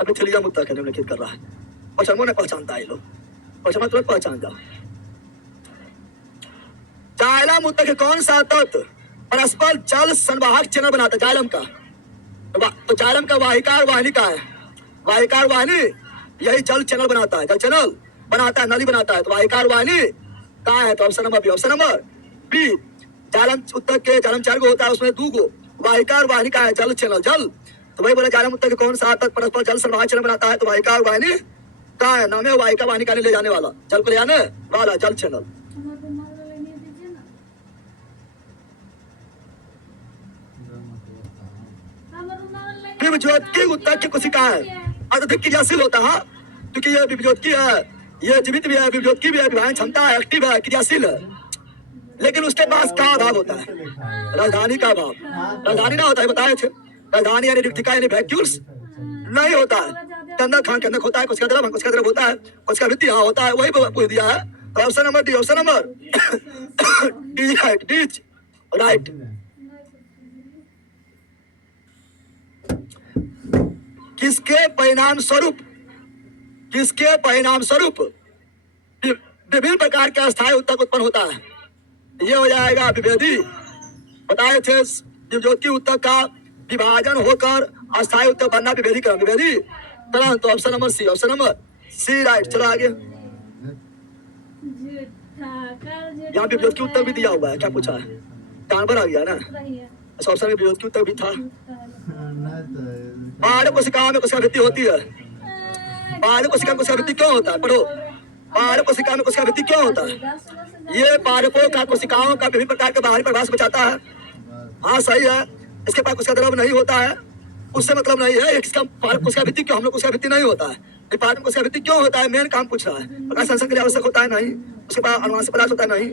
अभी थिलियम उत्तक है निम्नलिखित कर रहा है। पचमो ने पहचानता है, लोग पचमा तुरंत पहचान जाओ। जाइलम उत्तक है कौन सा तत्व परस्पर जल संवाहक चैनल बनाता है? जाइलम का, तो जाइलम का वाहिका और वाहिनी का है, वाहिका और वाहिनी यही जल चैनल बनाता है, जल चैनल बनाता है, नली बनाता है, तो वाहिका और वाहिनी कहाँ है? तो option number B, option number B. जालम उत्तक के जालम चार को होता है, उसमें दो को वाहिका और वाहिनी का है, जल चैनल, जल। तो वही बोला जालम उत्तक के कौन सा तत्व परस्पर जल संवाहक चैनल बनाता है? तो वाहिका और वाहिनी कहाँ है? नाम है वाहिका, वाहिनी का ले जाने वाला, जल को ले जाने वाला, जल चैनल। विभज्योतकी उत्तक की कोशिका है, अत्यधिक क्रियाशील होता है, क्योंकि ये विभज्योतकी है, ये जीवित भी है, विभज्योतकी भी है, विभाजन क्षमता है, एक्टिव है, क्रियाशील है, लेकिन उसके पास क्या अभाव होता है? राजधानी का अभाव। राजधानी ना होता है, बताए थे, राजधानी यानी रिक्तिका यानी वैक्यूल्स नहीं होता है, कंदक खान कंदक होता है, उसका द्रव होता है, उसका वृत्ति यहाँ होता है, वही पूछ दिया है। तो option number D, option number D right, D right. किसके परिणाम स्वरूप विभिन्न प्रकार के अस्थायी उत्तक उत्पन्न होता है? ये हो जाएगा विभेदी, बताए थे, विभज्योतकी उत्तक का विभाजन होकर अस्थायी उत्तक बनना विभेदी क्रम, विभेदी क्रम। तो option number C, option number C right. चलो आगे, यहाँ विभज्योतकी उत्तक भी दिया हुआ है, क्या पूछा है? जानवर आ गया ना, इस ऑप्शन में विभज्योतकी उत्तक भी था। बाहर कोशिका में कोशिका वृद्धि होती है, बाहर कोशिका में कोशिका वृद्धि क्यों होता है? पढ़ो, बाहर कोशिका में कोशिका वृद्धि क्यों होता है? ये पादपों का कोशिकाओं का विभिन्न प्रकार के बाहरी प्रभाव से बचाता है। हाँ सही है, इसके पास कोशिका द्रव नहीं होता है, उससे मतलब नहीं है, इसका कोशिका वृद्धि क्यों, हम लोग कोशिका वृद्धि नहीं होता है, पादप कोशिका वृद्धि क्यों होता है? मेन काम पूछ रहा है। प्रकाश संश्लेषण के लिए आवश्यक होता है नहीं, उसके पास अनुवांशिक पदार्थ होता है नहीं।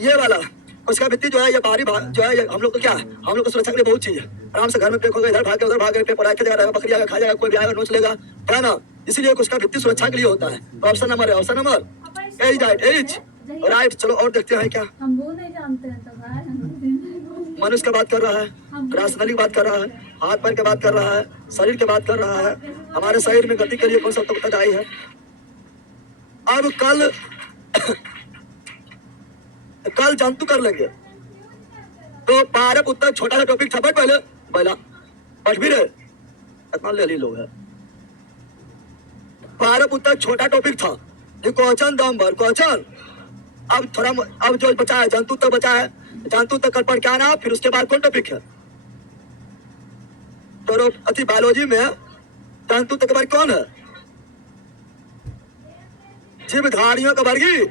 ये वाला कोशिका वृद्धि जो है, ये बाहरी जो है, हम लोग को क्या है, हम लोग को सुरक्षा के लिए बहुत चीज है। आराम से घर में पेक होगा, इधर भाग के उधर भाग के पढ़ाई के जाएगा, बकरी आएगा, खा जाएगा, कोई भी आएगा नोच लेगा, है ना। इसीलिए कोशिका वृद्धि सुरक्षा के लिए होता है। तो ऑप्शन नंबर है, option number H right, H right. चलो और देखते हैं क्या, हम वो नहीं जानते हैं तो भाई, मनुष्य की बात कर रहा है, राष्ट्रनाली की बात कर रहा है, हाथ पैर की बात कर रहा है, शरीर की बात कर रहा है, हमारे शरीर में गति के लिए कौन सा उत्तक आई है। अब कल जंतु कर लेंगे, तो पारक उत्तक छोटा सा टॉपिक था, पहले पहला पढ़ भी रहे, इतना ले ली लोग है। पारक उत्तक छोटा टॉपिक था, ये क्वेश्चन दम क्वेश्चन। अब थोड़ा, अब जो बचा है जंतु तक बचा है, जंतु तक कल पढ़ के आना, फिर उसके बाद कौन टॉपिक है? तो अति बायोलॉजी में जंतु तक के बाद कौन है? जीवधारियों का वर्गी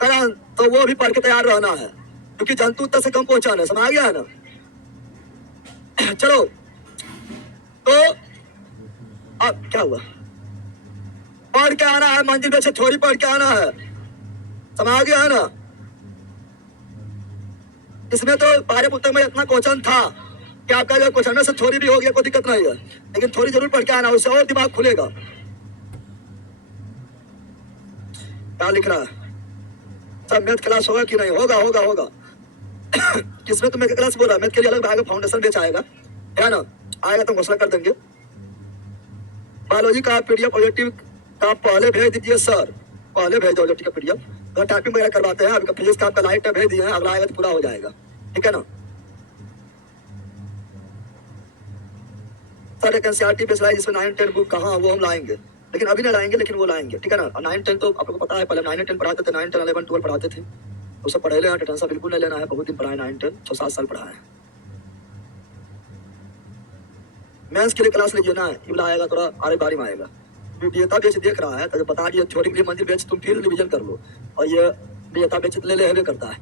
करण, तो वो भी पढ़ के तैयार रहना है, क्योंकि जंतु तक से कम पहुंचाना है। समझ आ गया है ना? चलो, तो अब क्या हुआ? पढ़ के आना है, मंजिल पे से थोड़ी पढ़ के आना है। समझ आ गया है ना? इसमें तो पारे पुस्तक में इतना क्वेश्चन था कि आपका जो क्वेश्चन में से थोड़ी भी हो गया कोई दिक्कत नहीं है, लेकिन थोड़ी जरूर पढ़ के आना, उससे और दिमाग खुलेगा। क्या लिख रहा है? सब मैथ क्लास होगा कि नहीं? होगा होगा होगा। किसमें तुम्हें क्लास बोला? मैथ के लिए अलग आएगा, फाउंडेशन बेच आएगा, है ना? आएगा तो घोषणा कर देंगे। बायोलॉजी का पीडीएफ ऑब्जेक्टिव का पहले भेज दीजिए सर, पहले भेज दो ऑब्जेक्टिव का पीडीएफ। अगर टाइपिंग वगैरह करवाते हैं, अभी फिजिक्स का आपका लाइट भेज दिए हैं, अगला आएगा तो पूरा हो जाएगा, ठीक है ना? सर एक एनसीईआरटी पे स्लाइड जिसमें 9 10 बुक कहाँ, वो हम लाएंगे, लेकिन अभी नहीं लाएंगे, लेकिन वो लाएंगे, ठीक है ना? 9 10 तो आपको पता है, पहले 9 10 पढ़ाते थे, 9 10 11 12 पढ़ाते थे, वो सब पढ़े लेना, टेंशन बिल्कुल नहीं लेना है। बहुत दिन पढ़ाए 9 10, 6-7 साल पढ़ाए। मेंस के लिए क्लास लीजिए ना, ये आएगा थोड़ा आरे बारी में आएगा। विजेता बेच देख रहा है तो बता दिए, छोटी बड़ी मंजिल बेच तुम फिर रिवीजन कर लो, और ये विजेता बेच ले हमें करता है।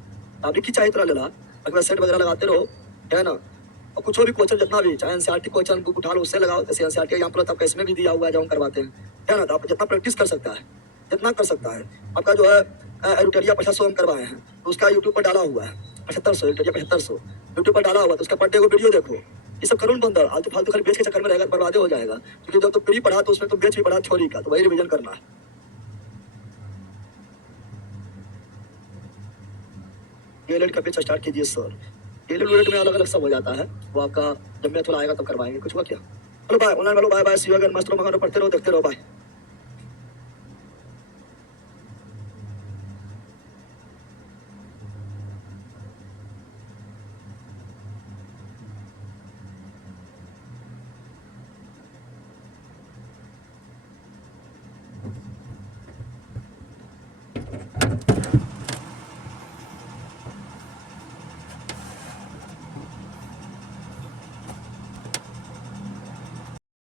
अभी की चाहिए तरह ले ला, अगर सेट वगैरह लगाते रहो, है ना? और कुछ भी क्वेश्चन जितना भी चाहे एनसीईआरटी क्वेश्चन बुक उठा लो, उससे लगाओ। जैसे एनसीईआरटी एग्जाम पर आपका इसमें भी दिया हुआ है, जो हम करवाते हैं, है ना? तो आप जितना प्रैक्टिस कर सकता है, जितना कर सकता है। आपका जो है एडिटोरिया 500 हम करवाए हैं, तो उसका यूट्यूब पर डाला हुआ है 7500, एडिटोरिया 7500 यूट्यूब पर डाला हुआ, तो उसका पर डे को वीडियो देखो। ये सब करूँ बंदर आलतू फालतू खाली बेच के चक्कर में रहेगा, बर्बादे हो जाएगा। क्योंकि जब तो प्री पढ़ा तो उसमें तो बेच भी पढ़ा थ्योरी का, तो वही रिवीजन करना है। डीएलएड का पेज स्टार्ट कीजिए सर। डीएलएड में अलग अलग सब हो जाता है, वो आपका जब मैथ वाला आएगा तो करवाएंगे। कुछ हुआ क्या? चलो बाय, ऑनलाइन वालों bye bye, see you again. मस्त रहो, मगर पढ़ते रहो, देखते रहो, बाय।